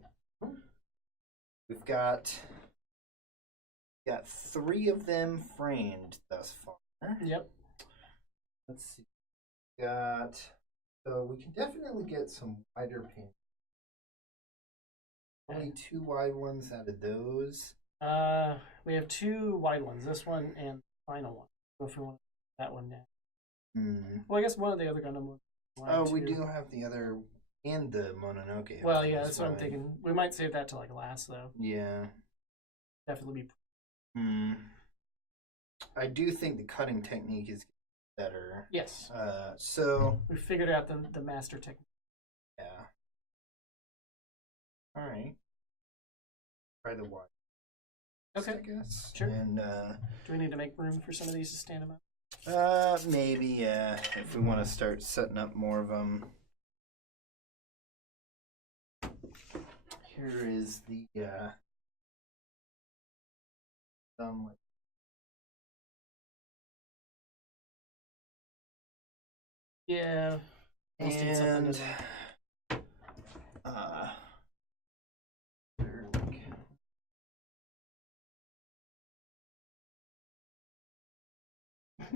we've got 3 of them framed thus far. Yep. Let's see. So we can definitely get some wider paint. Only 2 wide ones out of those. We have 2 wide ones. This one and the final one. So if we want that one now. Well, I guess one of the other Gundam ones. Oh, we do have the other and the Mononoke. Well, yeah, that's what I'm thinking. We might save that to like last though. Yeah. Definitely be. I do think the cutting technique is better. Yes. So we figured out the master technique. Yeah. All right. Try the wide. Okay. I guess. Sure. And do we need to make room for some of these to stand them up? Maybe. Yeah. If we want to start setting up more of them. Here is the yeah. And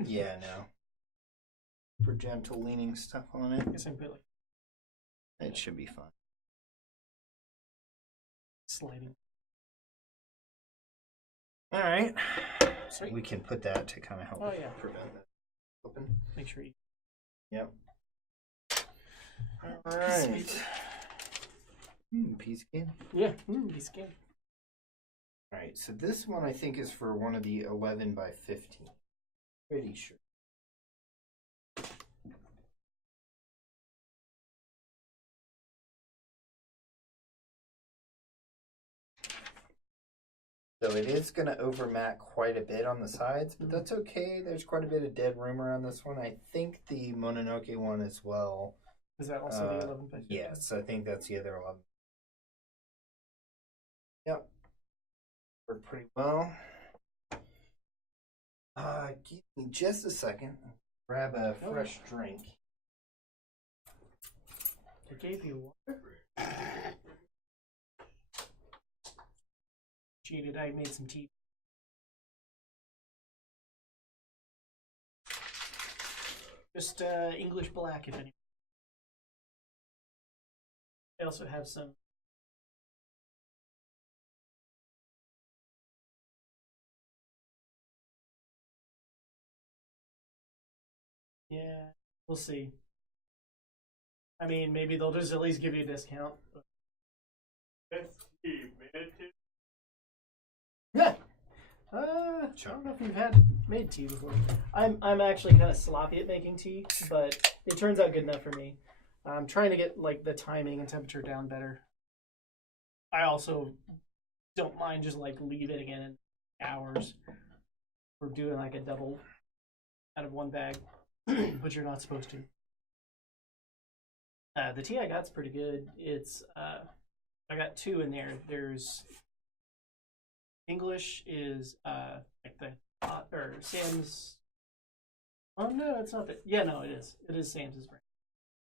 yeah, no. For gentle leaning stuff on it. I guess I put like it should be fun. Sliding. All right. Sweet. We can put that to kind of help prevent that open. Make sure you. Yep. All right. Piece game. Yeah, piece game. All right. So this one I think is for one of the 11 by 15. Pretty sure. So it is going to overmat quite a bit on the sides, but that's okay. There's quite a bit of dead room around this one. I think the Mononoke one as well. Is that also the 11 by 15? Yes, I think that's the other 11. Yep. Worked pretty well. Give me just a second. Grab a fresh drink. I gave you water. Cheated. I made some tea. Just English black, if any. I also have some. Yeah, we'll see. I mean, maybe they'll just at least give you a discount. Yeah. I don't know if you've made tea before. I'm actually kind of sloppy at making tea, but it turns out good enough for me. I'm trying to get like the timing and temperature down better. I also don't mind just like leaving it in hours. We're doing like a double out of one bag, but you're not supposed to. The tea I got's pretty good. It's I got 2 in there. There's English is like the or Sam's. Oh no, it's not that. Yeah, no, it is. It is Sam's brand.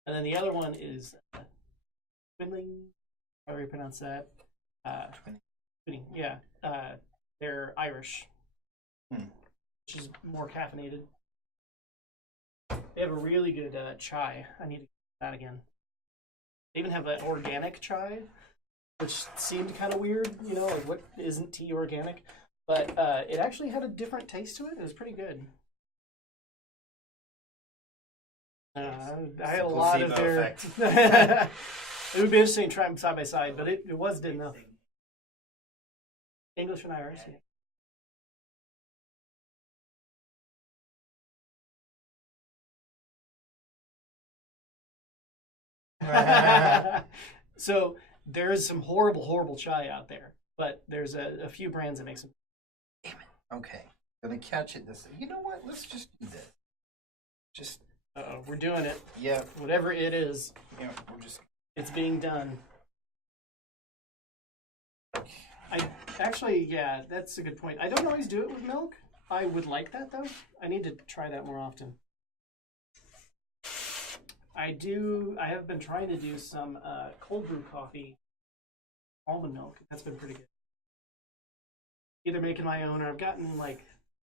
And then the other one is Twinling. However you pronounce that. Twinning. Yeah. They're Irish, which is more caffeinated. They have a really good chai. I need to get that again. They even have an organic chai, which seemed kind of weird, you know, like what isn't tea organic? But it actually had a different taste to it. It was pretty good. I had a lot of their. It would be interesting to try them side by side, but it was good enough. English and Irish. Yeah. So there is some horrible chai out there, but there's a few brands that make some. Damn it. Okay, gonna catch it this. You know what? Let's just do this. Just. We're doing it. Yeah. Whatever it is. Yeah. We're just. It's being done. Yeah, that's a good point. I don't always do it with milk. I would like that though. I need to try that more often. I have been trying to do some cold brew coffee, almond milk. That's been pretty good. Either making my own, or I've gotten like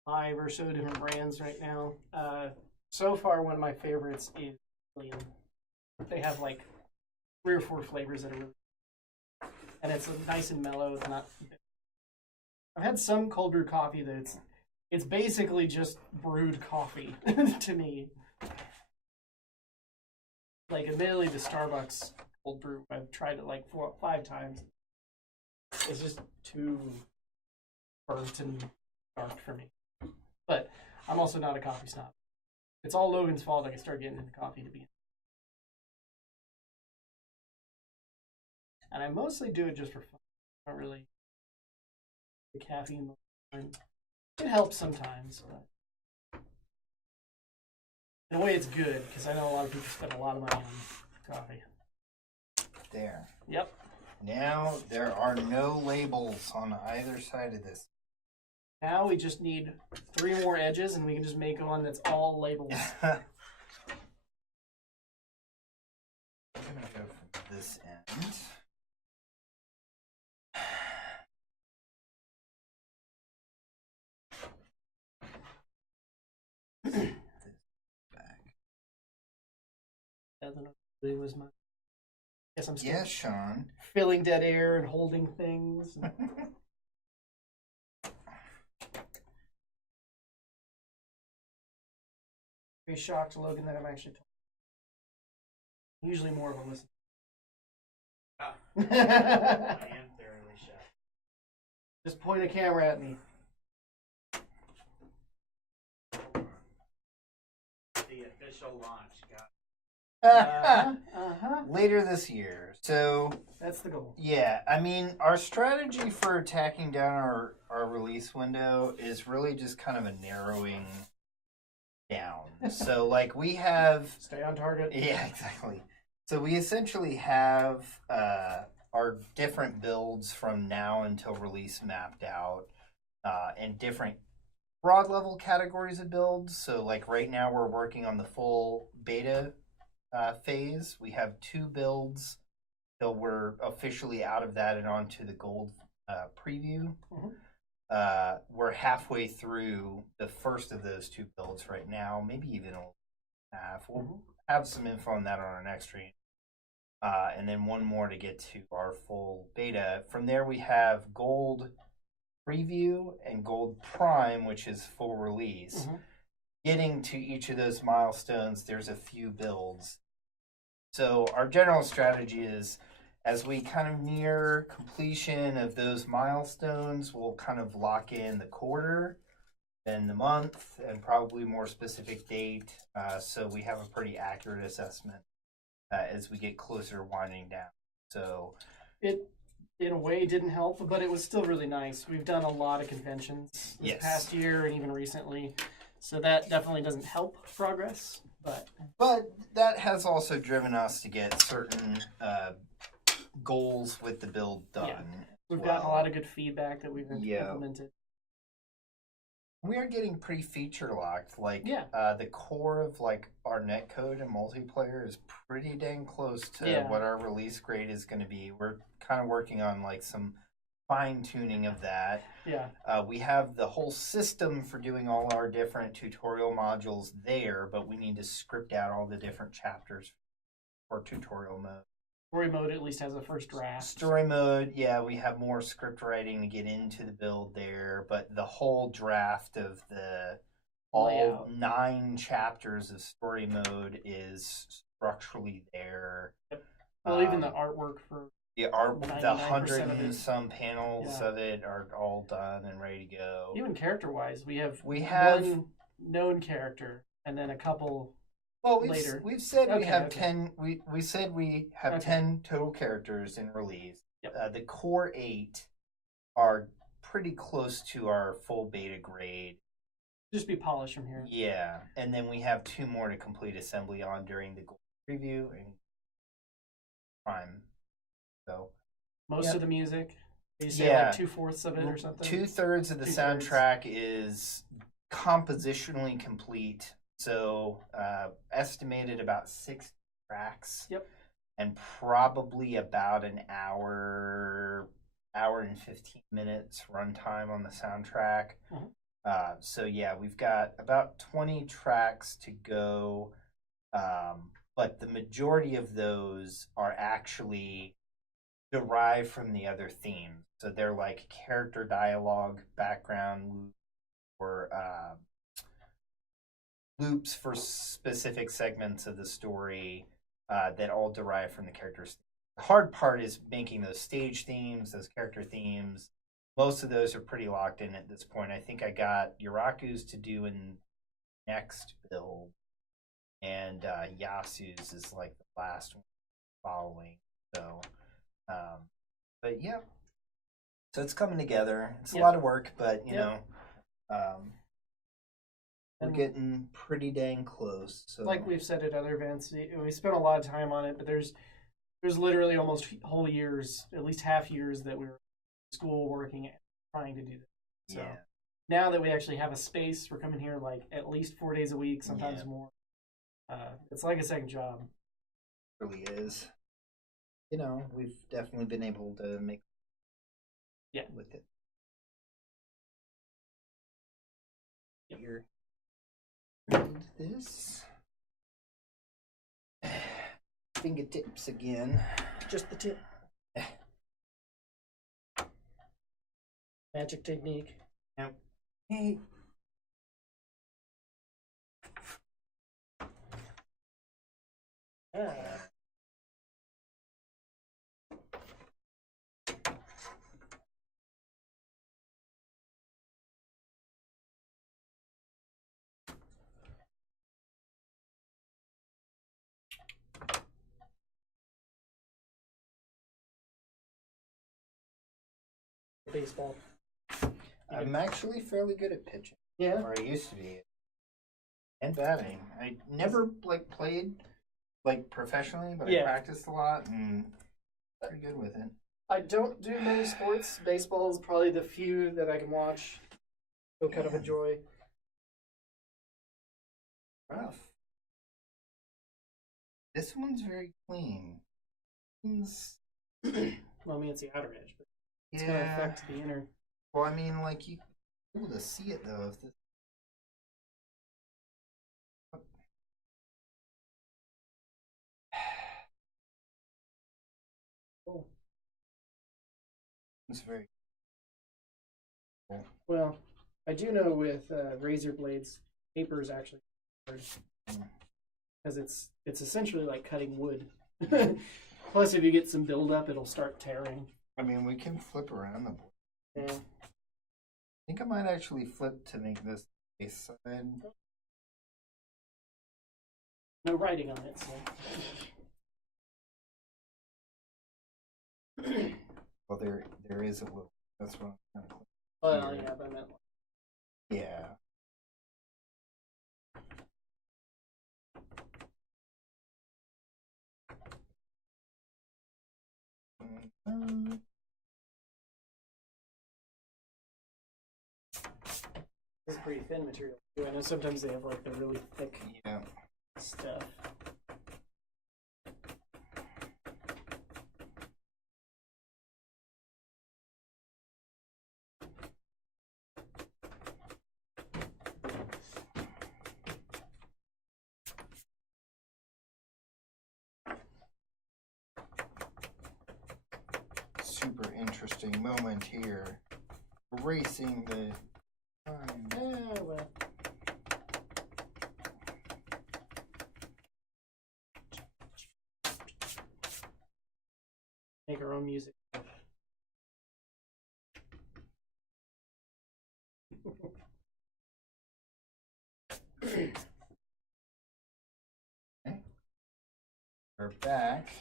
5 or so different brands right now. So far, one of my favorites is William. They have like 3 or 4 flavors that are really, and it's nice and mellow. It's not. I've had some cold brew coffee that it's basically just brewed coffee to me. Like, admittedly, the Starbucks cold brew, I've tried it like 4 or 5 times. It's just too burnt and dark for me. But I'm also not a coffee snob. It's all Logan's fault I can start getting into coffee to be. And I mostly do it just for fun. I don't really the caffeine. It helps sometimes, but in a way it's good because I know a lot of people spend a lot of money on coffee. There. Yep. Now there are no labels on either side of this. Now we just need 3 more edges and we can just make one that's all labels. I'm gonna go from this end. Back. It was my. Guess I'm still Sean. filling dead air and holding things. Very shocked, Logan, that I'm actually talking. Usually more of a listen. I am thoroughly shocked. Just point a camera at me. The official launch got. Later this year. So that's the goal. Yeah, I mean, our strategy for tacking down our release window is really just kind of a narrowing down. So like we have stay on target. Yeah, exactly. So we essentially have our different builds from now until release mapped out, and different broad level categories of builds. So like right now we're working on the full beta phase. We have 2 builds till we're officially out of that and onto the gold preview. Mm-hmm. We're halfway through the first of those 2 builds right now, maybe even a half. We'll have some info on that on our next stream. And then 1 more to get to our full beta. From there we have gold preview and gold prime, which is full release. Mm-hmm. Getting to each of those milestones, there's a few builds. So our general strategy is, as we kind of near completion of those milestones, we'll kind of lock in the quarter, then the month, and probably more specific date, so we have a pretty accurate assessment as we get closer to winding down. So it, in a way, didn't help, but it was still really nice. We've done a lot of conventions this past year and even recently, so that definitely doesn't help progress. But that has also driven us to get certain goals with the build done. Yeah. We've gotten a lot of good feedback that we've implemented. We are getting pretty feature locked. Like the core of like our netcode and multiplayer is pretty dang close to what our release grade is going to be. We're kind of working on like some fine tuning of that. Yeah. We have the whole system for doing all our different tutorial modules there, but we need to script out all the different chapters for tutorial mode. Story mode at least has a first draft. Story mode, we have more script writing to get into the build there, but the whole draft of the all layout. 9 chapters of story mode is structurally there. Yep. Well, even the artwork for the 100 and some panels of it are all done and ready to go. Even character-wise, we have one known character and then a couple. Well, later. we've said we have 10. We said we have 10 total characters in release. Yep. The core 8 are pretty close to our full beta grade. Just be polished from here. Yeah, and then we have 2 more to complete assembly on during the gold preview and prime. So most of the music. You say like 2/4 of it or something. 2/3 of the soundtrack is compositionally complete. So estimated about 6 tracks. Yep. And probably about an hour and 15 minutes runtime on the soundtrack. Mm-hmm. So yeah, we've got about 20 tracks to go, but the majority of those are actually derived from the other themes. So they're like character dialogue, background or loops for specific segments of the story that all derive from the characters. The hard part is making those stage themes, those character themes. Most of those are pretty locked in at this point. I think I got Yuraku's to do in next build, and Yasu's is like the last one following. So, but yeah. So it's coming together. It's a lot of work, but you know, we're getting pretty dang close. So, like we've said at other events, we spent a lot of time on it, but there's literally almost whole years, at least half years that we were in school working at trying to do this. So now that we actually have a space, we're coming here like at least 4 days a week, sometimes more. It's like a second job. It really is. You know, we've definitely been able to make with it. Here. And this. Fingertips again. Just the tip. Magic technique. Yep. Hey. Baseball. I'm actually fairly good at pitching. Yeah. Or I used to be. And batting. I never played professionally, but I practiced a lot and pretty good with it. I don't do many sports. Baseball is probably the few that I can watch. So kind of enjoy. Rough. This one's very clean. Well, I mean, it's the outer edge, but it's going to affect the inner. Well, I mean, like, you able to see it, though. If this... Cool. It's very cool. Well, I do know with razor blades, paper is actually hard. Because it's essentially like cutting wood. Plus, if you get some buildup, it'll start tearing. I mean, we can flip around the board. Yeah. I think I might actually flip to make this a side. No writing on it, so. Well, there is a little. That's what I'm trying to click. Well, yeah, but I meant. Yeah. This is pretty thin material. I know sometimes they have like the really thick stuff. Super interesting moment here. Erasing the time. Well. make our own music. We're back.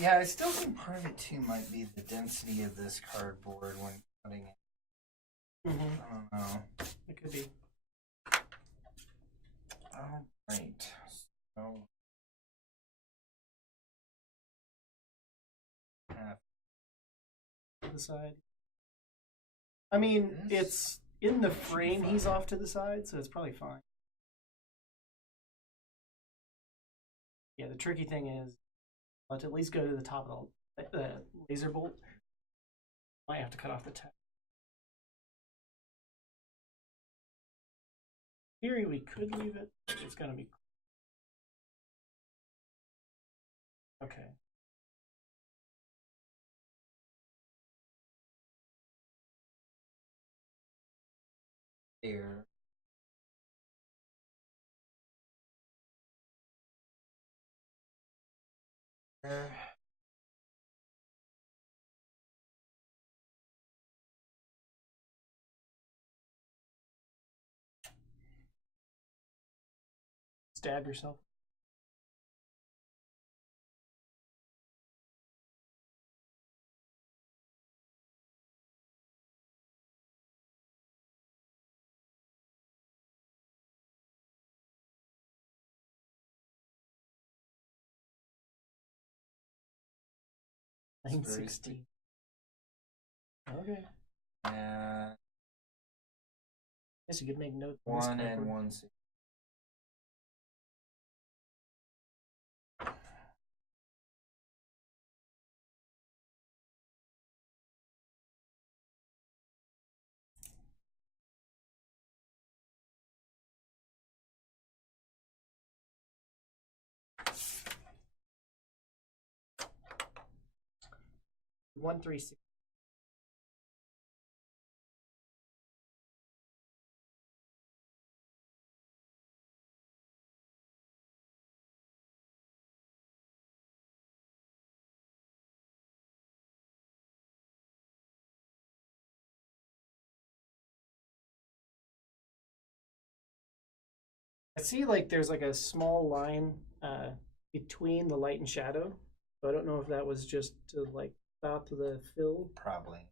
Yeah, I still think part of it too might be the density of this cardboard when cutting it. Mm-hmm. I don't know. It could be. All right. So To the side. I mean, it's in the frame. He's off to the side, so it's probably fine. Yeah, the tricky thing is, let's at least go to the top of the laser bolt. Might have to cut off the tap. In theory, we could leave it. It's gonna be okay. here. Stab yourself. It's very 960. Okay. And Guess you could make notes. 1 and 1. One 360. I see like there's like a small line between the light and shadow. So I don't know if that was just to like stop the fill Probably.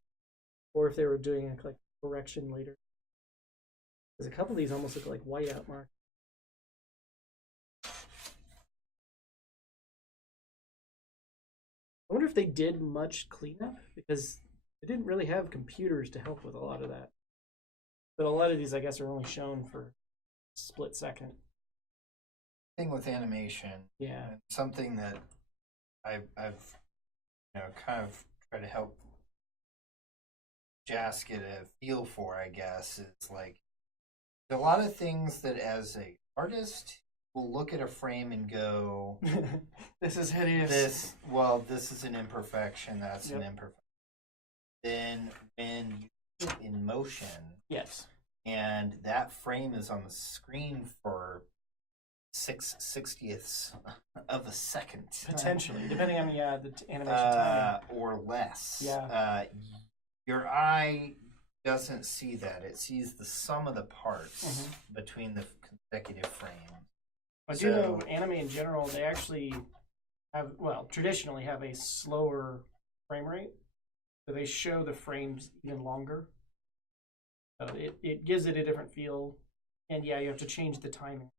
or if they were doing a like correction later. Because a couple of these almost look like whiteout marks. I wonder if they did much cleanup because they didn't really have computers to help with a lot of that. But a lot of these, I guess, are only shown for a split second. Thing with animation. Yeah. Something that I've kind of tried to help Jas get a feel for, I guess, is like a lot of things that as a artist will look at a frame and go, "This is hideous." This is an imperfection. That's an imperfection. Then when you put it in motion, yes, and that frame is on the screen for 6/60ths of a second, potentially, depending on the animation timing, or less. Yeah. Your eye doesn't see that; it sees the sum of the parts between the consecutive frames. I do know anime in general, they actually have, traditionally have a slower frame rate, so they show the frames even longer. So it gives it a different feel, and yeah, you have to change the timing.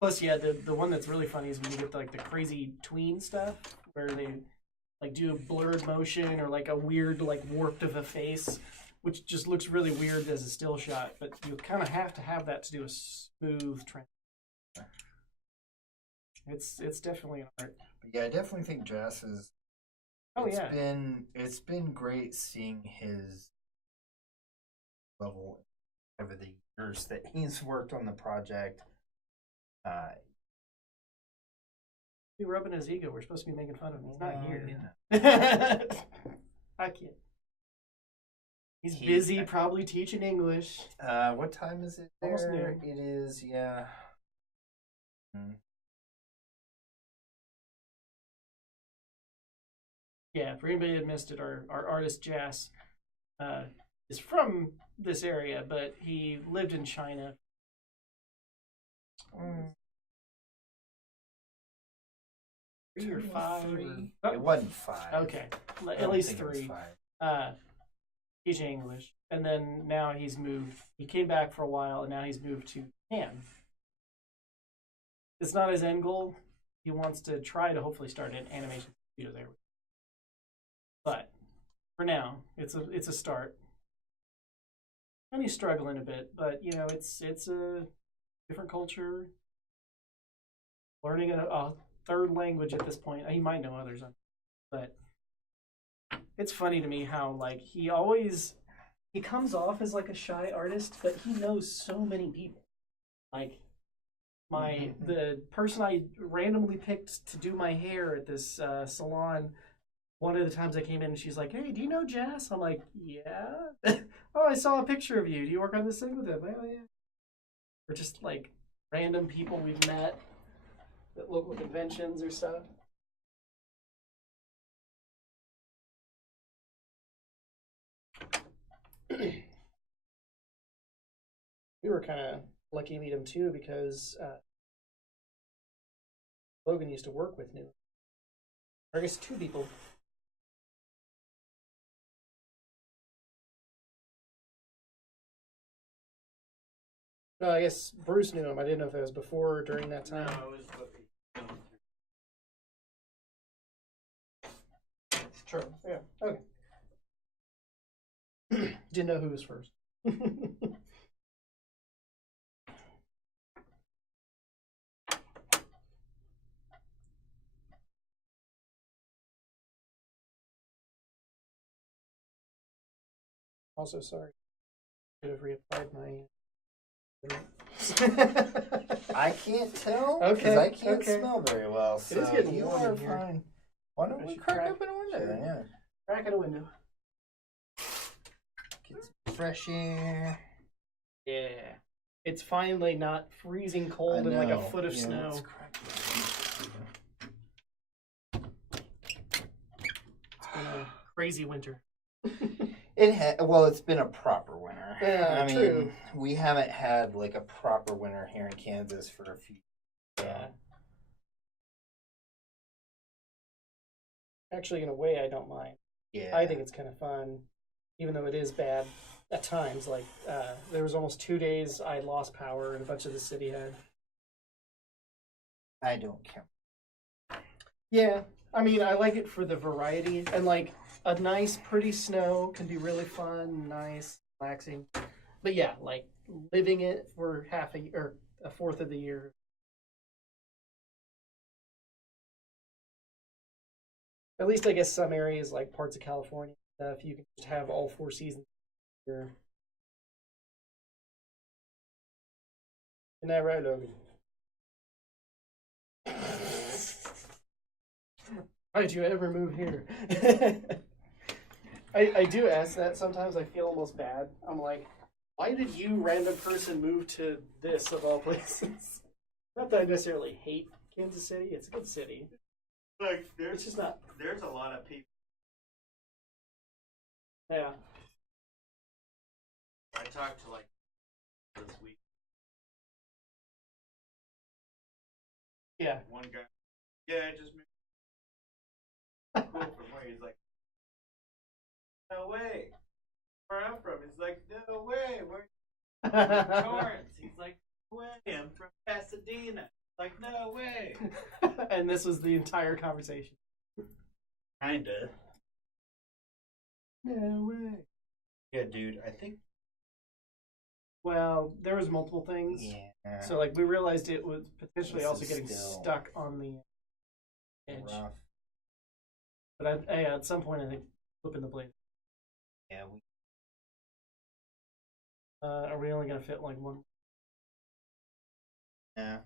Plus, yeah, the one that's really funny is when you get like the crazy tween stuff where they like do a blurred motion or like a weird like warped of a face, which just looks really weird as a still shot. But you kind of have to have that to do a smooth transition. It's definitely an art. But yeah, I definitely think Jas is. It's been great seeing his level over the years that he's worked on the project. He's rubbing his ego. We're supposed to be making fun of him. He's not here. Yeah. I can't. He's busy, probably teaching English. What time is it Almost there? noon. It is, yeah. yeah, for anybody that missed it, our artist Jas is from this area, but he lived in China. 3 or 5? It wasn't 5. Okay, at least 3. Teaching English, and then now he's moved. He came back for a while, and now he's moved to Japan. It's not his end goal. He wants to try to hopefully start an animation studio there. But for now, it's a start. And he's struggling a bit, but it's a different culture. Learning a third language at this point. He might know others, but it's funny to me how he comes off as like a shy artist, but he knows so many people. Like the person I randomly picked to do my hair at this salon. One of the times I came in, and she's like, "Hey, do you know Jas?" I'm like, "Yeah." "Oh, I saw a picture of you. Do you work on this thing with him?" "Oh, yeah." Or just like random people we've met at local conventions or stuff. We were kind of lucky to meet him too because Logan used to work with New. Or I guess 2 people. No, I guess Bruce knew him. I didn't know if that was before or during that time. No, it was True. Yeah. Okay. Didn't know who was first. Also, sorry. Should have reapplied my. I can't tell Okay, because I can't okay. smell very well. So It is getting you warm are in here. fine. Why don't I we should crack crack- open a window? sure. Yeah, Crack in a window. get some fresh air. Yeah. It's finally not freezing cold and like a foot of snow. Let's crack it. It's been a crazy winter. It's been a proper winter. Yeah, I mean, true. we haven't had like a proper winter here in Kansas for a few. Yeah. Actually, in a way, I don't mind. Yeah. I think it's kind of fun, even though it is bad at times. Like, there was almost 2 days I lost power and a bunch of the city had. I don't care. Yeah, I mean, I like it for the variety, and like a nice, pretty snow can be really fun, nice, relaxing. But yeah, like living it for half a year, or a fourth of the year. At least I guess some areas, like parts of California, stuff, you can just have all 4 seasons. Here. Isn't that right, Logan? Why did you ever move here? I do ask that sometimes. I feel almost bad. I'm like, why did you, random person, move to this of all places? Not that I necessarily hate Kansas City. It's a good city. like It's just not. there's a lot of people. Yeah. I talked to like this week. Yeah. One guy, yeah, I just moved. Cool from where he's like, no way. Where I'm from, he's like, no way. Where Torrance? He's like, no way. I'm from Pasadena. Like, no way. And this was the entire conversation. Kinda. No way. Yeah, dude. I think. Well, there was multiple things. Yeah. So like we realized it was potentially This also is getting still stuck on the edge. rough. But at some point I think flipping the blade. Yeah. Are we only gonna fit like one? Yeah.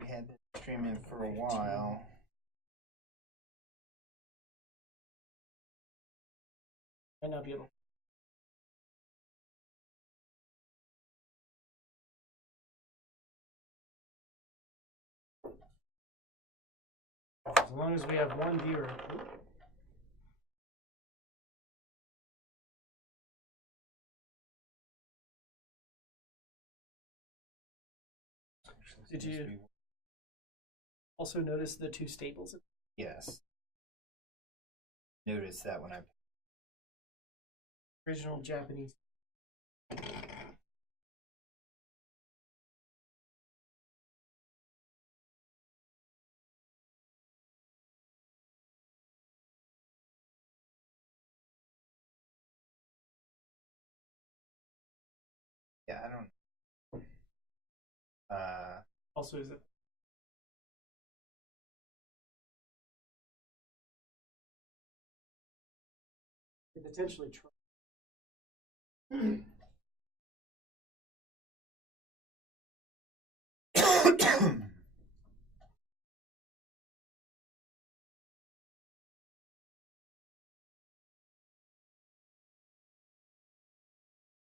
We had been streaming for a while. Might not be able. As long as we have one viewer. Did you also notice the two staples? Yes. Notice that when I Original Japanese. I don't. Also, is it? Could potentially try.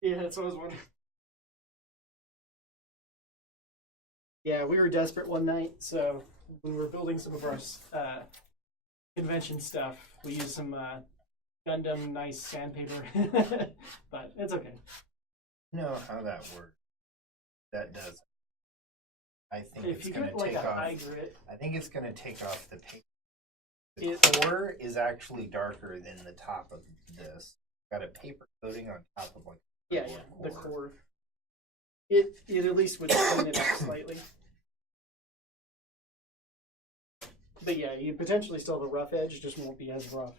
Yeah, that's what I was wondering. Yeah, we were desperate one night, so when we were building some of our convention stuff, we used some Gundam nice sandpaper, but it's okay. Know how that works. That does. I think If it's you going get to like take a off. high grit, I think it's going to take off the paper. The core is actually darker than the top of this. Got a paper coating on top of like. yeah, the core. It at least would clean it up slightly. But yeah, you potentially still have a rough edge, it just won't be as rough.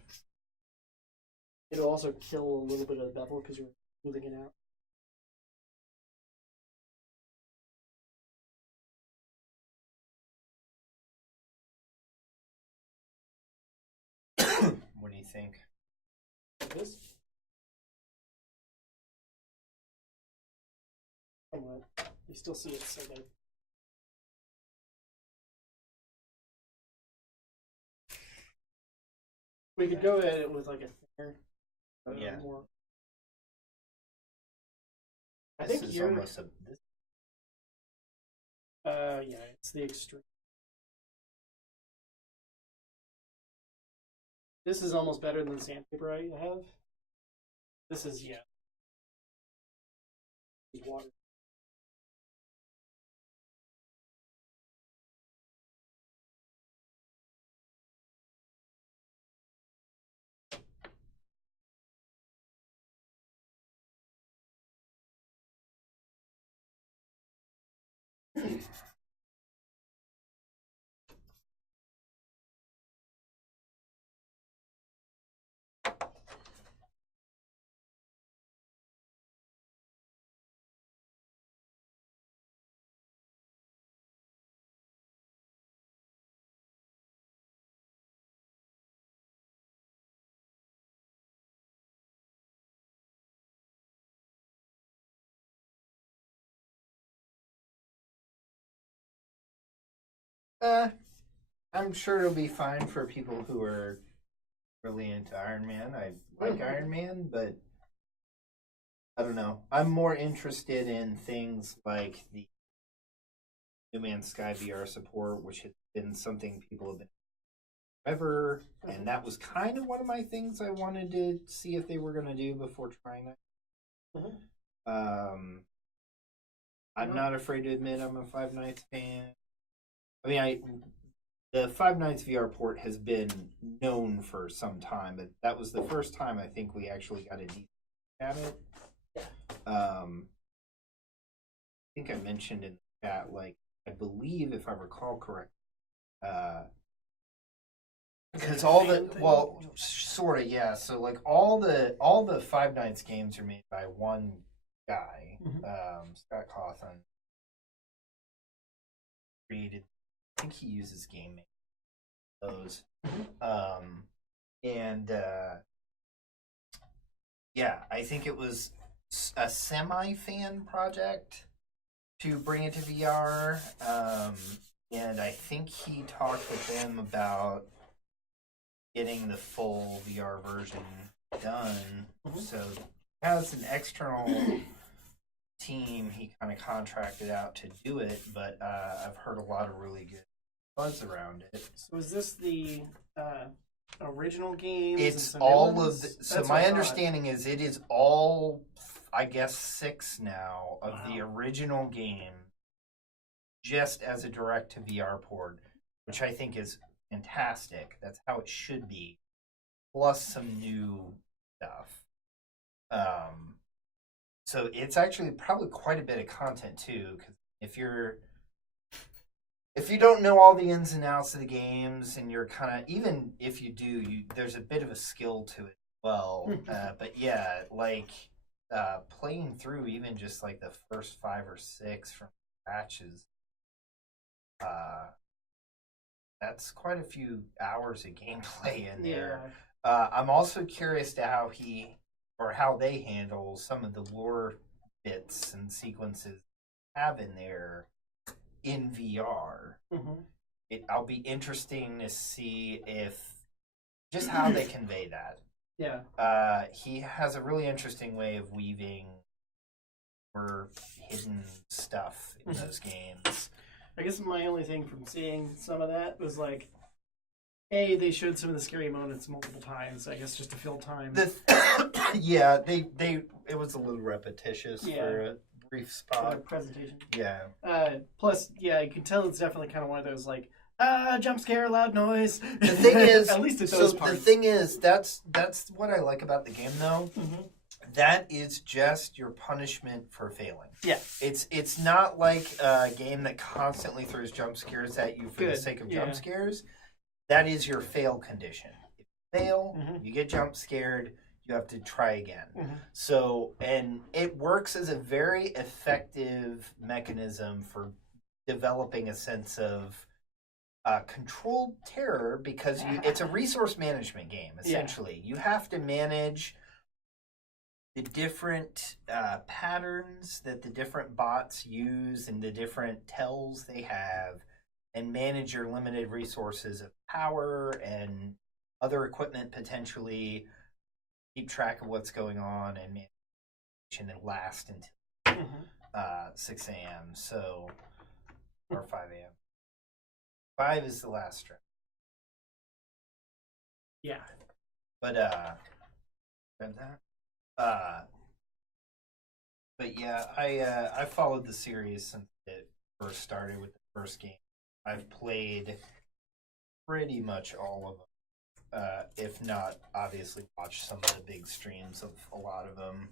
It'll also kill a little bit of the bevel because you're smoothing it out. What do you think? Like this. Somewhat. You still see it, so that. We could go at it with like a thinner. Yeah. More. I This think is you're. almost a. This, Yeah, it's the extreme. This is almost better than the sandpaper I have. This is, yeah. Water. I'm sure it'll be fine for people who are really into Iron Man. I like Iron Man, but I don't know. I'm more interested in things like the No Man's Sky VR support, which has been something people have been forever, and that was kind of one of my things I wanted to see if they were going to do before trying it. I'm not afraid to admit I'm a Five Nights fan. I mean, the Five Nights VR port has been known for some time, but that was the first time I think we actually got a deep at it. I think I mentioned in the chat, like, I believe, if I recall correctly, because all the sort of, yeah. So like all the Five Nights games are made by one guy, Scott Cawthon. Created, I think he uses game those, and yeah, I think it was a semi-fan project to bring it to VR, and I think he talked with them about getting the full VR version done. So as an external team, he kind of contracted out to do it, but I've heard a lot of really good buzz around it. So is this the original game? It's all of the, so my understanding is it is all, I guess, 6 now of the original game, just as a direct to VR port, which I think is fantastic. That's how it should be, plus some new stuff. So it's actually probably quite a bit of content too, because if you don't know all the ins and outs of the games, and you're kind of, even if you do, there's a bit of a skill to it as well. But yeah, like playing through even just like the first 5 or 6 from batches, that's quite a few hours of gameplay in there. Yeah. I'm also curious to how they handle some of the lore bits and sequences have in there in VR. I'll be interesting to see just how they convey that. Yeah. He has a really interesting way of weaving hidden stuff in those games. I guess my only thing from seeing some of that was like, they showed some of the scary moments multiple times. I guess just to fill time. Yeah, it was a little repetitious for a brief spot. Presentation. Yeah. Plus, you can tell it's definitely kind of one of those like, jump scare, loud noise. The thing is, at least at those parts. The thing is, that's what I like about the game, though. That is just your punishment for failing. Yeah. It's not like a game that constantly throws jump scares at you for the sake of jump scares. That is your fail condition. If you fail, you get jump scared, you have to try again. So, and it works as a very effective mechanism for developing a sense of controlled terror, because it's a resource management game, essentially. You have to manage the different patterns that the different bots use and the different tells they have, and manage your limited resources of power and other equipment, potentially keep track of what's going on, and manage and last until 6 a.m. So, or 5 a.m. 5 is the last stretch. Yeah. But but yeah, I followed the series since it first started with the first game. I've played pretty much all of them, if not, obviously, watched some of the big streams of a lot of them.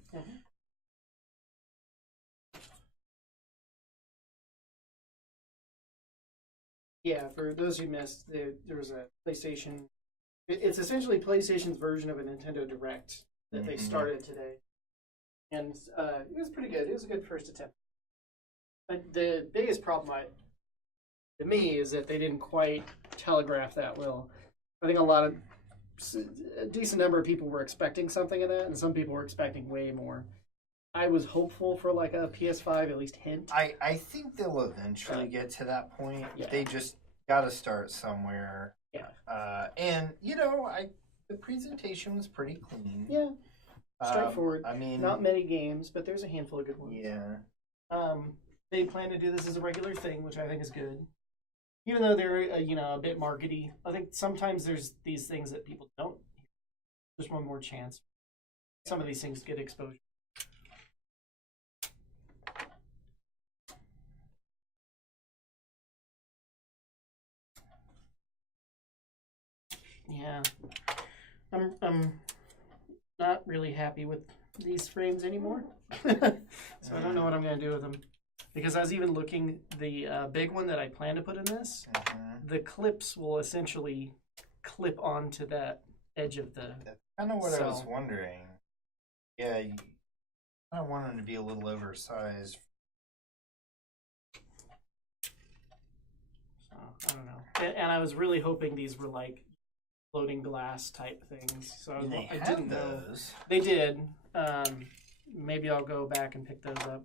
Yeah, for those who missed, there was a PlayStation. It's essentially PlayStation's version of a Nintendo Direct that they started today. And it was pretty good. It was a good first attempt. But the biggest problem to me is that they didn't quite telegraph that well. I think a decent number of people were expecting something of that, and some people were expecting way more. I was hopeful for like a PS5 at least hint. I think they'll eventually get to that point. Yeah. They just got to start somewhere. Yeah. And the presentation was pretty clean. Yeah. Straightforward. I mean, not many games, but there's a handful of good ones. Yeah. They plan to do this as a regular thing, which I think is good. Even though they're a bit markety, I think sometimes there's these things that people don't. Just one more chance. Some of these things get exposure. Yeah, I'm not really happy with these frames anymore. So I don't know what I'm going to do with them. Because I was even looking, the big one that I plan to put in this, the clips will essentially clip onto that edge of the... That's kind of what I was wondering. Yeah, you kind of want them to be a little oversized. So, I don't know. And I was really hoping these were like floating glass type things. So I didn't know. They did. Maybe I'll go back and pick those up.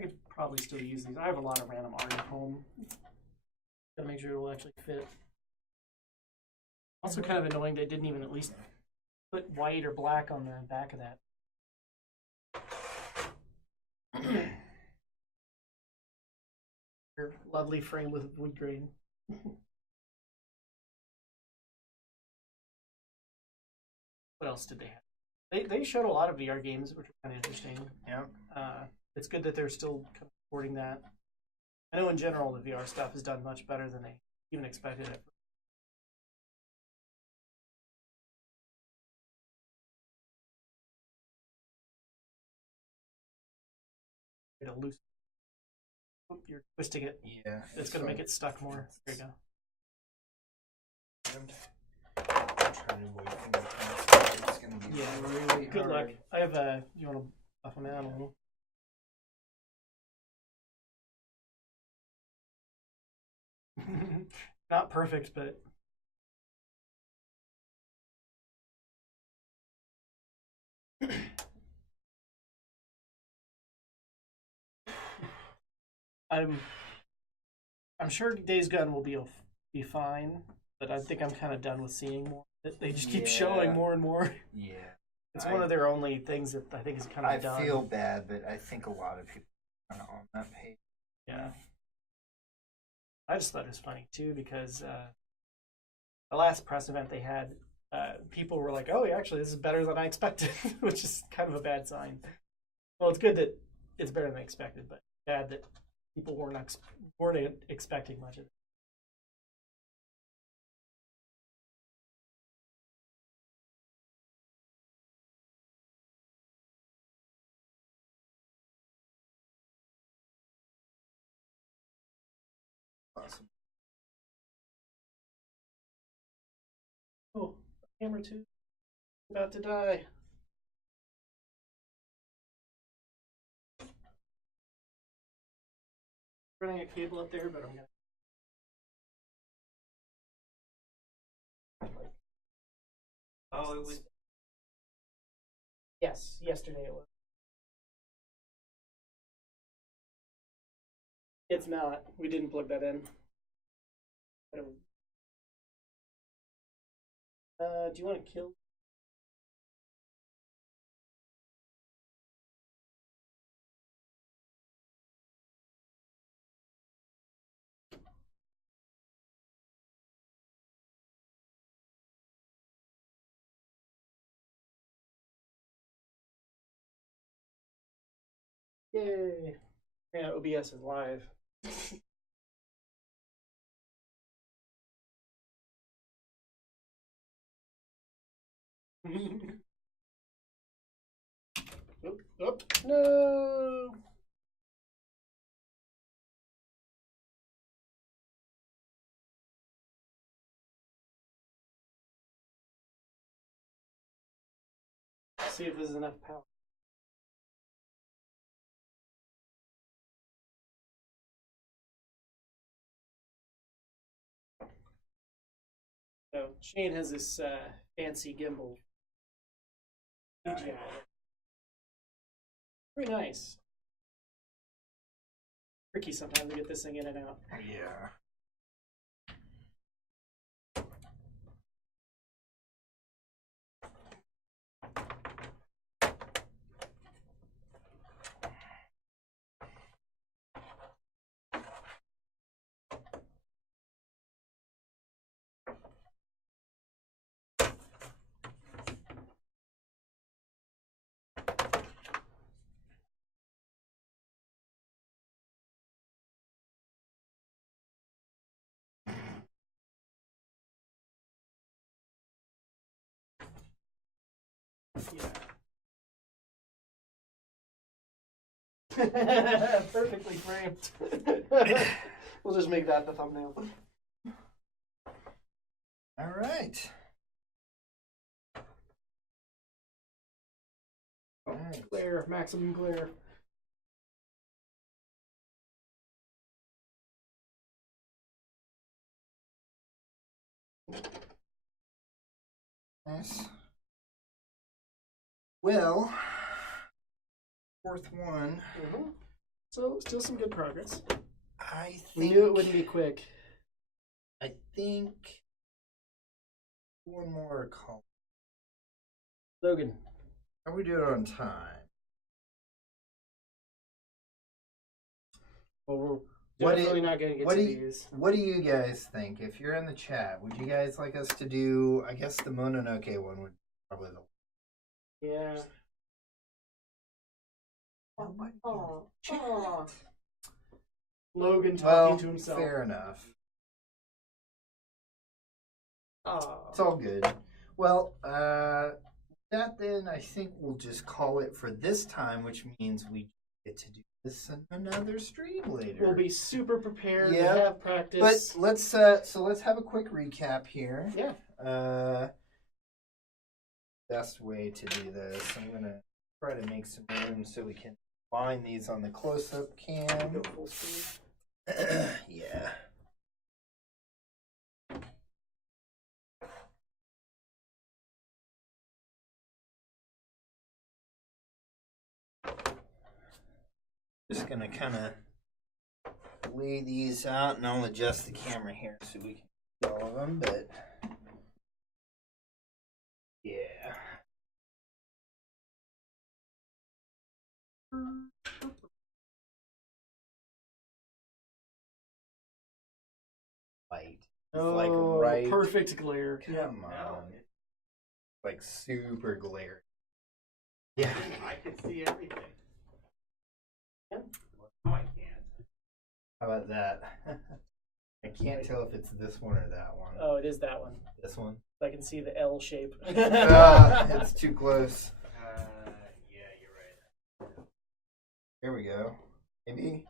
I could probably still use these. I have a lot of random art at home. Gotta make sure it will actually fit. Also kind of annoying they didn't even at least put white or black on the back of that. Your lovely frame with wood grain. What else did they have? They showed a lot of VR games, which were kind of interesting. Yeah. It's good that they're still kind of supporting that. I know in general the VR stuff has done much better than they even expected it. Loose. You're twisting it. Yeah. It's going to make it stuck more. There you go. I'm trying to avoid fingerprints. It's going to be really Good hard. luck. I have a. You want to buff them out a little? Not perfect, but. I'm sure Days Gone will be fine, but I think I'm kind of done with seeing more. They just keep showing more and more. Yeah. It's one of their only things that I think is kind of done. I feel bad, but I think a lot of people are kind of on that page. Yeah. I just thought it was funny too because the last press event they had, people were like, "Oh, actually, this is better than I expected," which is kind of a bad sign. Well, it's good that it's better than I expected, but bad that people weren't expecting much of it. Awesome. Oh, camera 2 about to die. Running a cable up there, but I'm gonna. Oh, it was. Yes, yesterday it was. It's not. We didn't plug that in. Do you want to kill? Yay! Yeah, OBS is live. Oop, no! See if there's enough power. So Shane has this fancy gimbal. Very nice. Tricky sometimes to get this thing in and out. Yeah. Yeah. Perfectly framed. We'll just make that the thumbnail. All right. Glare, maximum glare. Nice. Well, fourth one. Mm-hmm. So, still some good progress. I We think knew it wouldn't be quick. I think one more call. Logan. How we doing on time? Well, Definitely not going to get to these. What do you guys think? If you're in the chat, would you guys like us to do? I guess the Mononoke one would probably the. Yeah. Nobody Oh, in the oh. chat. Logan talking Well, to himself. fair enough. Oh. It's all good. Well, that then I think we'll just call it for this time, which means we get to do this in another stream later. We'll be super prepared. Yeah, We'll have practice. But let's have a quick recap here. Yeah. Best way to do this. I'm gonna try to make some room so we can line these on the close-up cam. Go full screen. Yeah. Just gonna kind of lay these out, and I'll adjust the camera here so we can see all of them. But yeah. Light. It's like right. Perfect glare. Come on. Like super glare. Yeah. I can see everything. Yeah. No, I can't. How about that? I can't tell if it's this one or that one. Oh, it is that one. This one? I can see the L shape. It's too close. Yeah, you're right. Here we go. Maybe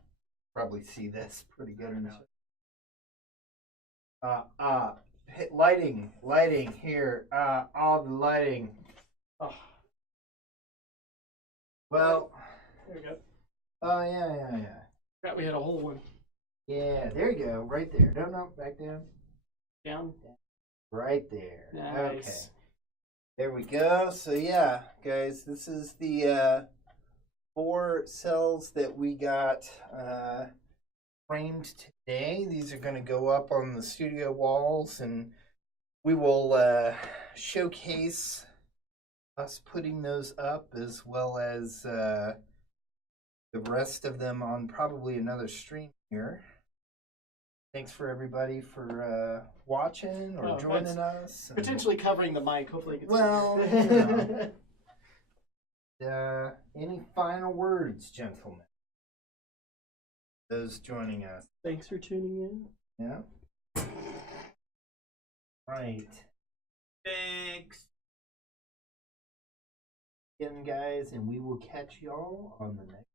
probably see this pretty good enough. Hit lighting here. All the lighting. Oh. Well. There we go. Oh yeah. Forgot we had a whole one. Yeah, there you go. Right there. No, back down. Down. Right there. Nice. Okay. There we go. So yeah, guys, this is the 4 cels that we got framed today. These are going to go up on the studio walls, and we will showcase us putting those up, as well as the rest of them on probably another stream here. Thanks for everybody for watching or joining us. Potentially covering the mic. Hopefully, it gets any final words, gentlemen? Those joining us. Thanks for tuning in. Yeah. Right. Thanks. Again, guys, and we will catch y'all on the next.